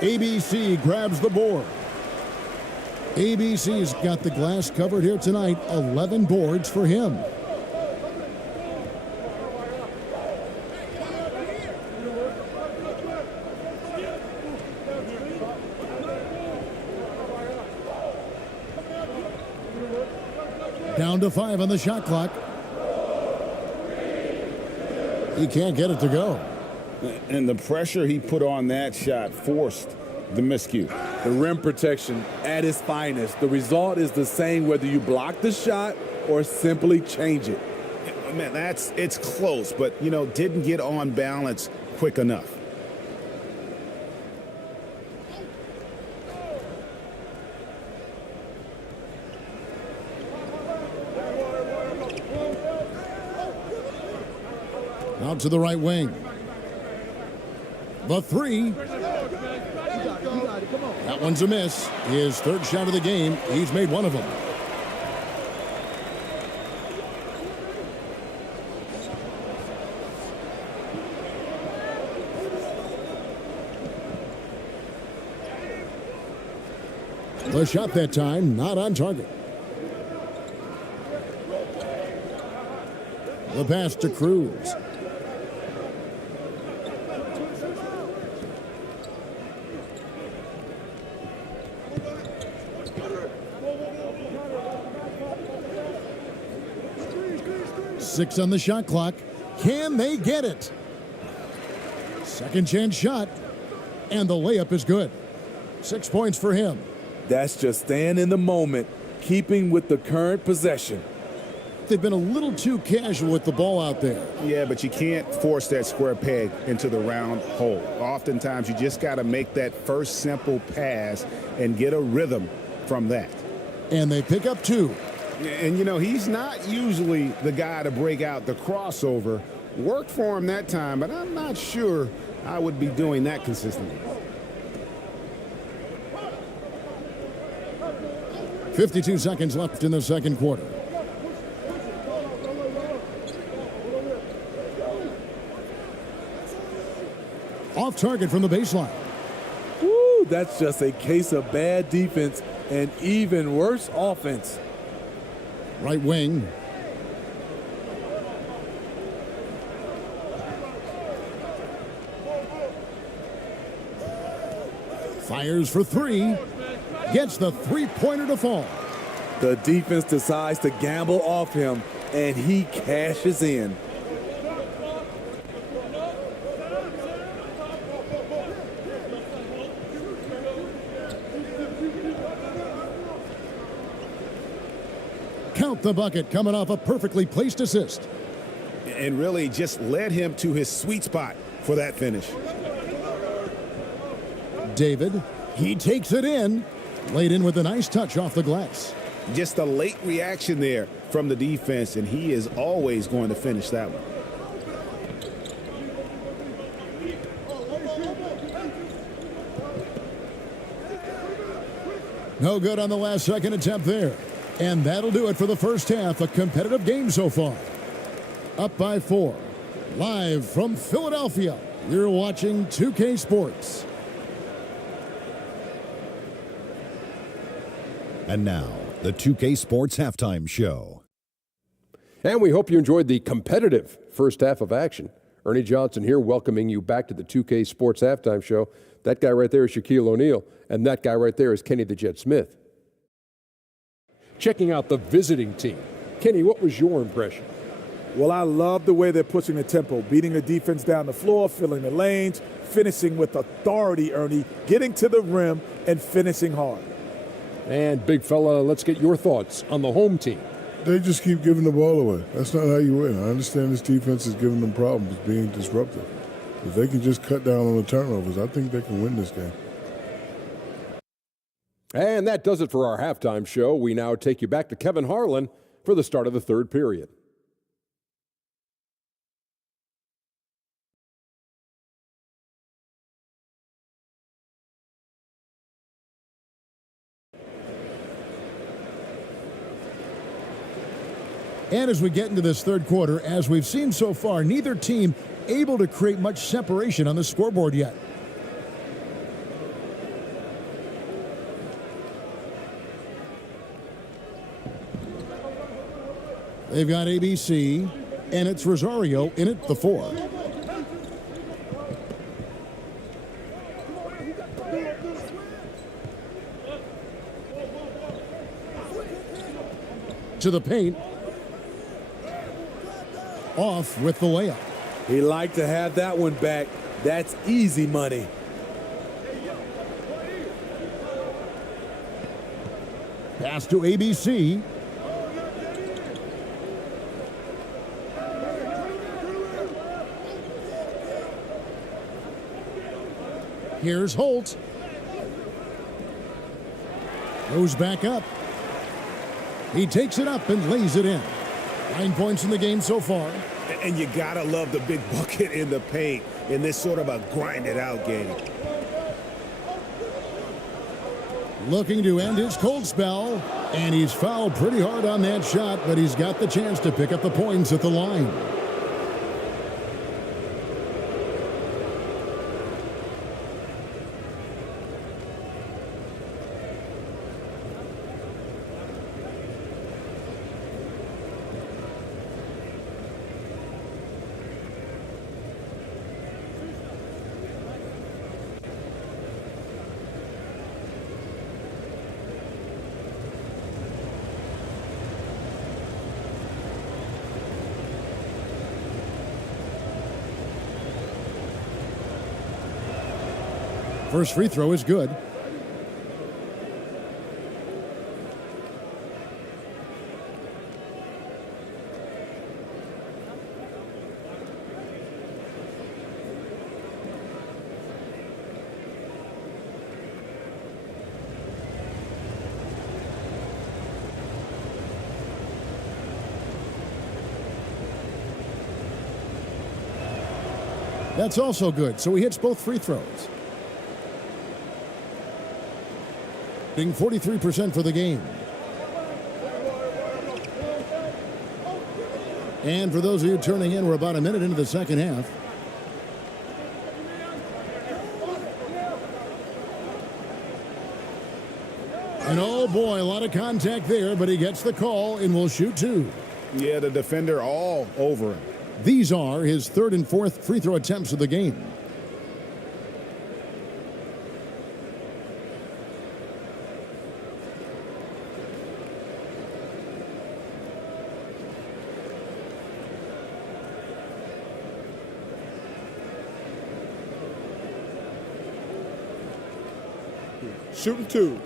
ABC grabs the board. ABC's got the glass covered here tonight. 11 boards for him. Down to 5 on the shot clock. He can't get it to go. And the pressure he put on that shot forced the miscue. The rim protection at its finest. The result is the same whether you block the shot or simply change it. Man, it's close, but, didn't get on balance quick enough. Out to the right wing. The three. That one's a miss. His third shot of the game. He's made one of them. The shot that time, not on target. The pass to Cruz. Six on the shot clock. Can they get it? Second chance shot. And the layup is good. 6 points for him. That's just staying in the moment, keeping with the current possession. They've been a little too casual with the ball out there. Yeah, but you can't force that square peg into the round hole. Oftentimes, you just got to make that first simple pass and get a rhythm from that. And they pick up 2. And, he's not usually the guy to break out the crossover. Worked for him that time, but I'm not sure I would be doing that consistently. 52 seconds left in the second quarter. Off target from the baseline. Woo, that's just a case of bad defense and even worse offense. Right wing. Fires for 3. Gets the three-pointer to fall. The defense decides to gamble off him, and he cashes in. Count the bucket coming off a perfectly placed assist. And really just led him to his sweet spot for that finish. David, he takes it in. Laid in with a nice touch off the glass. Just a late reaction there from the defense, and he is always going to finish that one. No good on the last second attempt there. And that'll do it for the first half. A competitive game so far. Up by 4. Live from Philadelphia, you're watching 2K Sports. And now, the 2K Sports Halftime Show. And we hope you enjoyed the competitive first half of action. Ernie Johnson here welcoming you back to the 2K Sports Halftime Show. That guy right there is Shaquille O'Neal, and that guy right there is Kenny the Jet Smith. Checking out the visiting team. Kenny, what was your impression? Well, I love the way they're pushing the tempo, beating the defense down the floor, filling the lanes, finishing with authority, Ernie, getting to the rim and finishing hard. And big fella, let's get your thoughts on the home team. They just keep giving the ball away. That's not how you win. I understand this defense is giving them problems, being disruptive. If they can just cut down on the turnovers, I think they can win this game. And that does it for our halftime show. We now take you back to Kevin Harlan for the start of the third period. And as we get into this third quarter, as we've seen so far, neither team able to create much separation on the scoreboard yet. They've got ABC, and it's Rosario in at the 4. To the paint. Off with the layup. He liked to have that one back. That's easy money. Pass to ABC. Here's Holt. Goes back up. He takes it up and lays it in. 9 points in the game so far. And you gotta love the big bucket in the paint in this sort of a grinded-out game. Looking to end his cold spell, and he's fouled pretty hard on that shot, but he's got the chance to pick up the points at the line. First free throw is good. That's also good, so he hits both free throws. 43% for the game. And for those of you turning in, we're about a minute into the second half. And oh boy, a lot of contact there, but he gets the call and will shoot 2. Yeah, the defender all over him. These are his third and fourth free throw attempts of the game. Shooting 2.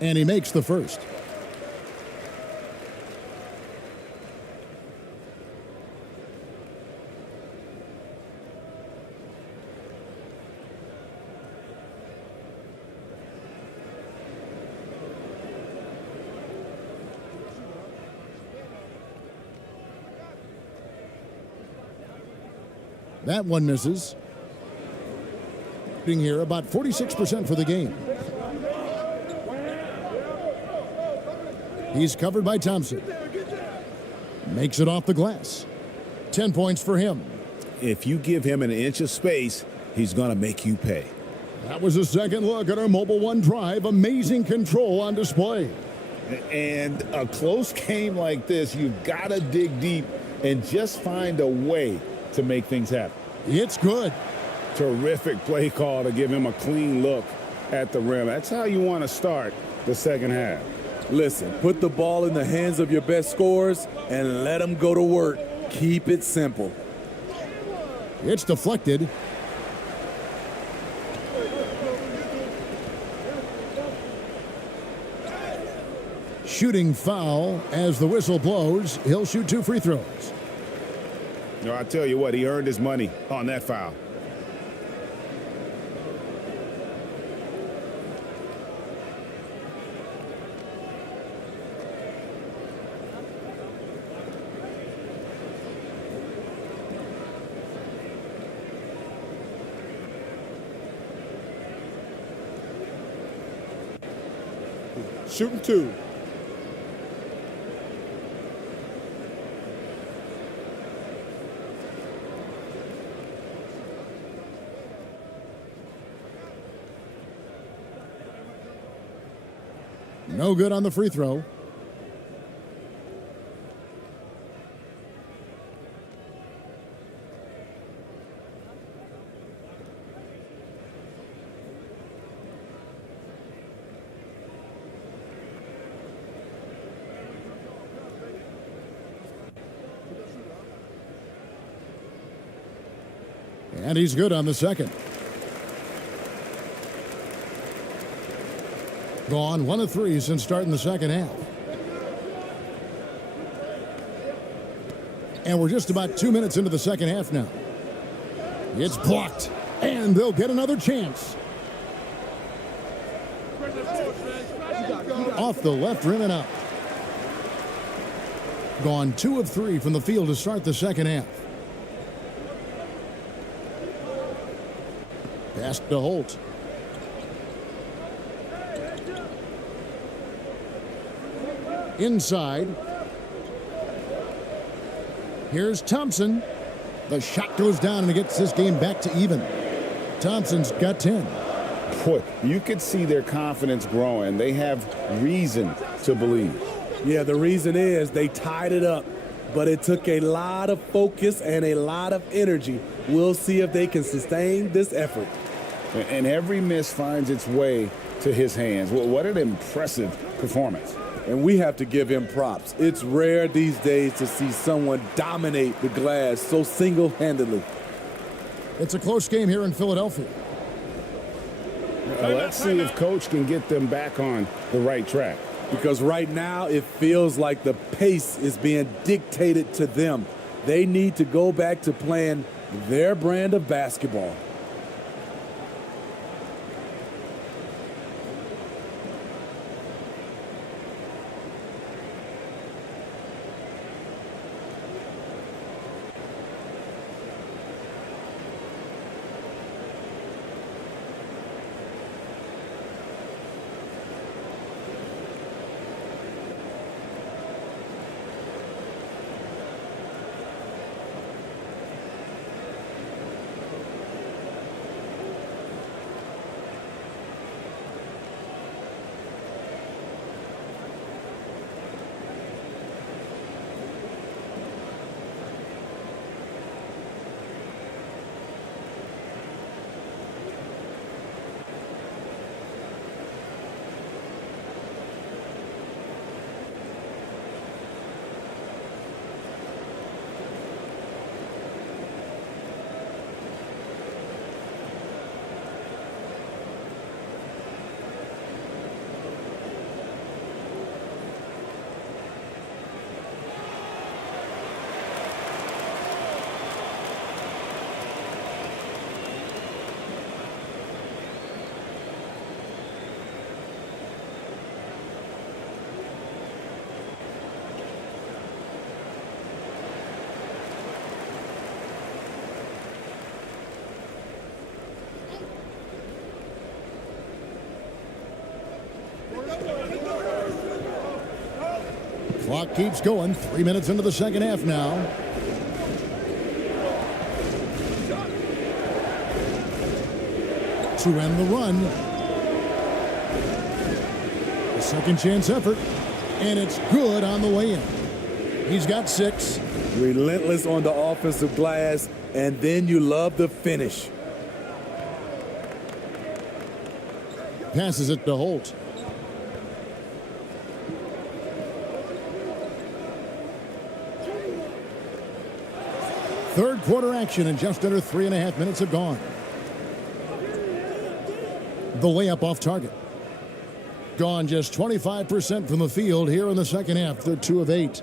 And he makes the first. That one misses. Being here about 46% for the game. He's covered by Thompson. Makes it off the glass. 10 points for him. If you give him an inch of space, he's going to make you pay. That was a second look at our Mobile One drive. Amazing control on display. And a close game like this, you've got to dig deep and just find a way to make things happen. It's good. Terrific play call to give him a clean look at the rim. That's how you want to start the second half. Listen, put the ball in the hands of your best scorers and let them go to work. Keep it simple. It's deflected. Shooting foul as the whistle blows. He'll shoot 2 free throws. No, I tell you what, he earned his money on that foul. Shooting 2. No good on the free throw. And he's good on the second. Gone 1 of 3 since starting the second half. And we're just about 2 minutes into the second half now. It's blocked, and they'll get another chance. Off the left rim and out. Gone 2 of 3 from the field to start the second half. Pass to Holt. Inside. Here's Thompson. The shot goes down and it gets this game back to even. Thompson's got 10. Boy, you could see their confidence growing. They have reason to believe. Yeah, the reason is they tied it up, but it took a lot of focus and a lot of energy. We'll see if they can sustain this effort. And every miss finds its way to his hands. Well, what an impressive performance. And we have to give him props. It's rare these days to see someone dominate the glass so single-handedly. It's a close game here in Philadelphia. Let's see if Coach can get them back on the right track. Because right now it feels like the pace is being dictated to them. They need to go back to playing their brand of basketball. Clock keeps going. 3 minutes into the second half now. To end the run. A second chance effort. And it's good on the way in. He's got 6. Relentless on the offensive glass, and then you love the finish. Passes it to Holt. Third quarter action, and just under 3.5 minutes have gone. The layup off target. Gone just 25% from the field here in the second half. They're 2 of 8.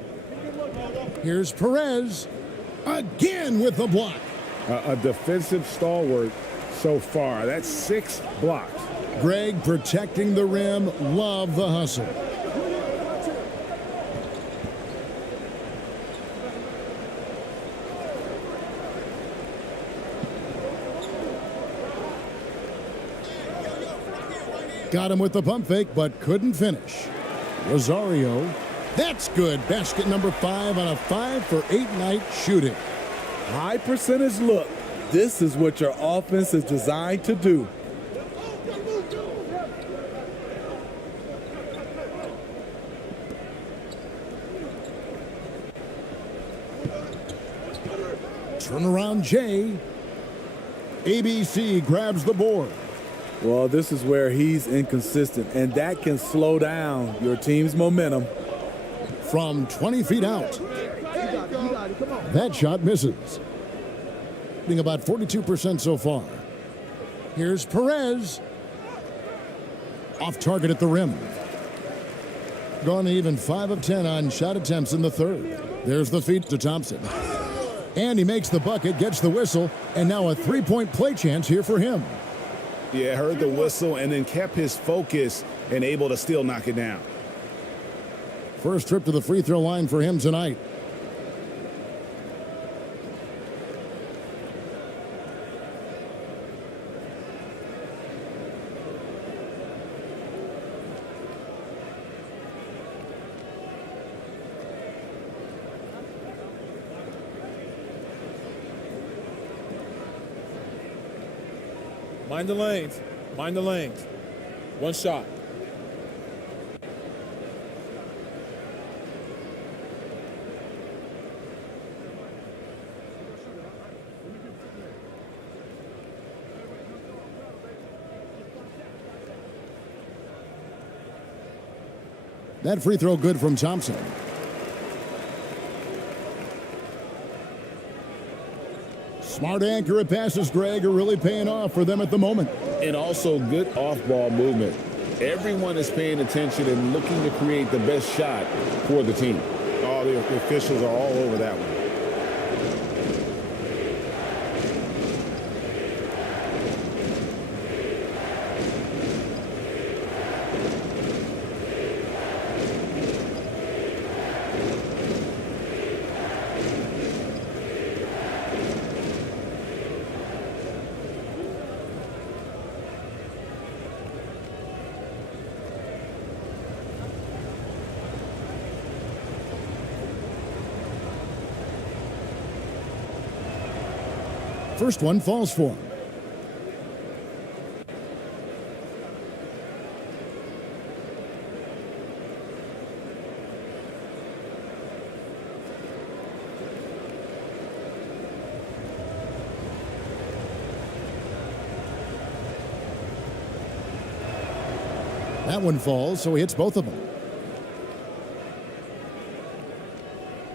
Here's Perez again with the block. A defensive stalwart so far. That's 6 blocks. Greg protecting the rim. Love the hustle. Got him with the pump fake, but couldn't finish. Rosario. That's good. Basket number 5 on a 5-for-8 night shooting. High percentage look. This is what your offense is designed to do. Turnaround Jay. ABC grabs the board. Well, this is where he's inconsistent, and that can slow down your team's momentum. From 20 feet out. That shot misses. Being about 42% so far. Here's Perez. Off target at the rim. Gone even 5 of 10 on shot attempts in the third. There's the feed to Thompson. And he makes the bucket, gets the whistle, and now a three-point play chance here for him. Yeah, heard the whistle and then kept his focus and able to still knock it down. First trip to the free throw line for him tonight. Mind the lanes. Mind the lanes. One shot. That free throw good from Thompson. Smart, accurate passes, Greg, are really paying off for them at the moment. And also good off-ball movement. Everyone is paying attention and looking to create the best shot for the team. All the officials are all over that one. First one falls for him. That one falls, so he hits both of them.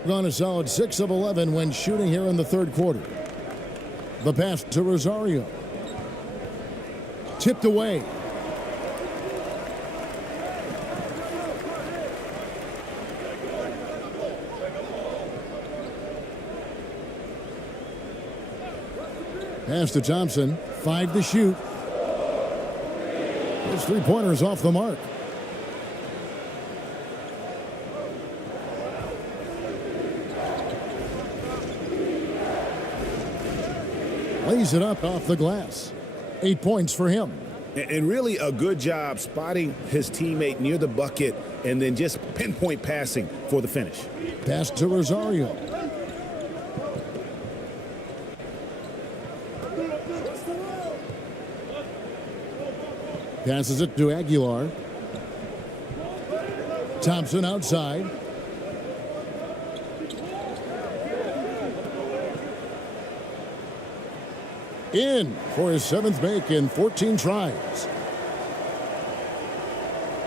Gone a solid 6 of 11 when shooting here in the third quarter. The pass to Rosario. Tipped away. Pass to Thompson. 5 to shoot. His three-pointers off the mark. Lays it up off the glass. 8 points for him. And really a good job spotting his teammate near the bucket and then just pinpoint passing for the finish. Pass to Rosario. Passes it to Aguilar. Thompson outside. In for his 7th make in 14 tries.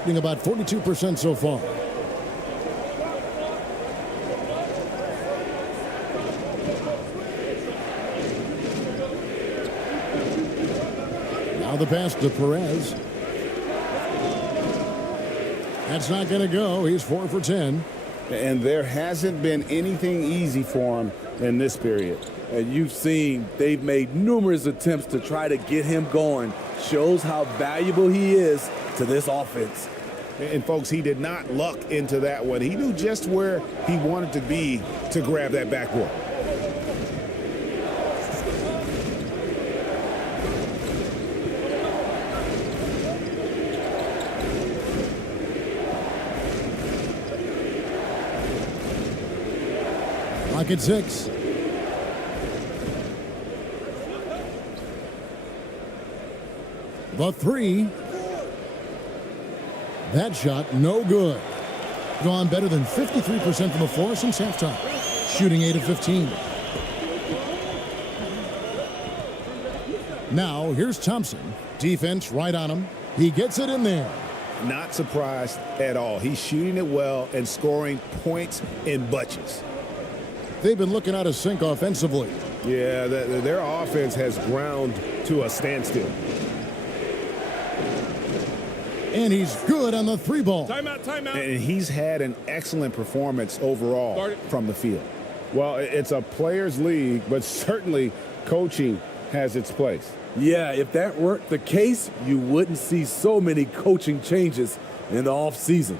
Being about 42% so far. Now the pass to Perez. That's not going to go. He's 4 for 10. And there hasn't been anything easy for him in this period. And you've seen they've made numerous attempts to try to get him going. Shows how valuable he is to this offense. And folks, he did not luck into that one. He knew just where he wanted to be to grab that backboard. Clock at 6. The 3. That shot, no good. Gone better than 53% from the floor since halftime. Shooting 8 of 15. Now, here's Thompson. Defense right on him. He gets it in there. Not surprised at all. He's shooting it well and scoring points in bunches. They've been looking out of sync offensively. Yeah, their offense has ground to a standstill. And he's good on the 3 ball. Timeout, timeout. And he's had an excellent performance overall from the field. Well, it's a players' league, but certainly coaching has its place. Yeah, if that weren't the case, you wouldn't see so many coaching changes in the offseason.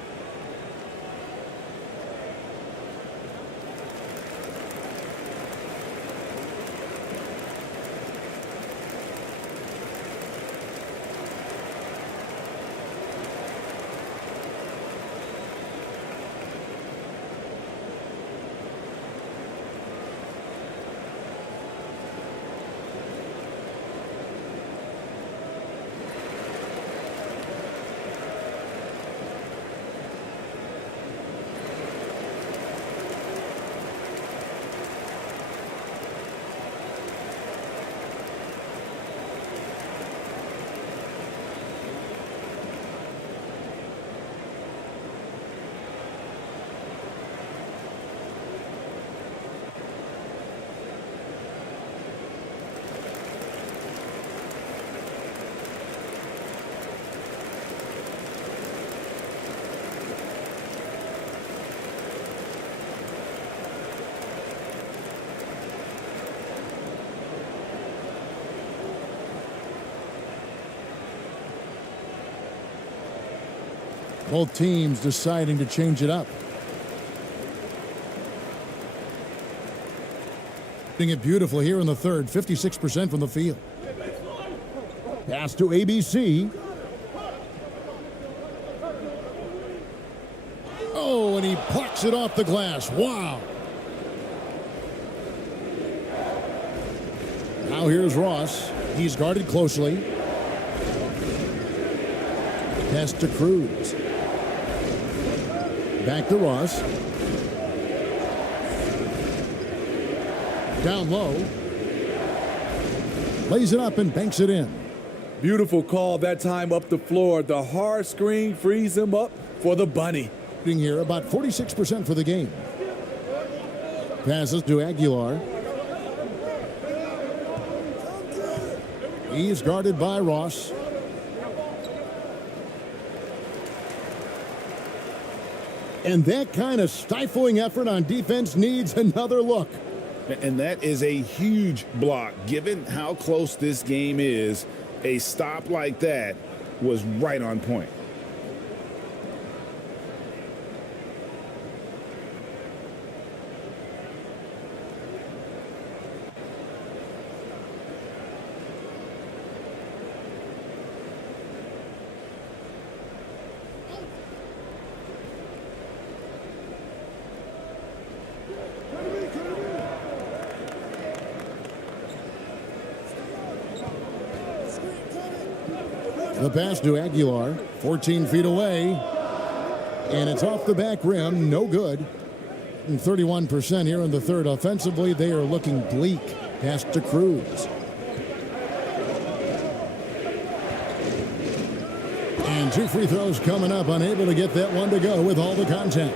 Both teams deciding to change it up. Doing it beautiful here in the third, 56% from the field. Pass to ABC. Oh, and he plucks it off the glass. Wow. Now here's Ross. He's guarded closely. Pass to Cruz. Back to Ross. Down low. Lays it up and banks it in. Beautiful call that time up the floor. The hard screen frees him up for the bunny. Here about 46% for the game. Passes to Aguilar. He's guarded by Ross. And that kind of stifling effort on defense needs another look. And that is a huge block. Given how close this game is, a stop like that was right on point. The pass to Aguilar, 14 feet away, and it's off the back rim, no good. And 31% here in the third. Offensively, they are looking bleak. Pass to Cruz. And 2 free throws coming up, unable to get that one to go with all the contact.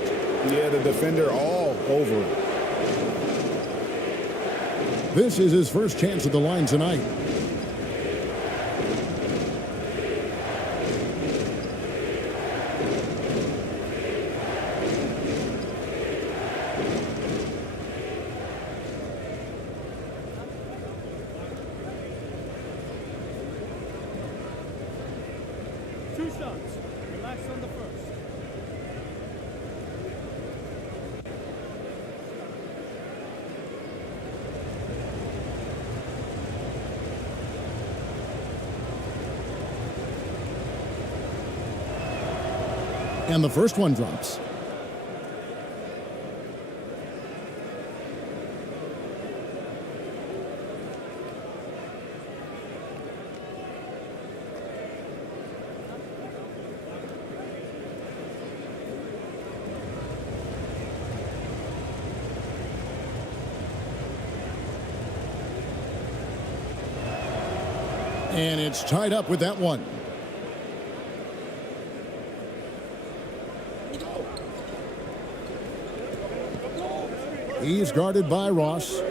Yeah, the defender all over it. This is his first chance at the line tonight. And the first one drops. And it's tied up with that one. He's guarded by Ross.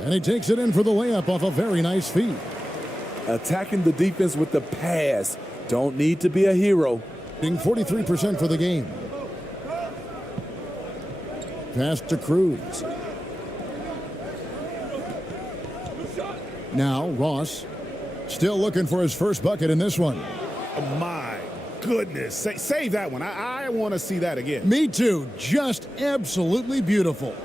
And he takes it in for the layup off a very nice feed. Attacking the defense with the pass. Don't need to be a hero. 43% for the game. Pass to Cruz. Now Ross still looking for his first bucket in this one. Oh, my goodness. Save that one. I want to see that again. Me too. Just absolutely beautiful.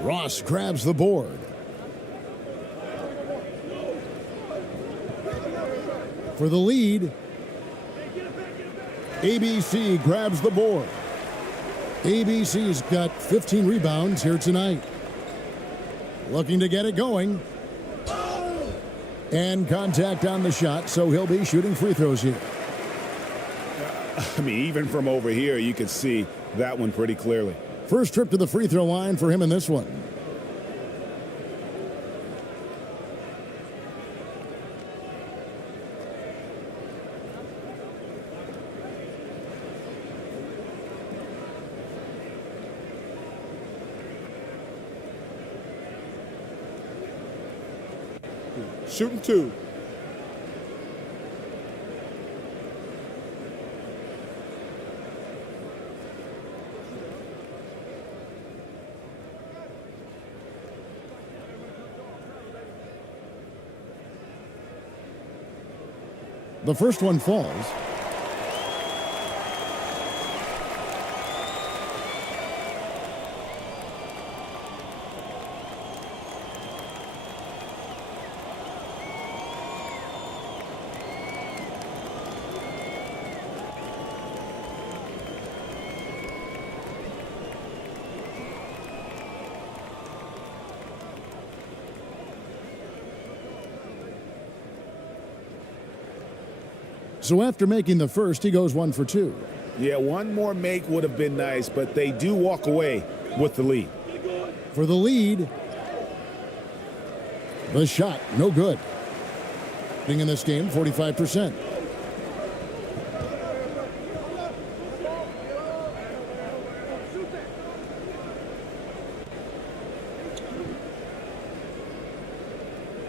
Ross grabs the board. For the lead, ABC grabs the board. ABC's got 15 rebounds here tonight. Looking to get it going. And contact on the shot, so he'll be shooting free throws here. I mean, even from over here, you can see that one pretty clearly. First trip to the free throw line for him in this one. Shooting two. The first one falls. So after making the first, he goes 1 for 2. Yeah, one more make would have been nice, but they do walk away with the lead. For the lead, the shot, no good. Being in this game, 45%.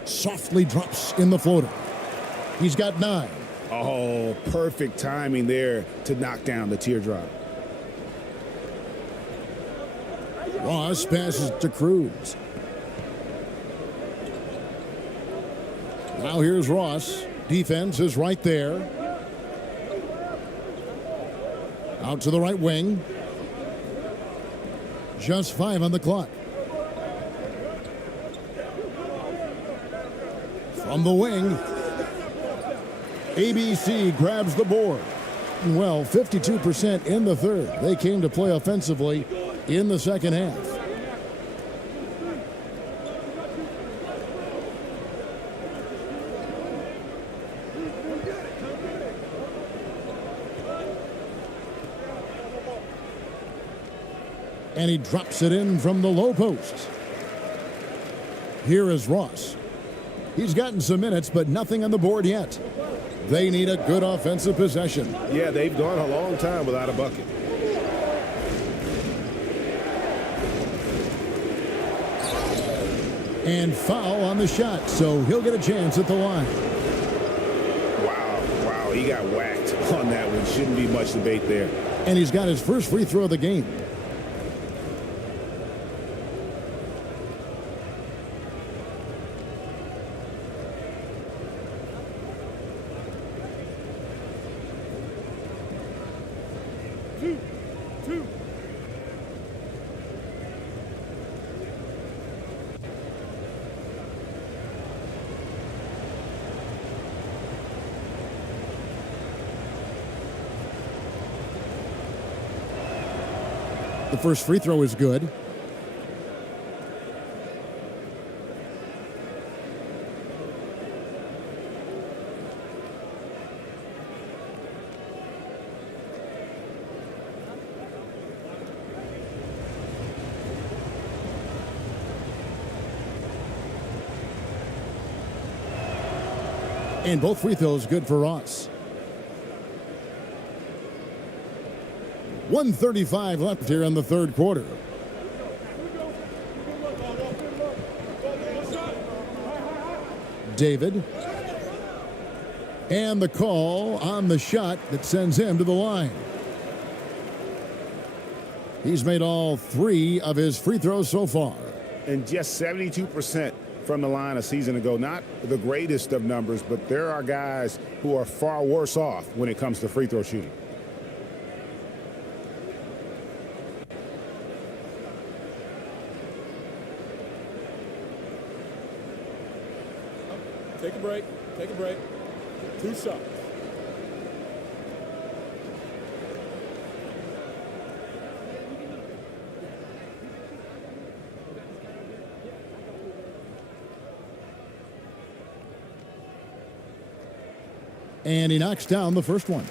Softly drops in the floater. He's got 9. Oh, perfect timing there to knock down the teardrop. Ross passes to Cruz. Now here's Ross. Defense is right there. Out to the right wing. Just 5 on the clock. From the wing, ABC grabs the board. Well, 52% in the third. They came to play offensively in the second half. And he drops it in from the low post. Here is Ross. He's gotten some minutes, but nothing on the board yet. They need a good offensive possession. Yeah, they've gone a long time without a bucket. And foul on the shot, so he'll get a chance at the line. Wow, he got whacked on that one. Shouldn't be much debate there. And he's got his first free throw of the game. The first free throw is good. And both free throws good for Ross. 1:35 left here in the third quarter. David. And the call on the shot that sends him to the line. He's made all 3 of his free throws so far. And just 72% from the line a season ago. Not the greatest of numbers, but there are guys who are far worse off when it comes to free throw shooting. Take a break. Take a break. 2 shots. And he knocks down the first one.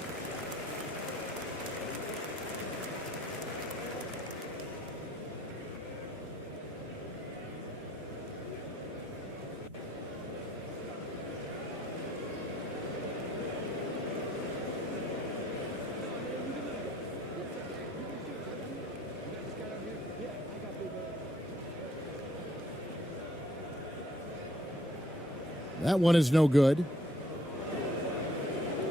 That one is no good.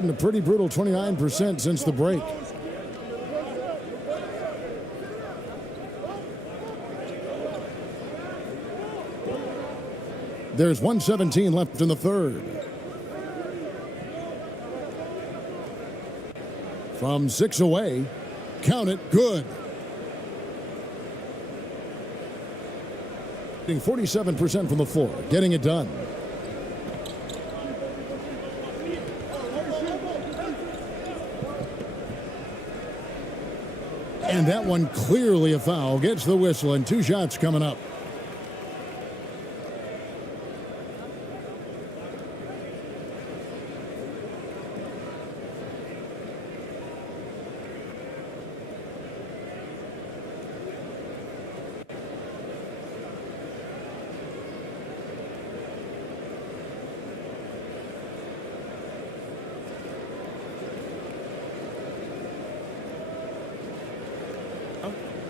And a pretty brutal 29% since the break. There's 1:17 left in the third. From 6 away, count it, good. 47% from the floor, getting it done. And that one clearly a foul. Gets the whistle, and 2 shots coming up.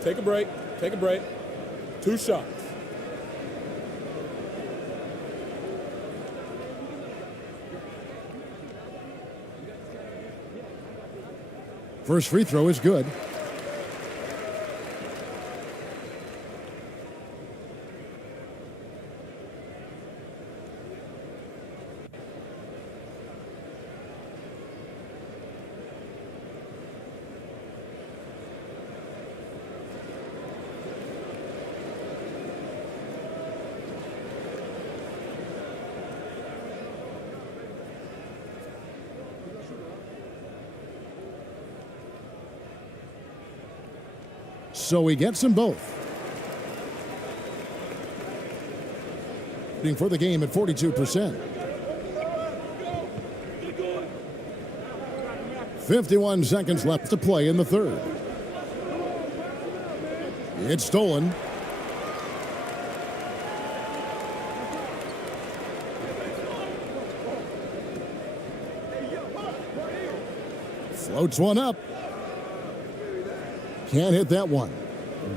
Take a break. Take a break. 2 shots. First free throw is good. So he gets them both. For the game at 42%. 51 seconds left to play in the third. It's stolen. Floats one up. Can't hit that one.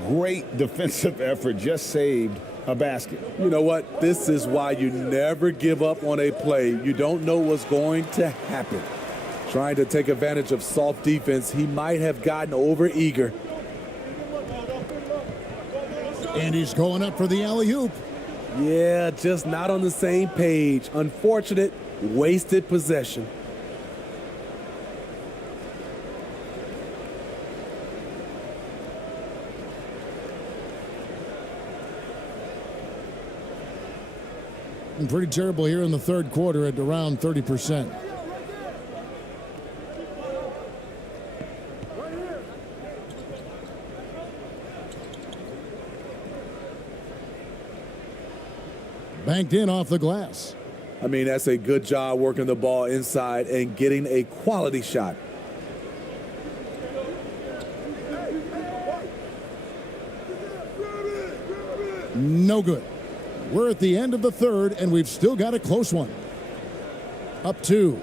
Great defensive effort, just saved a basket. You know what? This is why you never give up on a play. You don't know what's going to happen. Trying to take advantage of soft defense, he might have gotten over-eager. And he's going up for the alley-oop. Yeah, just not on the same page. Unfortunate, wasted possession. Pretty terrible here in the third quarter at around 30%. Banked in off the glass. I mean, that's a good job working the ball inside and getting a quality shot. No good. We're at the end of the third, and we've still got a close one. up 2.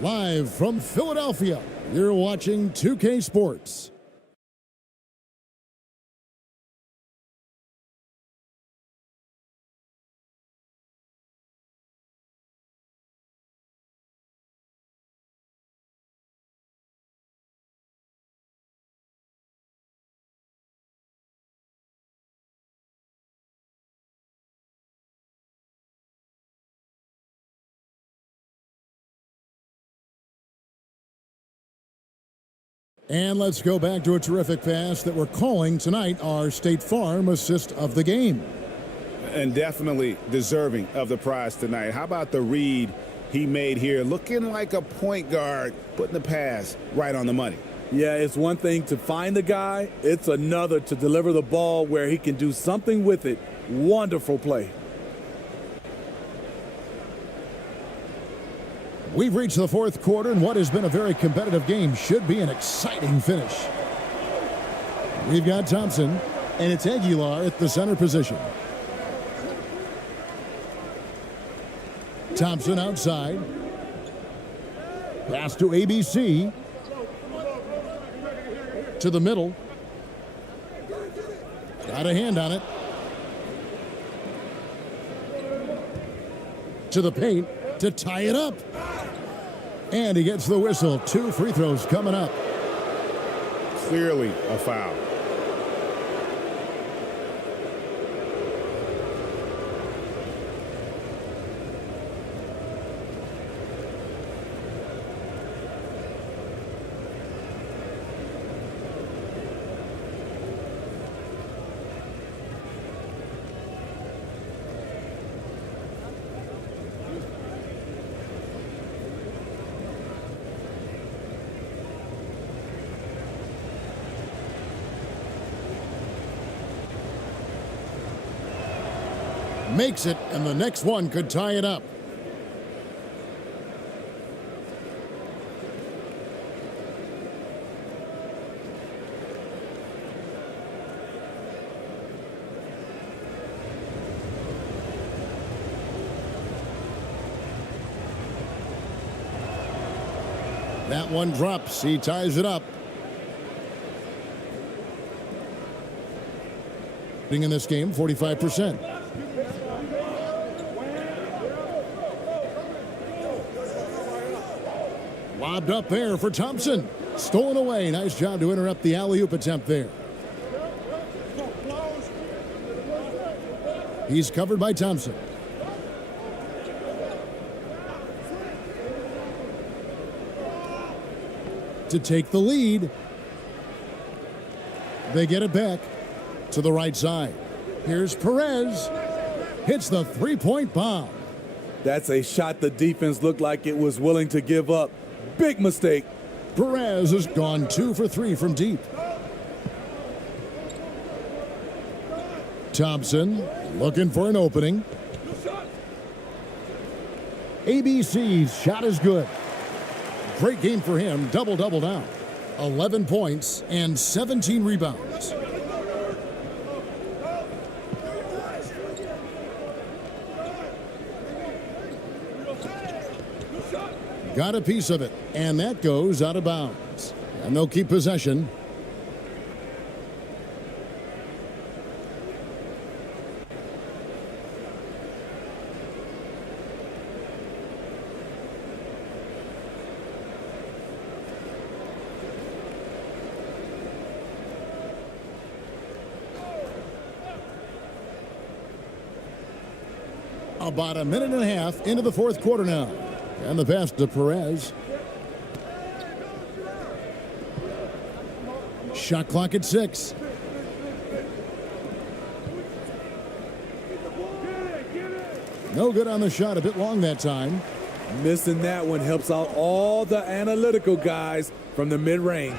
Live from Philadelphia, you're watching 2K Sports. And let's go back to a terrific pass that we're calling tonight our State Farm assist of the game. And definitely deserving of the prize tonight. How about the read he made here? Looking like a point guard, putting the pass right on the money. Yeah, it's one thing to find the guy. It's another to deliver the ball where he can do something with it. Wonderful play. We've reached the 4th quarter, and what has been a very competitive game should be an exciting finish. We've got Thompson, and it's Aguilar at the center position. Thompson outside. Pass to ABC. To the middle. Got a hand on it. To the paint to tie it up. And he gets the whistle. 2 free throws coming up. Clearly a foul. Makes it, and the next one could tie it up. That one drops. He ties it up. In this game, 45%. Lobbed up there for Thompson. Stolen away. Nice job to interrupt the alley-oop attempt there. He's covered by Thompson. To take the lead. They get it back to the right side. Here's Perez. Hits the three-point bomb. That's a shot the defense looked like it was willing to give up. Big mistake. Perez has gone 2 for 3 from deep. Thompson looking for an opening. ABC's shot is good. Great game for him. Double-double now. 11 points and 17 rebounds. Got a piece of it, and that goes out of bounds. And they'll keep possession. About a minute and a half into the 4th quarter now. And the pass to Perez. Shot clock at 6. No good on the shot. A bit long that time. Missing that one helps out all the analytical guys from the mid-range.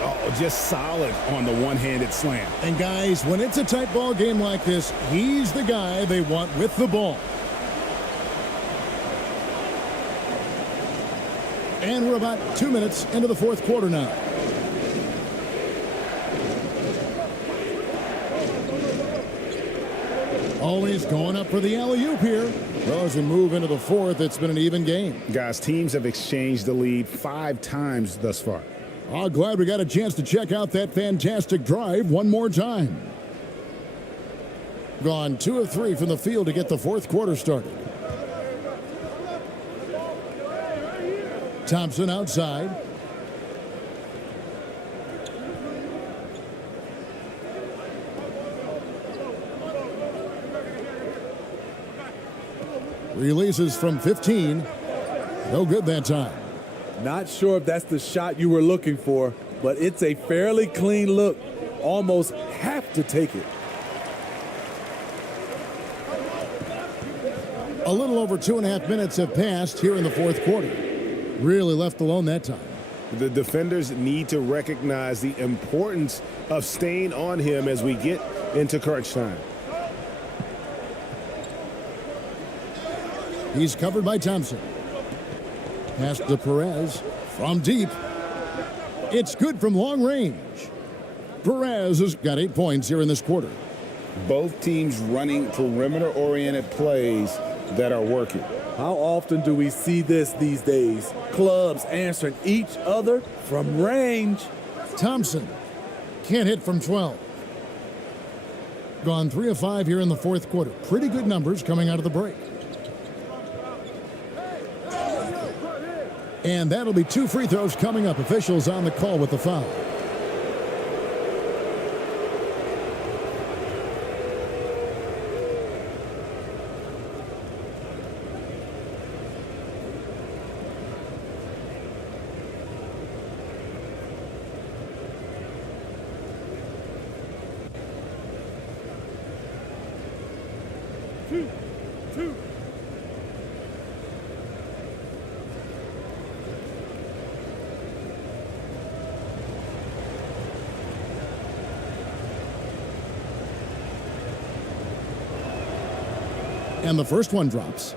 Oh, just solid on the one-handed slam. And guys, when it's a tight ball game like this, he's the guy they want with the ball. And we're about 2 minutes into the 4th quarter now. Oh, he's going up for the alley-oop here. Well, as we move into the fourth, it's been an even game. Guys, teams have exchanged the lead 5 times thus far. Oh, glad we got a chance to check out that fantastic drive one more time. Gone 2 of 3 from the field to get the fourth quarter started. Thompson outside. Releases from 15. No good that time. Not sure if that's the shot you were looking for, but it's a fairly clean look. Almost have to take it. A little over 2.5 minutes have passed here in the fourth quarter. Really left alone that time. The defenders need to recognize the importance of staying on him as we get into crunch time. He's covered by Thompson. Pass to Perez from deep. It's good from long range. Perez has got 8 points here in this quarter. Both teams running perimeter-oriented plays that are working. How often do we see this these days? Clubs answering each other from range. Thompson can't hit from 12. Gone 3 of 5 here in the fourth quarter. Pretty good numbers coming out of the break. And that'll be 2 free throws coming up. Officials on the call with the foul. Two. And the first one drops.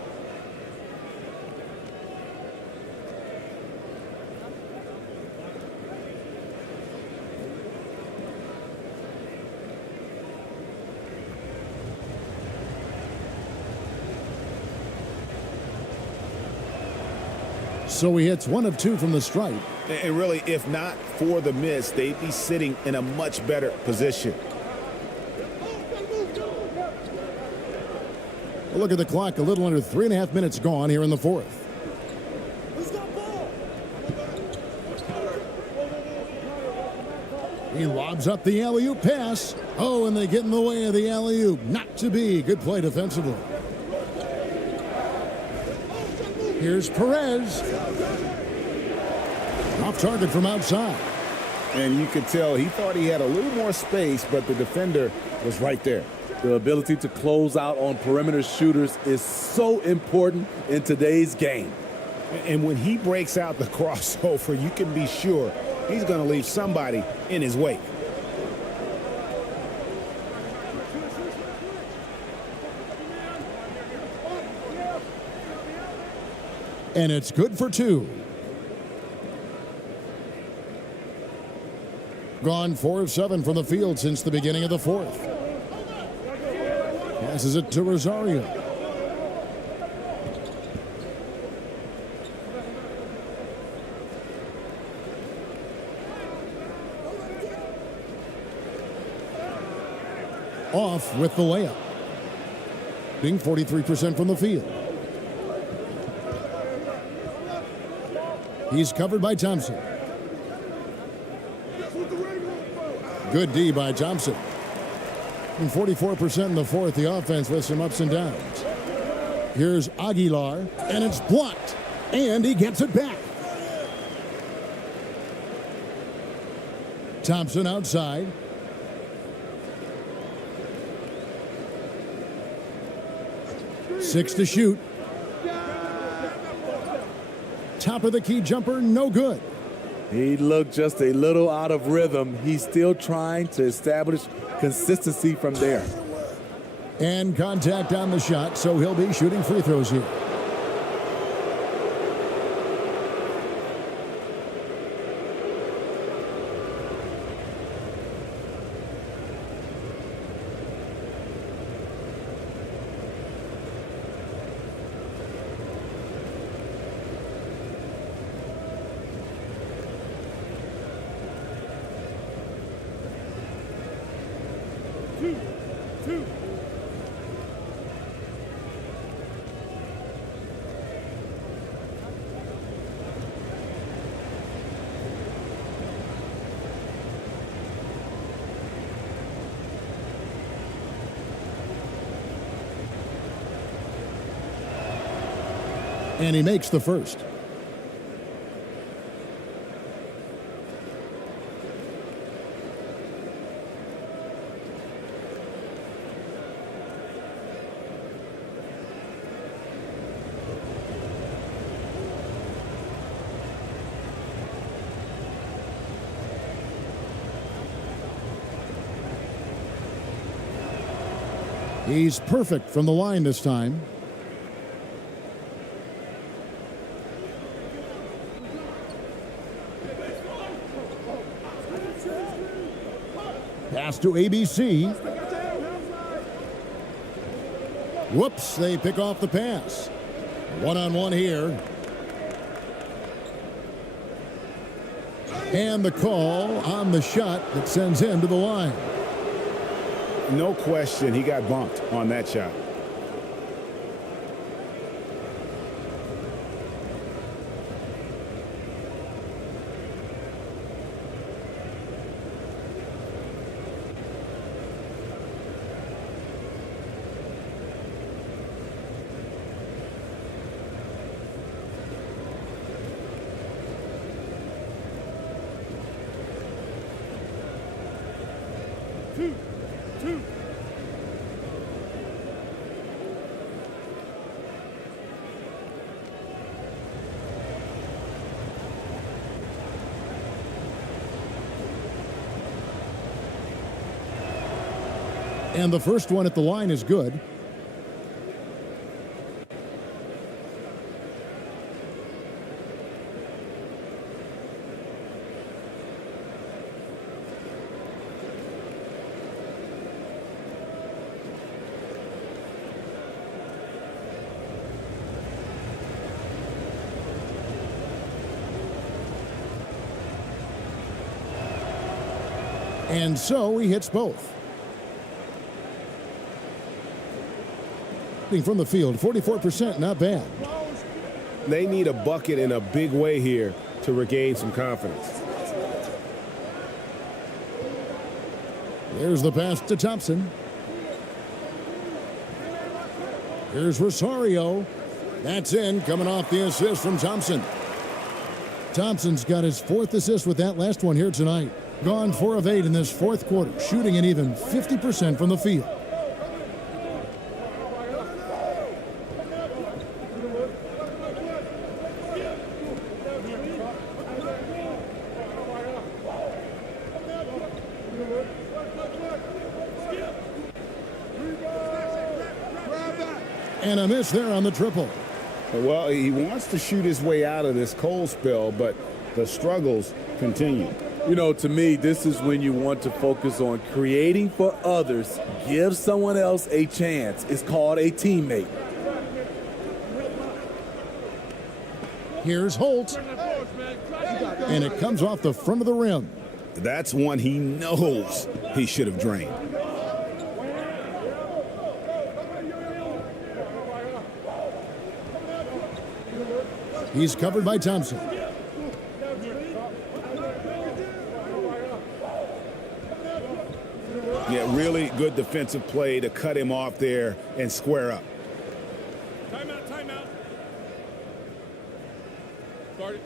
So he hits 1 of 2 from the stripe. And really, if not for the miss, they'd be sitting in a much better position. Look at the clock, a little under 3.5 minutes gone here in the fourth. He lobs up the alley-oop pass. Oh, and they get in the way of the alley-oop. Not to be. Good play defensively. Here's Perez. Off target from outside. And you could tell he thought he had a little more space, but the defender was right there. The ability to close out on perimeter shooters is so important in today's game. And when he breaks out the crossover, you can be sure he's going to leave somebody in his wake. And it's good for 2. Gone 4 of 7 from the field since the beginning of the fourth. Passes it to Rosario. Off with the layup. Being 43% from the field. He's covered by Thompson. Good D by Thompson. And 44% in the fourth, the offense with some ups and downs. Here's Aguilar, and it's blocked. And he gets it back. Thompson outside. Six to shoot. Top of the key jumper, no good. He looked just a little out of rhythm. He's still trying to establish consistency from there. And contact on the shot, so he'll be shooting free throws here. And he makes the first. He's perfect from the line this time. Pass to ABC. Whoops, they pick off the pass. One-on-one here. And the call on the shot that sends him to the line. No question, he got bumped on that shot. And the first one at the line is good. And so he hits both. From the field, 44%, not bad. They need a bucket in a big way here to regain some confidence. There's the pass to Thompson. Here's Rosario. That's in, coming off the assist from Thompson. Thompson's got his fourth assist with that last one here tonight. Gone 4 of 8 in this fourth quarter, shooting an even 50% from the field. And a miss there on the triple. Well, he wants to shoot his way out of this cold spell, but the struggles continue. You know, to me, this is when you want to focus on creating for others. Give someone else a chance. It's called a teammate. Here's Holt. And it comes off the front of the rim. That's one he knows he should have drained. He's covered by Thompson. Yeah, really good defensive play to cut him off there and square up. Timeout, timeout. Start it.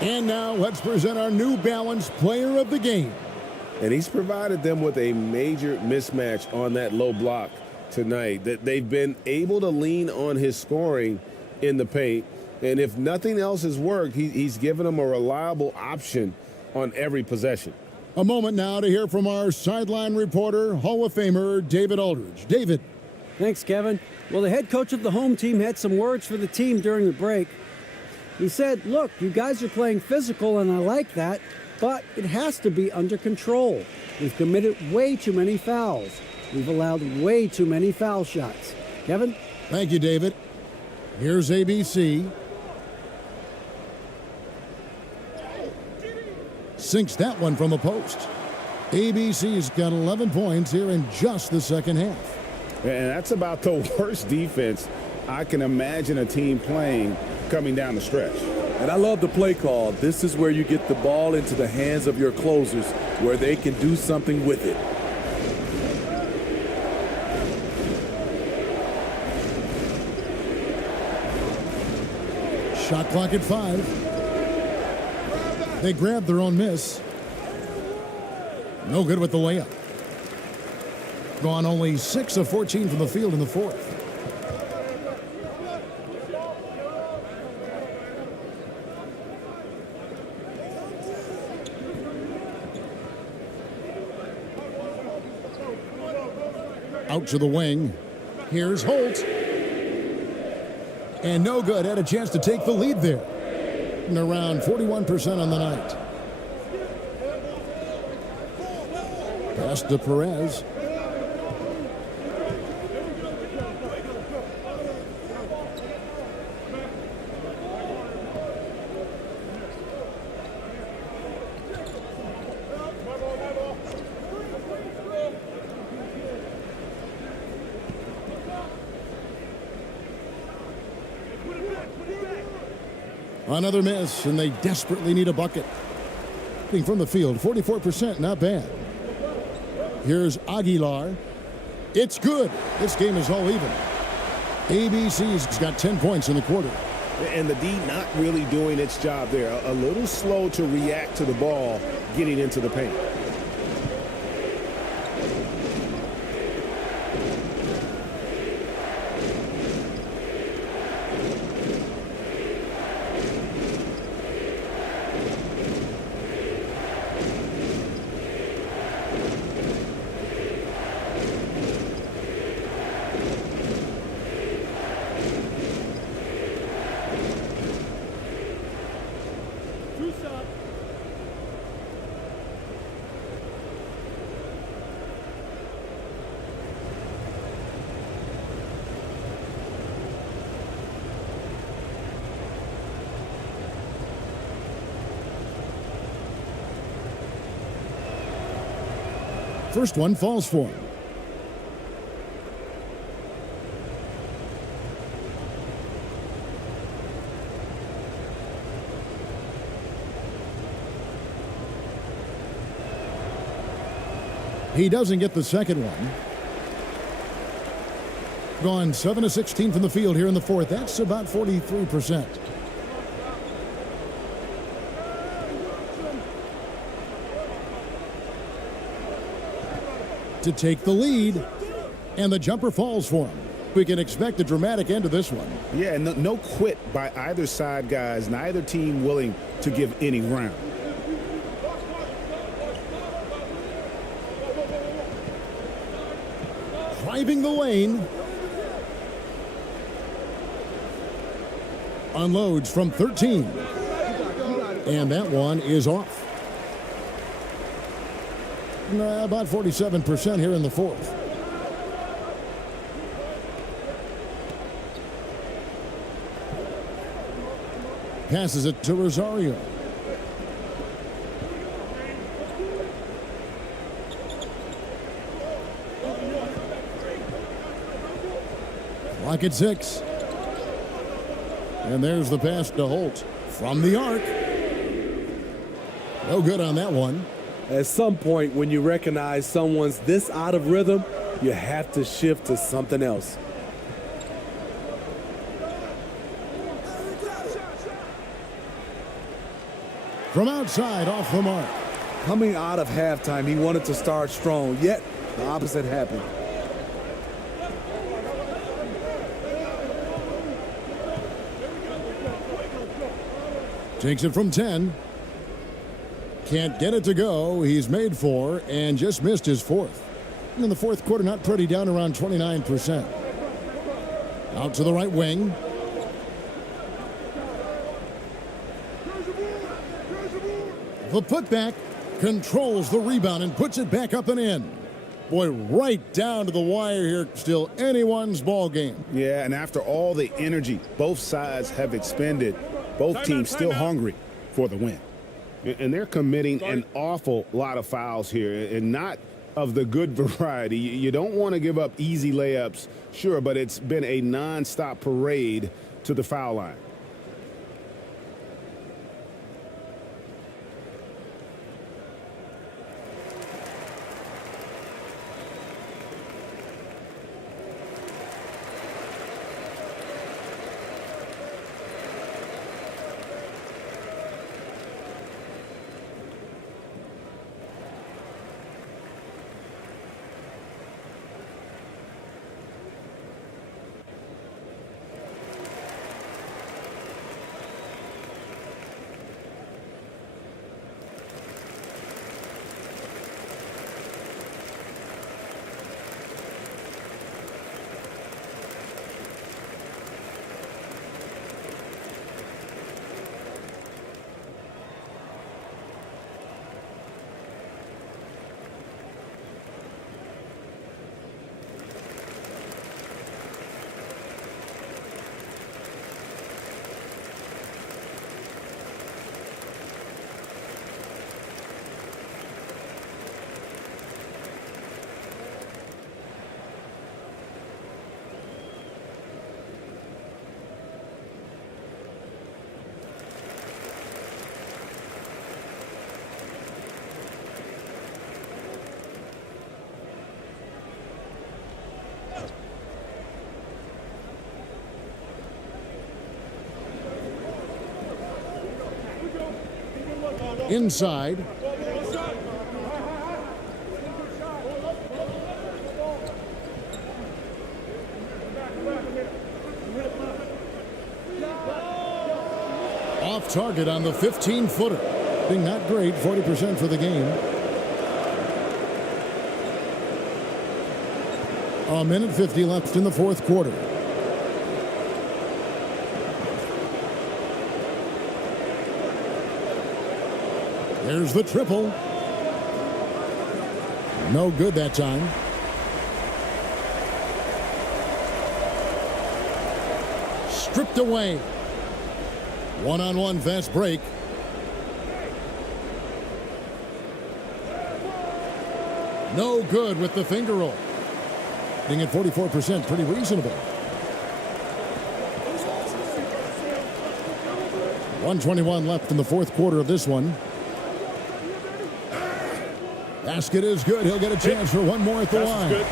And now let's present our New Balance Player of the Game. And he's provided them with a major mismatch on that low block tonight. That they've been able to lean on his scoring in the paint. And if nothing else has worked, he's given them a reliable option on every possession. A moment now to hear from our sideline reporter, Hall of Famer David Aldridge. David. Thanks, Kevin. Well, the head coach of the home team had some words for the team during the break. He said, look, you guys are playing physical, and I like that, but it has to be under control. We've committed way too many fouls. We've allowed way too many foul shots. Kevin? Thank you, David. Here's ABC. Sinks that one from the post. ABC's got 11 points here in just the second half. And that's about the worst defense I can imagine a team playing coming down the stretch. And I love the play call. This is where you get the ball into the hands of your closers where they can do something with it. Shot clock at 5. They grabbed their own miss. No good with the layup. Gone only 6 of 14 from the field in the fourth. Out to the wing. Here's Holt. And no good. Had a chance to take the lead there. And around 41% on the night. Pass to Perez. Another miss, and they desperately need a bucket. From the field, 44%, not bad. Here's Aguilar. It's good. This game is all even. ABC's got 10 points in the quarter. And the D not really doing its job there. A little slow to react to the ball getting into the paint. First one falls for him. He doesn't get the second one. Gone 7 of 16 from the field here in the fourth. That's about 43%. To take the lead, and the jumper falls for him. We can expect a dramatic end to this one. Yeah, and no quit by either side, guys. Neither team willing to give any ground. Driving the lane. Unloads from 13. And that one is off. About 47% here in the fourth. Passes it to Rosario. Clock at 6. And there's the pass to Holt from the arc. No good on that one. At some point, when you recognize someone's this out of rhythm, you have to shift to something else. From outside, off the mark. Coming out of halftime, he wanted to start strong, yet the opposite happened. Takes it from 10. Can't get it to go. He's made 4 and just missed his 4th. And in the 4th quarter, not pretty, down around 29%. Out to the right wing. The putback controls the rebound and puts it back up and in. Boy, right down to the wire here. Still anyone's ball game. Yeah, and after all the energy both sides have expended, both teams still hungry for the win. And they're committing an awful lot of fouls here, and not of the good variety. You don't want to give up easy layups, sure, but it's been a nonstop parade to the foul line. Inside. Off target on the 15-footer. Being not great, 40% for the game. A minute 50 left in the 4th quarter. There's the triple. No good that time. Stripped away. One-on-one fast break. No good with the finger roll. Being at 44%, pretty reasonable. 1:21 left in the 4th quarter of this one. Basket is good. He'll get a chance for one more at the line. Good.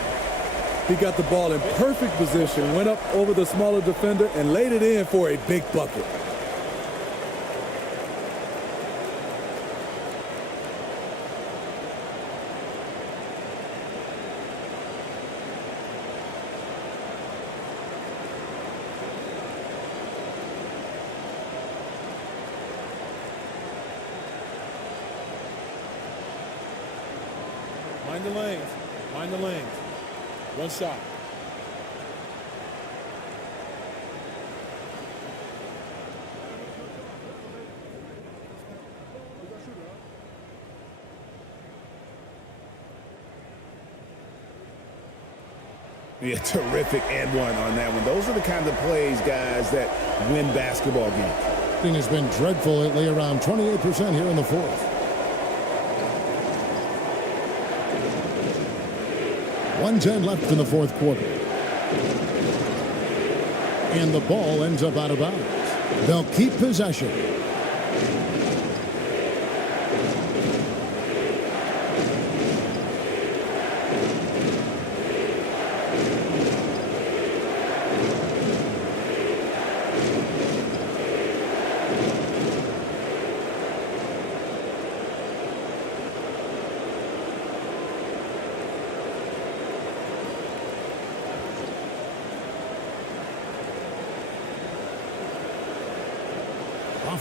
He got the ball in perfect position, went up over the smaller defender, and laid it in for a big bucket. Mind the lanes. Mind the lanes. One shot. Yeah, terrific and one on that one. Those are the kind of plays, guys, that win basketball games. Thing has been dreadful lately, around 28% here in the 4th. 1:10 left in the 4th quarter. And the ball ends up out of bounds. They'll keep possession.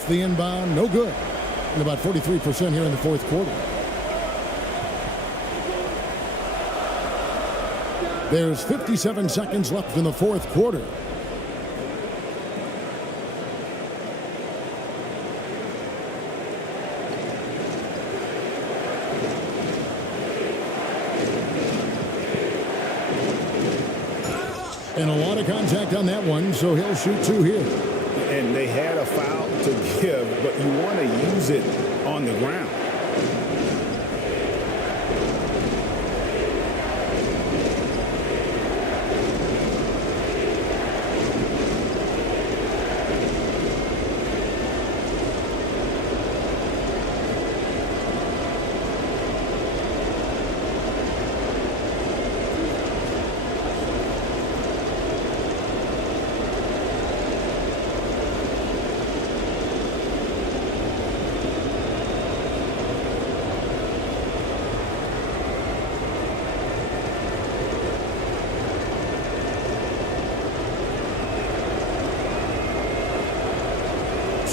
the inbound, no good. And about 43% here in the fourth quarter. There's 57 seconds left in the fourth quarter. And a lot of contact on that one, so he'll shoot two here. And they had a foul to give, but you want to use it on the ground.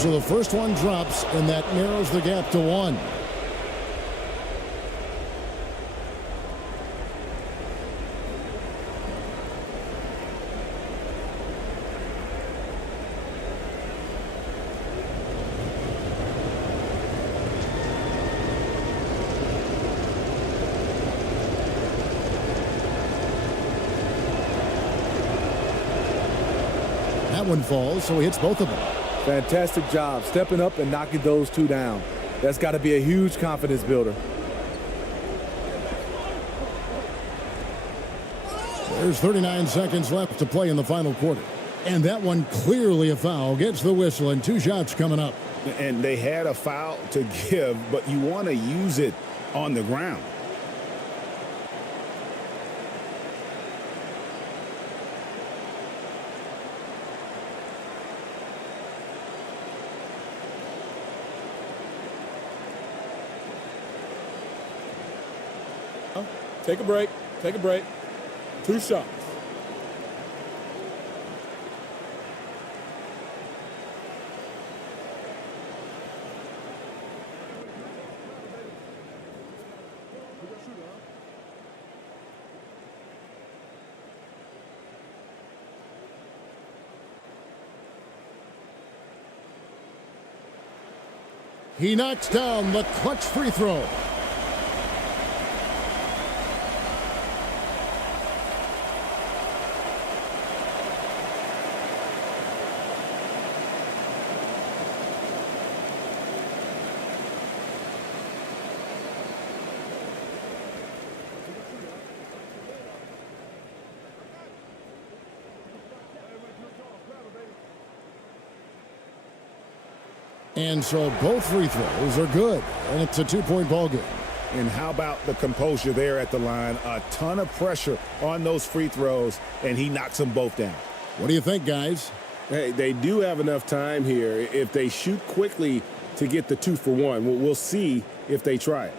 So the first one drops, and that narrows the gap to one. That one falls, so he hits both of them. Fantastic job stepping up and knocking those two down. That's got to be a huge confidence builder. There's 39 seconds left to play in the final quarter. And that one clearly a foul. Gets the whistle, and two shots coming up. And they had a foul to give, but you want to use it on the ground. Take a break. Take a break. Two shots. He knocks down the clutch free throw. And so both free throws are good, and it's a two-point ball game. And how about the composure there at the line? A ton of pressure on those free throws, and he knocks them both down. What do you think, guys? Hey, they do have enough time here. If they shoot quickly to get the 2 for 1, we'll see if they try it.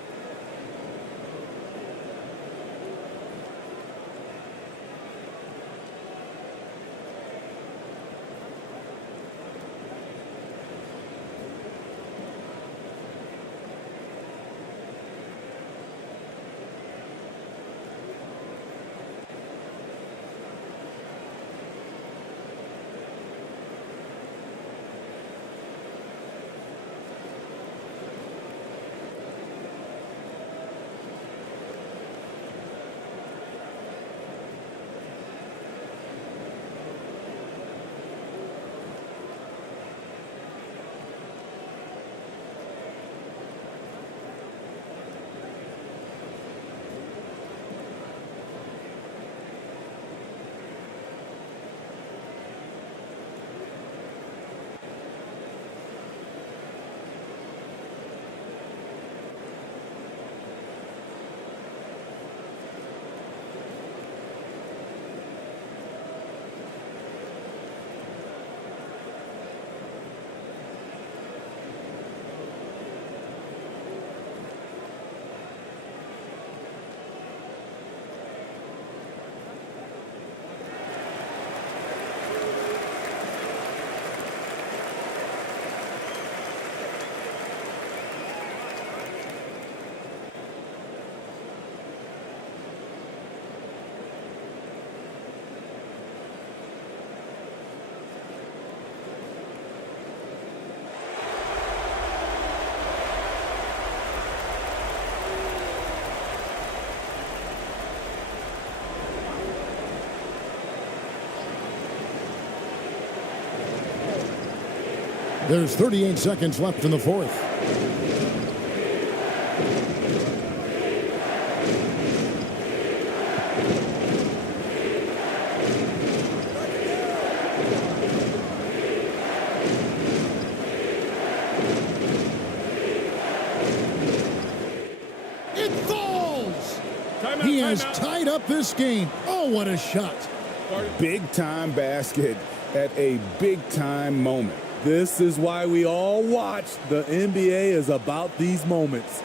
There's 38 seconds left in the fourth. It falls! He has tied up this game. Oh, what a shot. Big time basket at a big time moment. This is why we all watch. The NBA is about these moments.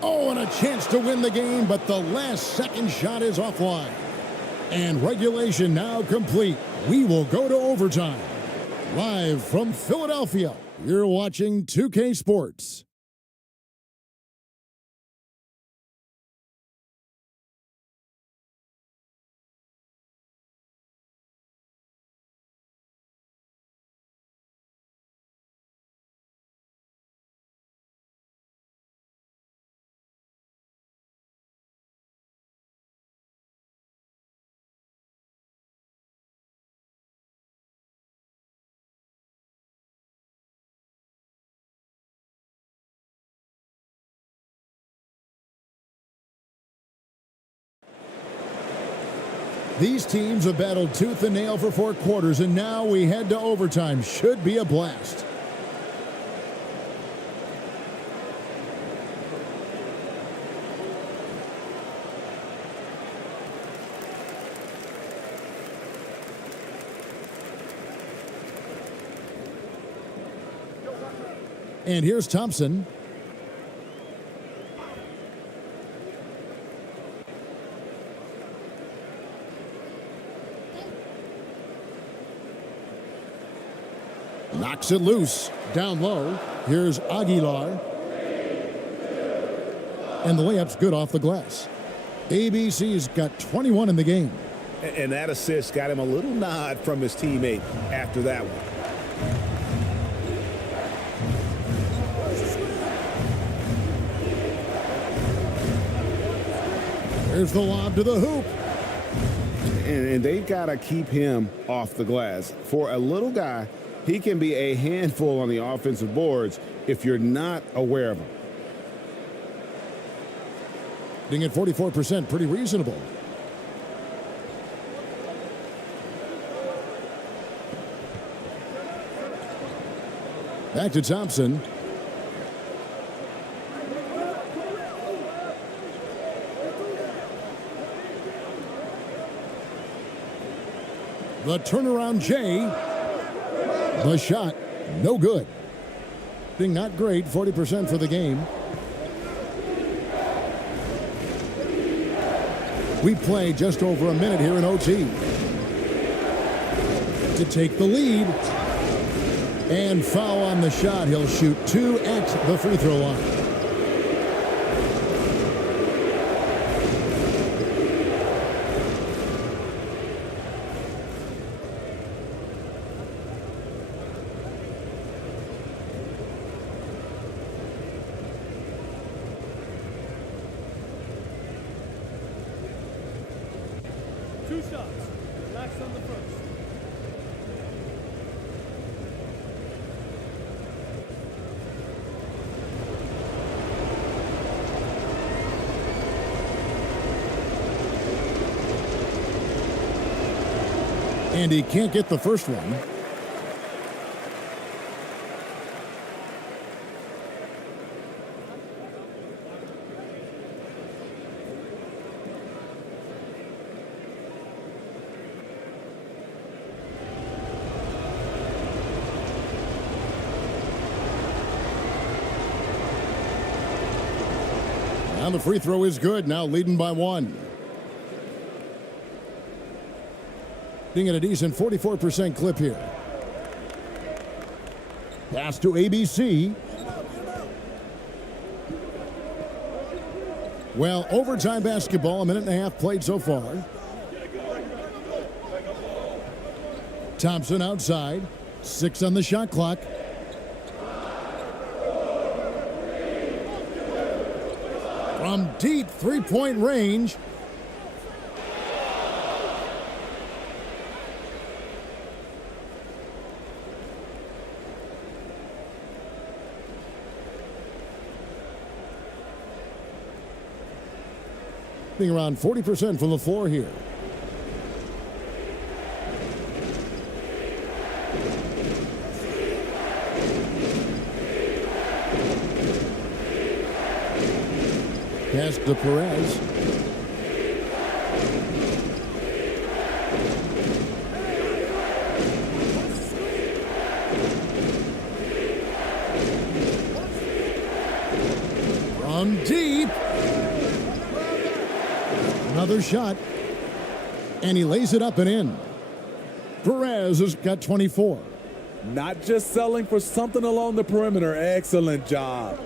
Oh, and a chance to win the game, but the last second shot is offline. And regulation now complete. We will go to overtime. Live from Philadelphia, you're watching 2K Sports. These teams have battled tooth and nail for 4 quarters, and now we head to overtime. Should be a blast. And here's Thompson. Knocks it loose. Down low. Here's Aguilar. And the layup's good off the glass. ABC's got 21 in the game. And that assist got him a little nod from his teammate after that one. There's the lob to the hoop. And they've got to keep him off the glass. For a little guy, he can be a handful on the offensive boards if you're not aware of him. Being at 44%, pretty reasonable. Back to Thompson. The turnaround Jay. The shot, no good. Being not great, 40% for the game. We play just over a minute here in OT. To take the lead. And foul on the shot. He'll shoot 2 at the free throw line. Two shots. Relax on the first. And he can't get the first one. And the free throw is good, now leading by 1. Being at a decent 44% clip here. Pass to ABC. Well, overtime basketball, a minute and a half played so far. Thompson outside, 6 on the shot clock. From deep three-point range. Being around 40% from the floor here. Pass to Perez. From deep. Another shot. And he lays it up and in. Perez has got 24. Not just selling for something along the perimeter. Excellent job.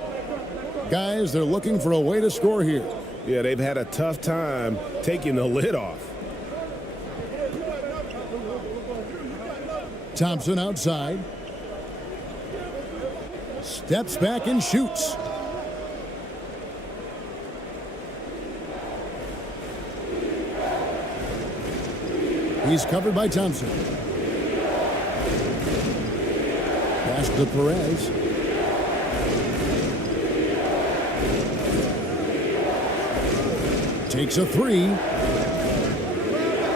Guys, they're looking for a way to score here. Yeah, they've had a tough time taking the lid off. Thompson outside. Steps back and shoots. He's covered by Thompson. Pass to Perez. Takes a 3.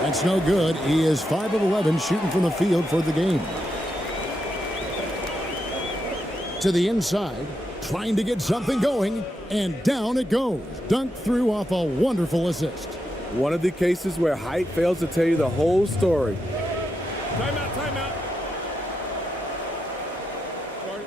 That's no good. He is 5 of 11 shooting from the field for the game. To the inside, trying to get something going, and down it goes. Dunked through off a wonderful assist. One of the cases where height fails to tell you the whole story. Timeout, timeout. Sorry.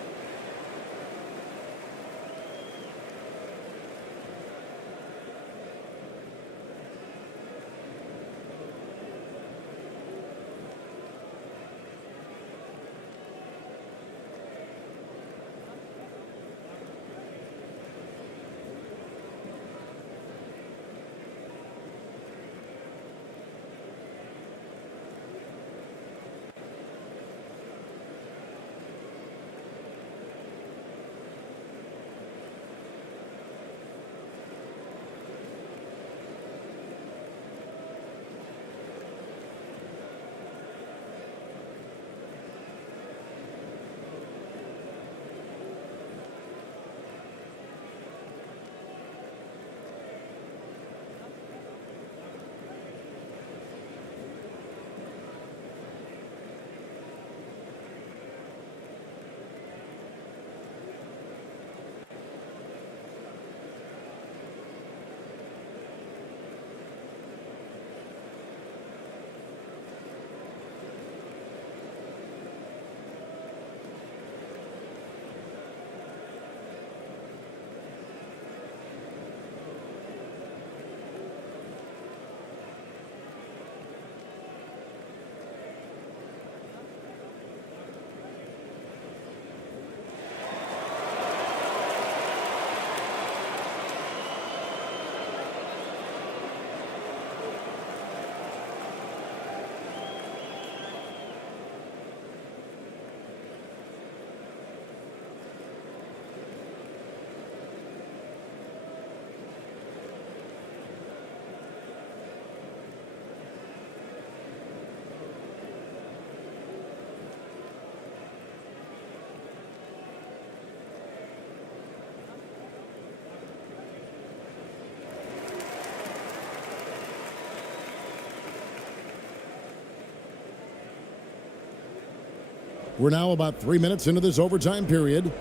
We're now about 3 minutes into this overtime period.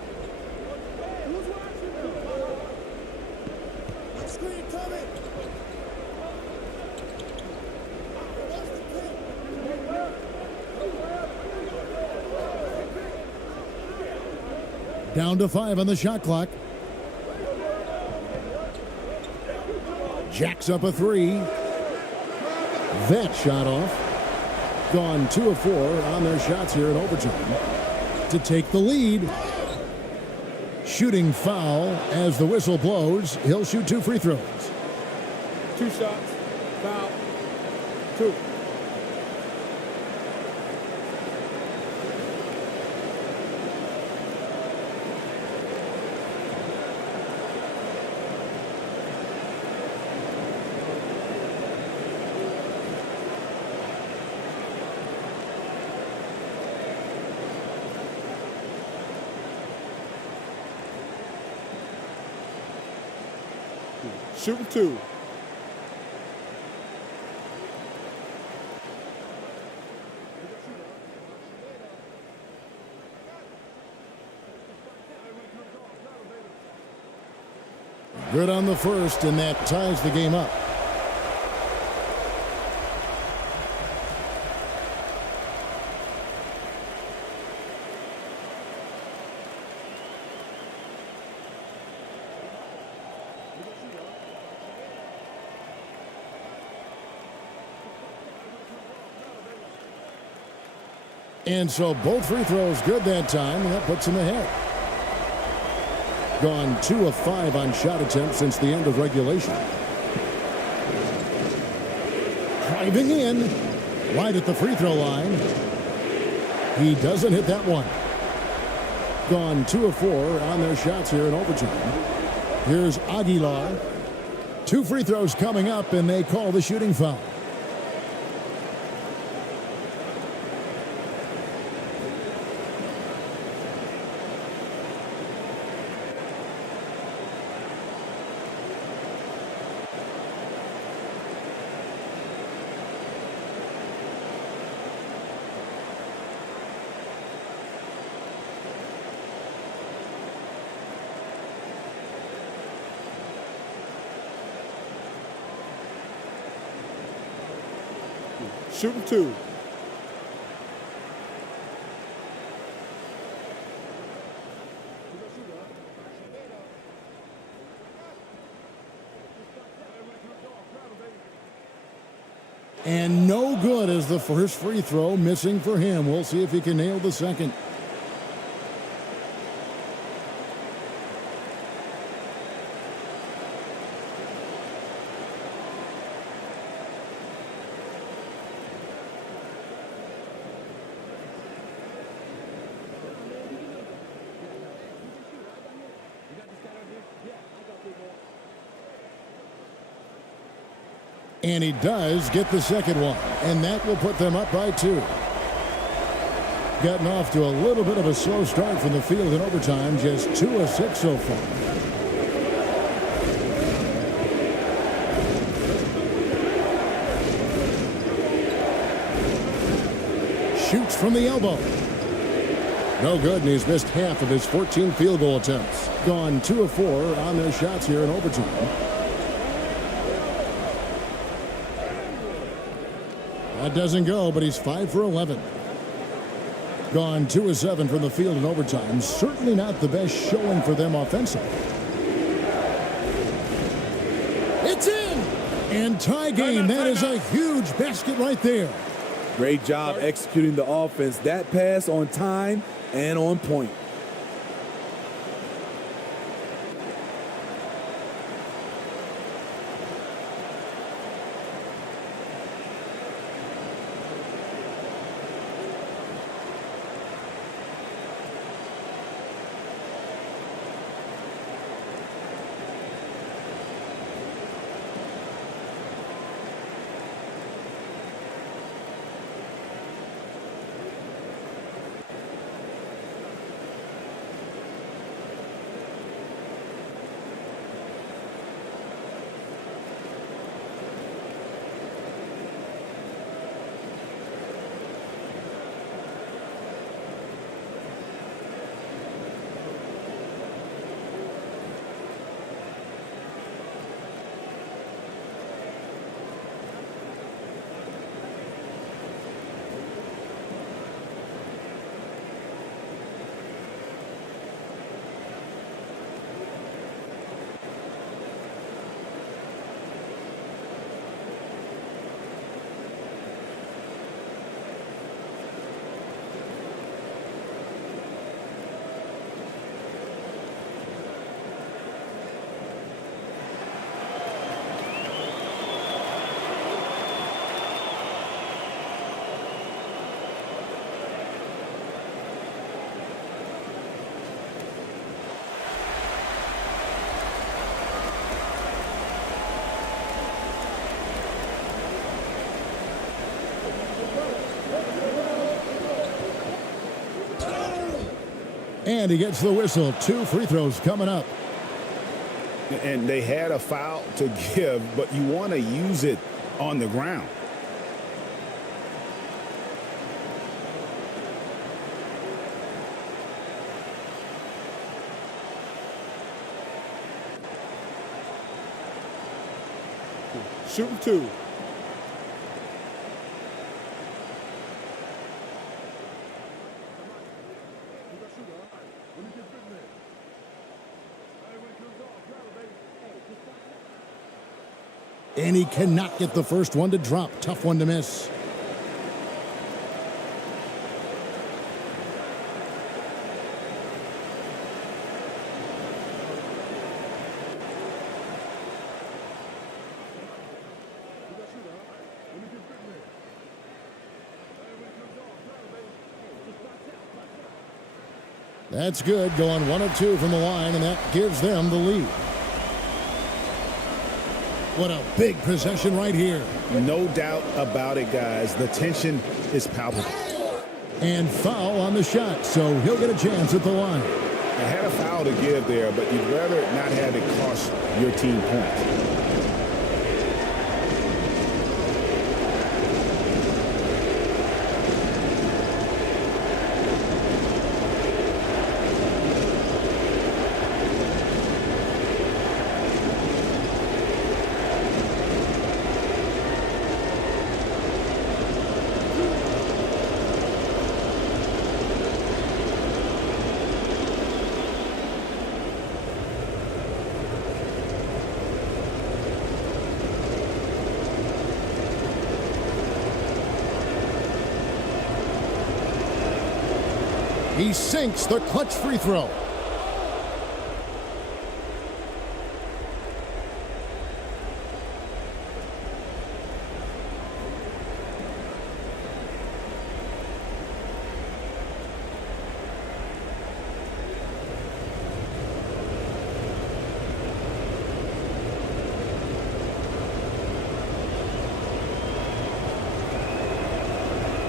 Down to 5 on the shot clock. Jacks up a 3. That shot off. Gone 2 of 4 on their shots here in overtime to take the lead. Shooting foul as the whistle blows. He'll shoot 2 free throws. 2 shots. Foul. 2. Shooting 2. Good on the first, and that ties the game up. And so both free throws good that time, and that puts him ahead. Gone 2 of 5 on shot attempts since the end of regulation. Driving in, right at the free throw line. He doesn't hit that one. Gone 2 of 4 on their shots here in overtime. Here's Aguilar. 2 free throws coming up, and they call the shooting foul. Shooting 2. And no good as the first free throw missing for him. We'll see if he can nail the second. And he does get the second one, and that will put them up by 2. Gotten off to a little bit of a slow start from the field in overtime, just 2 of 6 so far. Shoots from the elbow. No good, and he's missed half of his 14 field goal attempts. Gone 2 of 4 on their shots here in overtime. That doesn't go, but he's 5 for 11. Gone 2 of 7 from the field in overtime. Certainly not the best showing for them offensively. It's in! And tie game. That is a huge basket right there. Great job executing the offense. That pass on time and on point. And he gets the whistle. 2 free throws coming up. And they had a foul to give, but you want to use it on the ground. Shooting 2. And he cannot get the first one to drop. Tough one to miss. That's good, going 1 of 2 from the line, and that gives them the lead. What a big possession right here. No doubt about it, guys. The tension is palpable. And foul on the shot, so he'll get a chance at the line. They had a foul to give there, but you'd rather not have it cost your team points. He sinks the clutch free throw.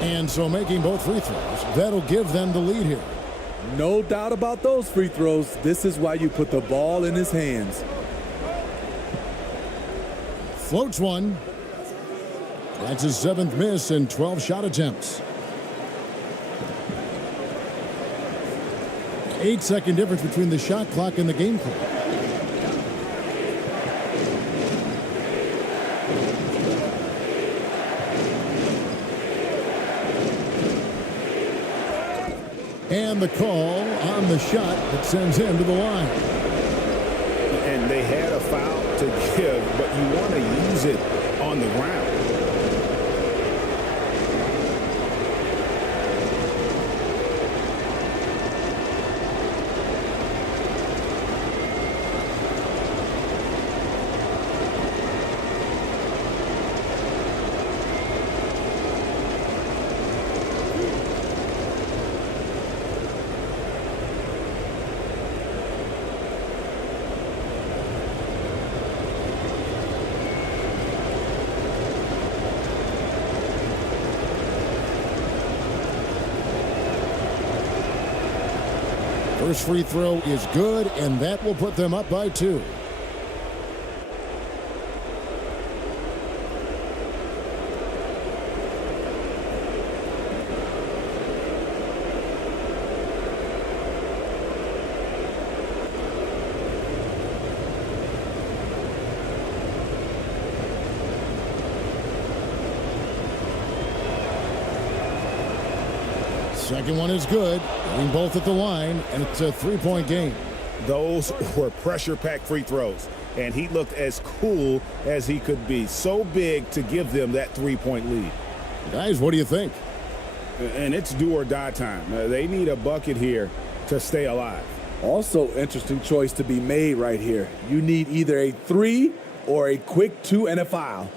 And so making both free throws, that'll give them the lead here. No doubt about those free throws. This is why you put the ball in his hands. Floats one. That's his 7th miss in 12 shot attempts. 8-second difference between the shot clock and the game clock. And the call on the shot that sends him to the line. And they had a foul to give, but you want to use it on the ground. First free throw is good, and that will put them up by 2. Second one is good. Getting both at the line, and it's a 3-point game. Those were pressure-packed free throws, and he looked as cool as he could be. So big to give them that 3-point lead. Guys, what do you think? And it's do or die time. They need a bucket here to stay alive. Also, interesting choice to be made right here. You need either a 3 or a quick 2 and a foul.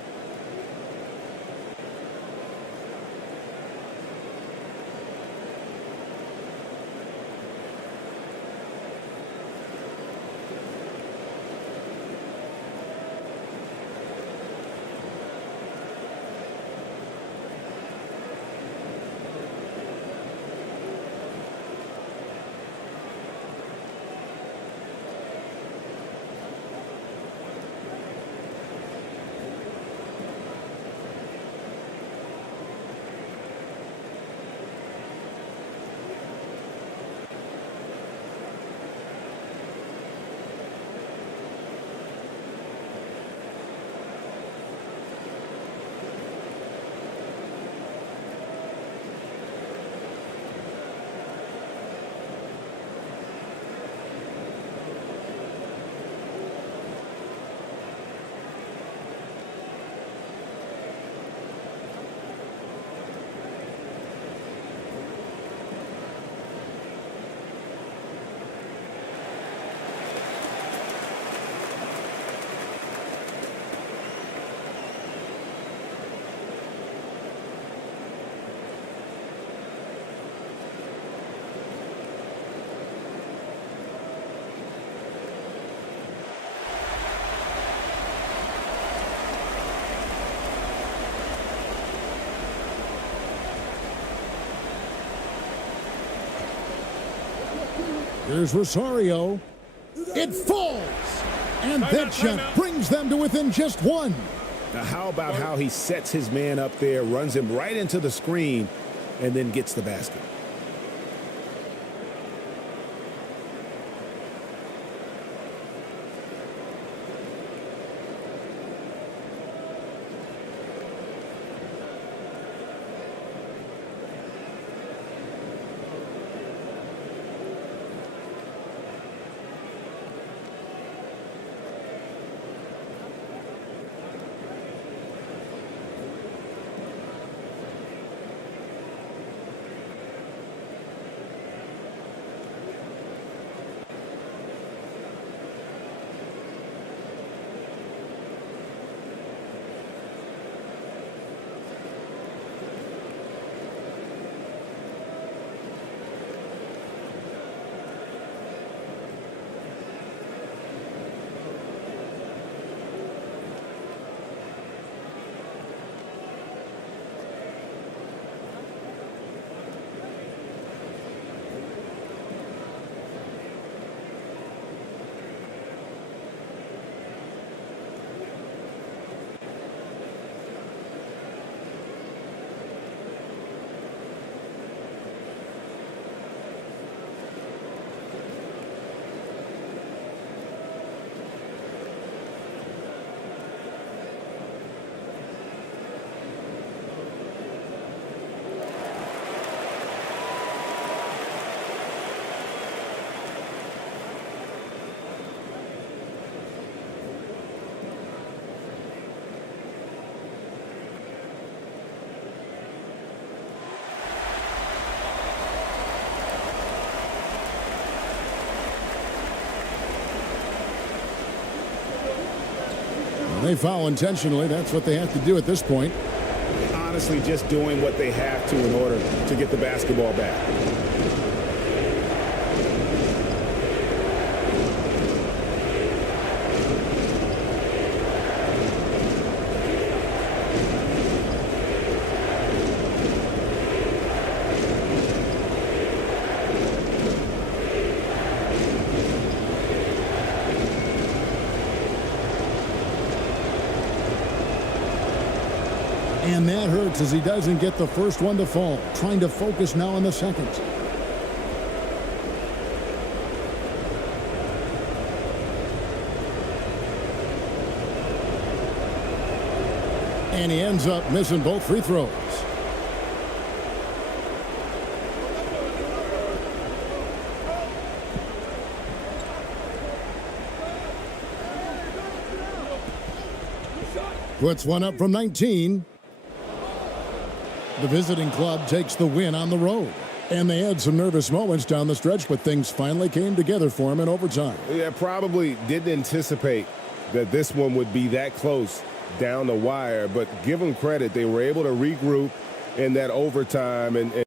Here's Rosario. It falls. And that shot brings them to within just one. Now, how about how he sets his man up there, runs him right into the screen, and then gets the basket? They foul intentionally. That's what they have to do at this point. Honestly, just doing what they have to in order to get the basketball back. And that hurts as he doesn't get the first one to fall. Trying to focus now on the second. And he ends up missing both free throws. Puts one up from 19. The visiting club takes the win on the road. And they had some nervous moments down the stretch, but things finally came together for him in overtime. Yeah, probably didn't anticipate that this one would be that close down the wire, but give them credit. They were able to regroup in that overtime. And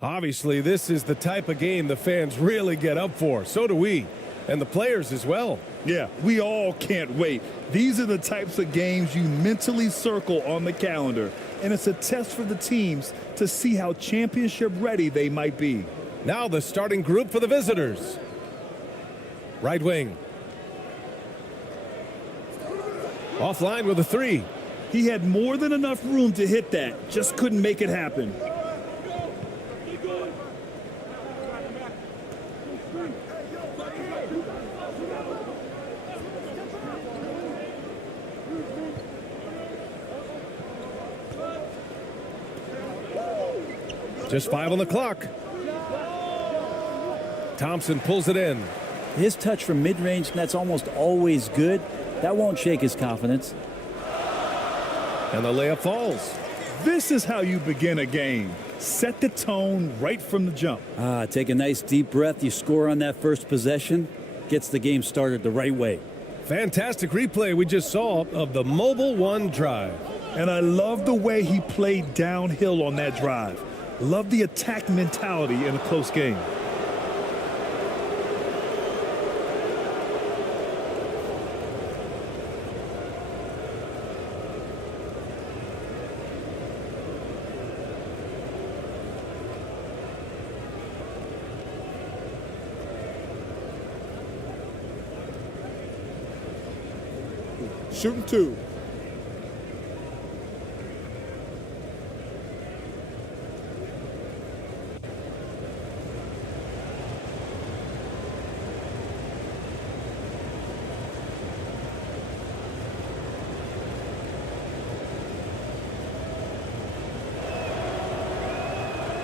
obviously, this is the type of game the fans really get up for. So do we. And the players as well. Yeah, we all can't wait. These are the types of games you mentally circle on the calendar. And it's a test for the teams to see how championship ready they might be. Now the starting group for the visitors. Right wing. Offline with a three. He had more than enough room to hit that. Just couldn't make it happen. Just 5 on the clock. Thompson pulls it in. His touch from mid-range, that's almost always good. That won't shake his confidence. And the layup falls. This is how you begin a game. Set the tone right from the jump. Take a nice deep breath. You score on that first possession. Gets the game started the right way. Fantastic replay we just saw of the Mobile One drive. And I love the way he played downhill on that drive. Love the attack mentality in a close game. shooting 2.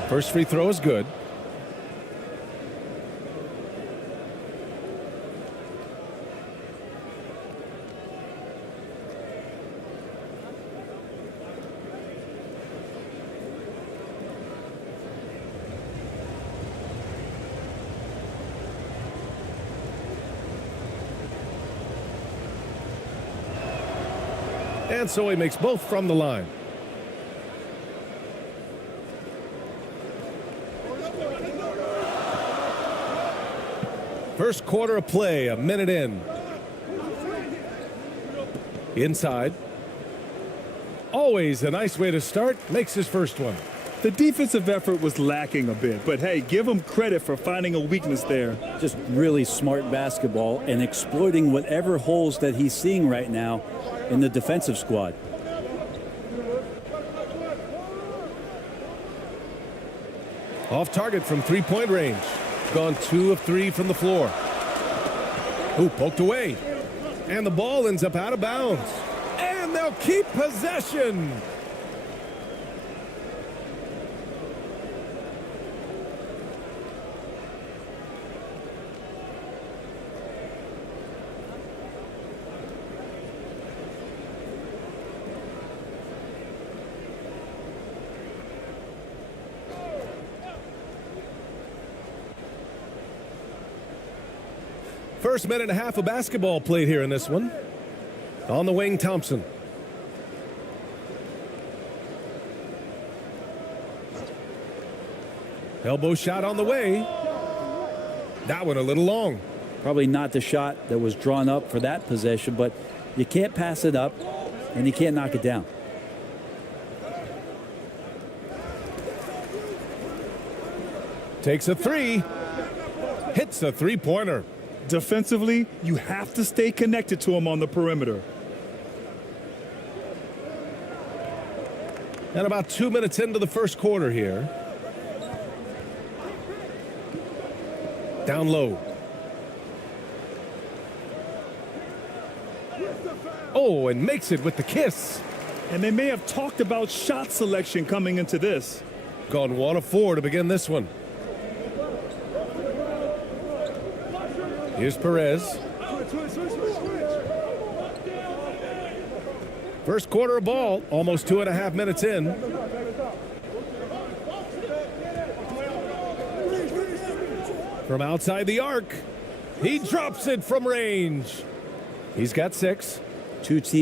First free throw is good. And so he makes both from the line. First quarter of play, a minute in. Inside. Always a nice way to start. Makes his first one. The defensive effort was lacking a bit, but hey, give him credit for finding a weakness there. Just really smart basketball and exploiting whatever holes that he's seeing right now in the defensive squad. Off target from three-point range. Gone 2 of 3 from the floor. Ooh, poked away. And the ball ends up out of bounds. And they'll keep possession. First minute and a half of basketball played here in this one. On the wing, Thompson. Elbow shot on the way. That one a little long. Probably not the shot that was drawn up for that possession, but you can't pass it up and you can't knock it down. Takes a 3. Hits a three-pointer. Defensively, you have to stay connected to him on the perimeter. And about 2 minutes into the first quarter here. Down low. Oh, and makes it with the kiss. And they may have talked about shot selection coming into this. Gone 1 of 4 to begin this one. Here's Perez. First quarter of ball, almost 2.5 minutes in. From outside the arc, he drops it from range. He's got 6. Two teams